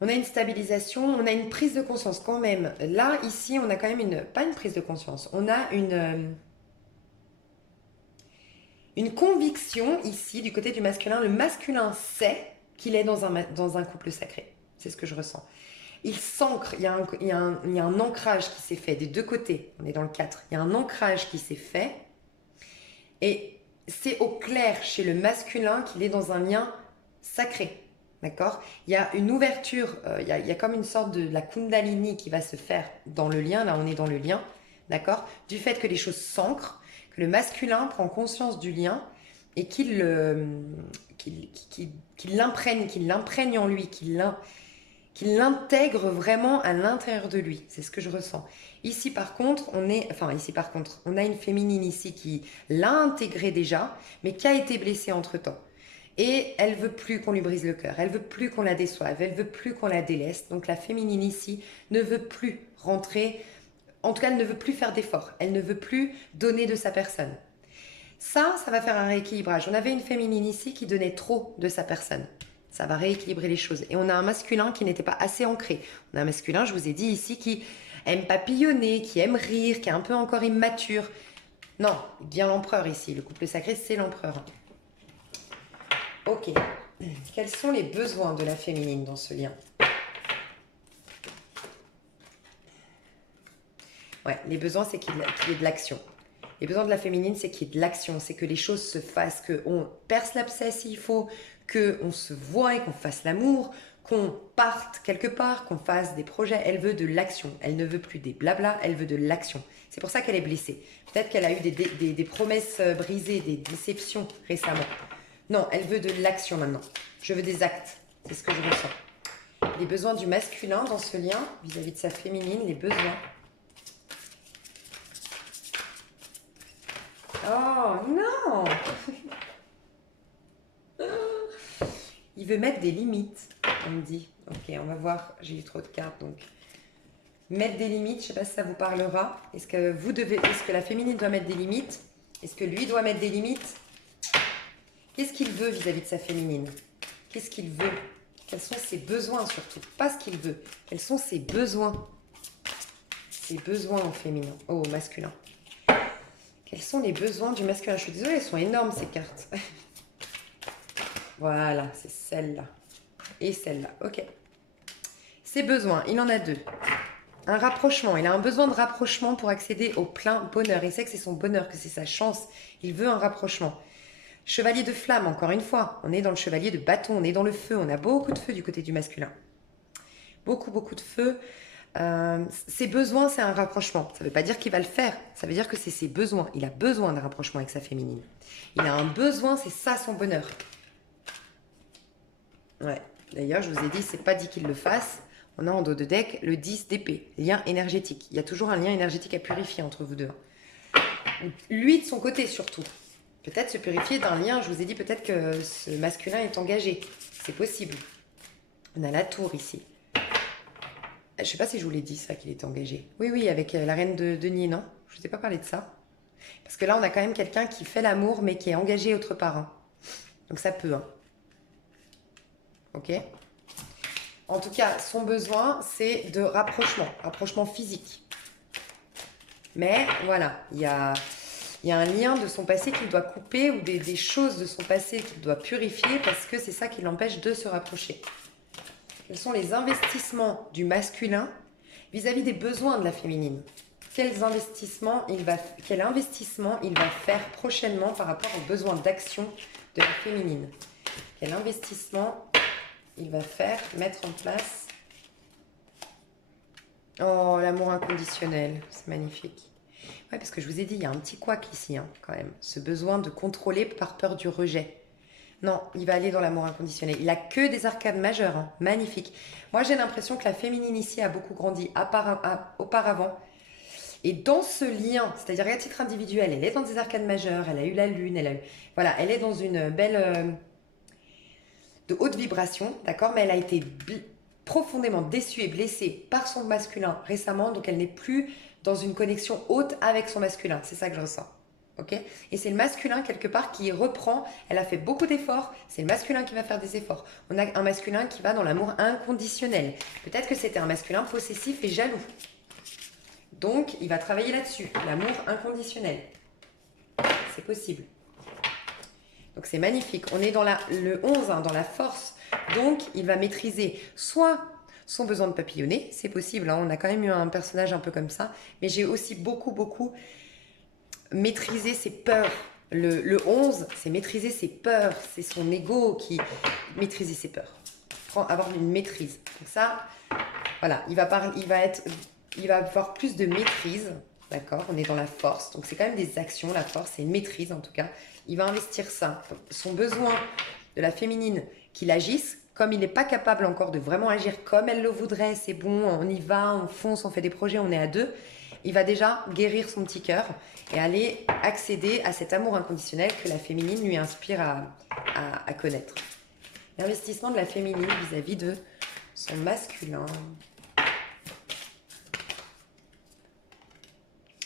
On a une stabilisation, on a une prise de conscience quand même. Là, ici, on a quand même pas une prise de conscience, on a une conviction ici du côté du masculin. Le masculin sait qu'il est dans un couple sacré. C'est ce que je ressens. Il s'ancre, il y a un ancrage qui s'est fait des deux côtés. On est dans le 4. Il y a un ancrage qui s'est fait. Et c'est au clair chez le masculin qu'il est dans un lien sacré. D'accord? Il y a une ouverture, il y a comme une sorte de la kundalini qui va se faire dans le lien. Là, on est dans le lien. D'accord? Du fait que les choses s'ancrent, que le masculin prend conscience du lien et qu'il l'imprègne en lui, qu'il l'intègre vraiment à l'intérieur de lui. C'est ce que je ressens. Ici par contre, on a une féminine ici qui l'a intégré déjà, mais qui a été blessée entre-temps. Et elle veut plus qu'on lui brise le cœur, elle veut plus qu'on la déçoive, elle veut plus qu'on la délaisse. Donc la féminine ici ne veut plus rentrer, en tout cas elle ne veut plus faire d'efforts, elle ne veut plus donner de sa personne. Ça va faire un rééquilibrage. On avait une féminine ici qui donnait trop de sa personne. Ça va rééquilibrer les choses. Et on a un masculin qui n'était pas assez ancré. On a un masculin, je vous ai dit ici, qui aime papillonner, qui aime rire, qui est un peu encore immature. Non, bien l'empereur ici. Le couple sacré, c'est l'empereur. Ok. Quels sont les besoins de la féminine dans ce lien? Ouais, les besoins, c'est qu'il y ait de l'action. Les besoins de la féminine, c'est qu'il y ait de l'action, c'est que les choses se fassent, qu'on perce l'abcès s'il faut, qu'on se voie et qu'on fasse l'amour, qu'on parte quelque part, qu'on fasse des projets. Elle veut de l'action. Elle ne veut plus des blabla, elle veut de l'action. C'est pour ça qu'elle est blessée. Peut-être qu'elle a eu des promesses brisées, des déceptions récemment. Non, elle veut de l'action maintenant. Je veux des actes. C'est ce que je ressens. Les besoins du masculin dans ce lien, vis-à-vis de sa féminine, les besoins. Oh non! Il veut mettre des limites, on me dit. Ok, on va voir. J'ai eu trop de cartes, donc. Mettre des limites, je ne sais pas si ça vous parlera. Est-ce que la féminine doit mettre des limites? Est-ce que lui doit mettre des limites? Qu'est-ce qu'il veut vis-à-vis de sa féminine? Qu'est-ce qu'il veut? Quels sont ses besoins surtout? Pas ce qu'il veut. Quels sont ses besoins? Ses besoins au féminin, au masculin. Quels sont les besoins du masculin? Je suis désolée, elles sont énormes ces cartes. Voilà, c'est celle-là. Et celle-là, ok. Ses besoins, il en a deux. Un rapprochement, il a un besoin de rapprochement pour accéder au plein bonheur. Il sait que c'est son bonheur, que c'est sa chance. Il veut un rapprochement. Chevalier de flamme, encore une fois. On est dans le chevalier de bâton, on est dans le feu. On a beaucoup de feu du côté du masculin. Beaucoup, beaucoup de feu. Ses besoins, c'est un rapprochement. Ça ne veut pas dire qu'il va le faire. Ça veut dire que c'est ses besoins. Il a besoin d'un rapprochement avec sa féminine. Il a un besoin, c'est ça son bonheur. Ouais. D'ailleurs, je vous ai dit, c'est pas dit qu'il le fasse. On a en dos de deck le 10 d'épée, lien énergétique. Il y a toujours un lien énergétique à purifier entre vous deux. Lui, de son côté, surtout. Peut-être se purifier d'un lien. Je vous ai dit peut-être que ce masculin est engagé. C'est possible. On a la tour ici. Je ne sais pas si je vous l'ai dit, ça, qu'il était engagé. Oui, oui, avec la reine de denier, non? Je ne vous ai pas parlé de ça. Parce que là, on a quand même quelqu'un qui fait l'amour, mais qui est engagé autre part. Hein. Donc ça peut. Hein. Ok? En tout cas, son besoin, c'est de rapprochement physique. Mais voilà, il y a un lien de son passé qu'il doit couper ou des choses de son passé qu'il doit purifier parce que c'est ça qui l'empêche de se rapprocher. Quels sont les investissements du masculin vis-à-vis des besoins de la féminine? Quel investissement il va faire prochainement par rapport aux besoins d'action de la féminine? Quel investissement il va mettre en place? Oh, l'amour inconditionnel, c'est magnifique. Ouais, parce que je vous ai dit, il y a un petit couac ici, hein, quand même. Ce besoin de contrôler par peur du rejet. Non, il va aller dans l'amour inconditionnel. Il a que des arcades majeures, hein. Magnifique. Moi, j'ai l'impression que la féminine ici a beaucoup grandi auparavant. Et dans ce lien, c'est-à-dire à titre individuel, elle est dans des arcades majeures, elle a eu la lune, elle est dans une belle... de haute vibration, d'accord? Mais elle a été profondément déçue et blessée par son masculin récemment, donc elle n'est plus dans une connexion haute avec son masculin. C'est ça que je ressens. Ok? Et c'est le masculin quelque part qui reprend, elle a fait beaucoup d'efforts, c'est le masculin qui va faire des efforts. On a un masculin qui va dans l'amour inconditionnel. Peut-être que c'était un masculin possessif et jaloux. Donc, il va travailler là-dessus, l'amour inconditionnel. C'est possible. Donc, c'est magnifique. On est dans le 11, hein, dans la force. Donc, il va maîtriser soit son besoin de papillonner, c'est possible, hein, on a quand même eu un personnage un peu comme ça, mais j'ai aussi beaucoup maîtrisé ses peurs. Le 11, c'est maîtriser ses peurs, c'est son ego qui maîtriser ses peurs. Avoir une maîtrise. Donc ça, voilà, il va avoir plus de maîtrise, d'accord? On est dans la force, donc c'est quand même des actions, la force, c'est une maîtrise en tout cas. Il va investir ça, son besoin de la féminine qu'il agisse, comme il n'est pas capable encore de vraiment agir comme elle le voudrait, c'est bon, on y va, on fonce, on fait des projets, on est à deux. Il va déjà guérir son petit cœur et aller accéder à cet amour inconditionnel que la féminine lui inspire à connaître. L'investissement de la féminine vis-à-vis de son masculin.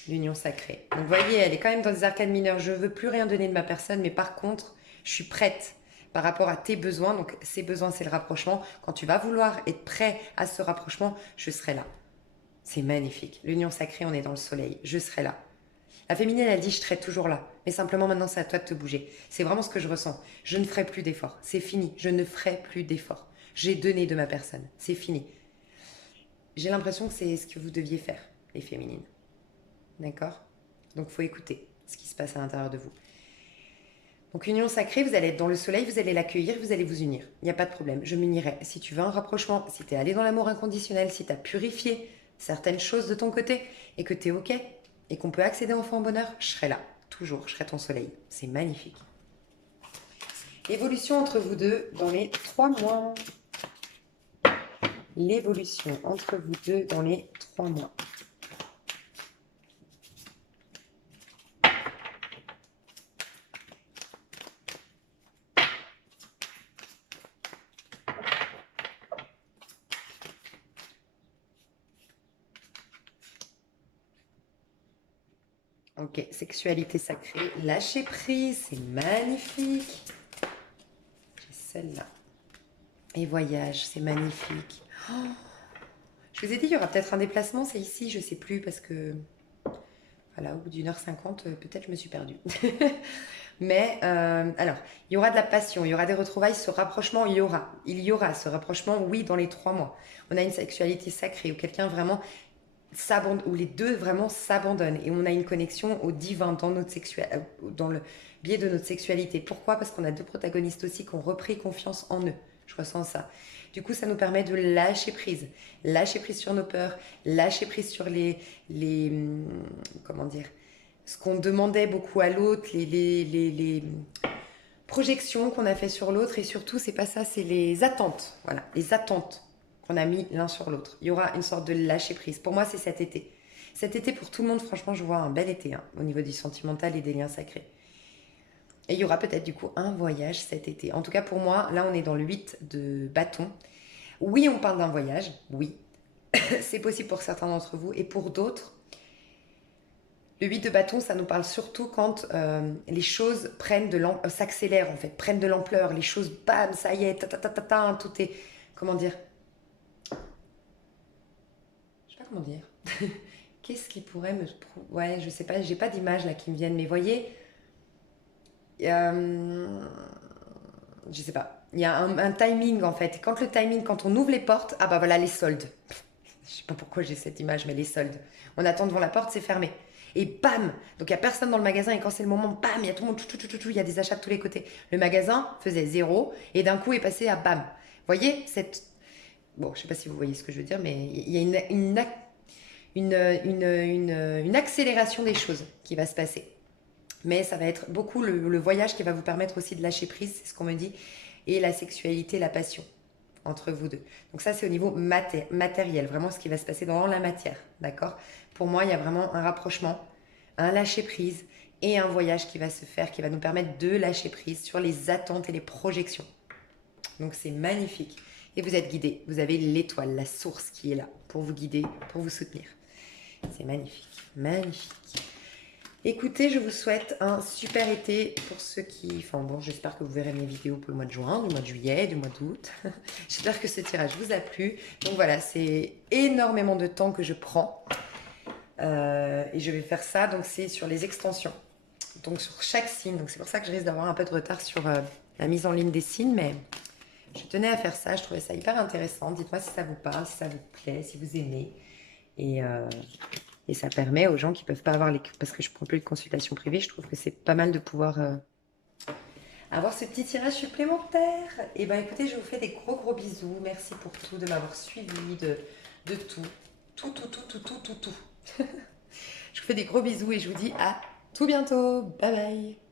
L'union sacrée. Donc, vous voyez, elle est quand même dans des arcades mineures. Je ne veux plus rien donner de ma personne, mais par contre, je suis prête par rapport à tes besoins. Donc, ces besoins, c'est le rapprochement. Quand tu vas vouloir être prêt à ce rapprochement, je serai là. C'est magnifique. L'union sacrée, on est dans le soleil. Je serai là. La féminine, elle dit, je serai toujours là. Mais simplement, maintenant, c'est à toi de te bouger. C'est vraiment ce que je ressens. Je ne ferai plus d'efforts. C'est fini. Je ne ferai plus d'efforts. J'ai donné de ma personne. C'est fini. J'ai l'impression que c'est ce que vous deviez faire, les féminines. D'accord? Donc, il faut écouter ce qui se passe à l'intérieur de vous. Donc, union sacrée, vous allez être dans le soleil, vous allez l'accueillir, vous allez vous unir. Il n'y a pas de problème, je m'unirai. Si tu veux un rapprochement, si tu es allé dans l'amour inconditionnel, si tu as purifié certaines choses de ton côté et que tu es OK et qu'on peut accéder enfin au bonheur, je serai là. Toujours, je serai ton soleil. C'est magnifique. L'évolution entre vous deux dans les 3 mois. L'évolution entre vous deux dans les 3 mois. Ok, sexualité sacrée, lâcher prise, c'est magnifique. J'ai celle-là. Et voyage, c'est magnifique. Oh, je vous ai dit, il y aura peut-être un déplacement, c'est ici, je ne sais plus, parce que, voilà, au bout d'une heure 50, peut-être je me suis perdue. Mais, alors, il y aura de la passion, il y aura des retrouvailles, ce rapprochement, il y aura ce rapprochement, oui, dans les 3 mois. On a une sexualité sacrée, où quelqu'un vraiment où les deux vraiment s'abandonnent et on a une connexion au divin dans dans le biais de notre sexualité. Pourquoi? Parce qu'on a 2 protagonistes aussi qui ont repris confiance en eux. Je ressens ça. Du coup, ça nous permet de lâcher prise sur nos peurs, lâcher prise sur comment dire, ce qu'on demandait beaucoup à l'autre, les projections qu'on a fait sur l'autre et surtout, c'est pas ça, c'est les attentes. Voilà, les attentes qu'on a mis l'un sur l'autre. Il y aura une sorte de lâcher prise. Pour moi, c'est cet été. Cet été, pour tout le monde, franchement, je vois un bel été hein, au niveau du sentimental et des liens sacrés. Et il y aura peut-être du coup un voyage cet été. En tout cas, pour moi, là, on est dans le 8 de bâton. Oui, on parle d'un voyage. Oui, c'est possible pour certains d'entre vous. Et pour d'autres, le 8 de bâton, ça nous parle surtout quand les choses s'accélèrent en fait, prennent de l'ampleur. Les choses, bam, ça y est, tout est... Comment dire? Comment dire? Qu'est-ce qui pourrait me... Ouais, je sais pas, j'ai pas d'image là qui me viennent, mais voyez, je sais pas, il y a un timing en fait. Quand le timing, quand on ouvre les portes, ah bah voilà les soldes. Je sais pas pourquoi j'ai cette image, mais les soldes. On attend devant la porte, c'est fermé. Et bam! Donc il n'y a personne dans le magasin et quand c'est le moment, bam! Il y a tout le monde, il y a des achats de tous les côtés. Le magasin faisait 0 et d'un coup est passé à bam. Vous voyez cette... Bon, je sais pas si vous voyez ce que je veux dire, mais il y a une accélération des choses qui va se passer. Mais ça va être beaucoup le voyage qui va vous permettre aussi de lâcher prise, c'est ce qu'on me dit, et la sexualité, la passion entre vous deux. Donc ça, c'est au niveau matériel, vraiment ce qui va se passer dans la matière, d'accord? Pour moi, il y a vraiment un rapprochement, un lâcher prise et un voyage qui va se faire, qui va nous permettre de lâcher prise sur les attentes et les projections. Donc c'est magnifique. Et vous êtes guidé. Vous avez l'étoile, la source qui est là pour vous guider, pour vous soutenir. C'est magnifique, magnifique. Écoutez, je vous souhaite un super été pour ceux qui... Enfin bon, j'espère que vous verrez mes vidéos pour le mois de juin, du mois de juillet, du mois d'août. J'espère que ce tirage vous a plu. Donc voilà, c'est énormément de temps que je prends. Et je vais faire ça, donc c'est sur les extensions. Donc sur chaque signe. Donc c'est pour ça que je risque d'avoir un peu de retard sur la mise en ligne des signes. Mais je tenais à faire ça, je trouvais ça hyper intéressant. Dites-moi si ça vous parle, si ça vous plaît, si vous aimez. Et ça permet aux gens qui ne peuvent pas avoir les... Parce que je ne prends plus de consultation privée, je trouve que c'est pas mal de pouvoir avoir ce petit tirage supplémentaire. Et bien écoutez, je vous fais des gros bisous. Merci pour tout, de m'avoir suivi, de tout. Tout. Je vous fais des gros bisous et je vous dis à tout bientôt. Bye bye.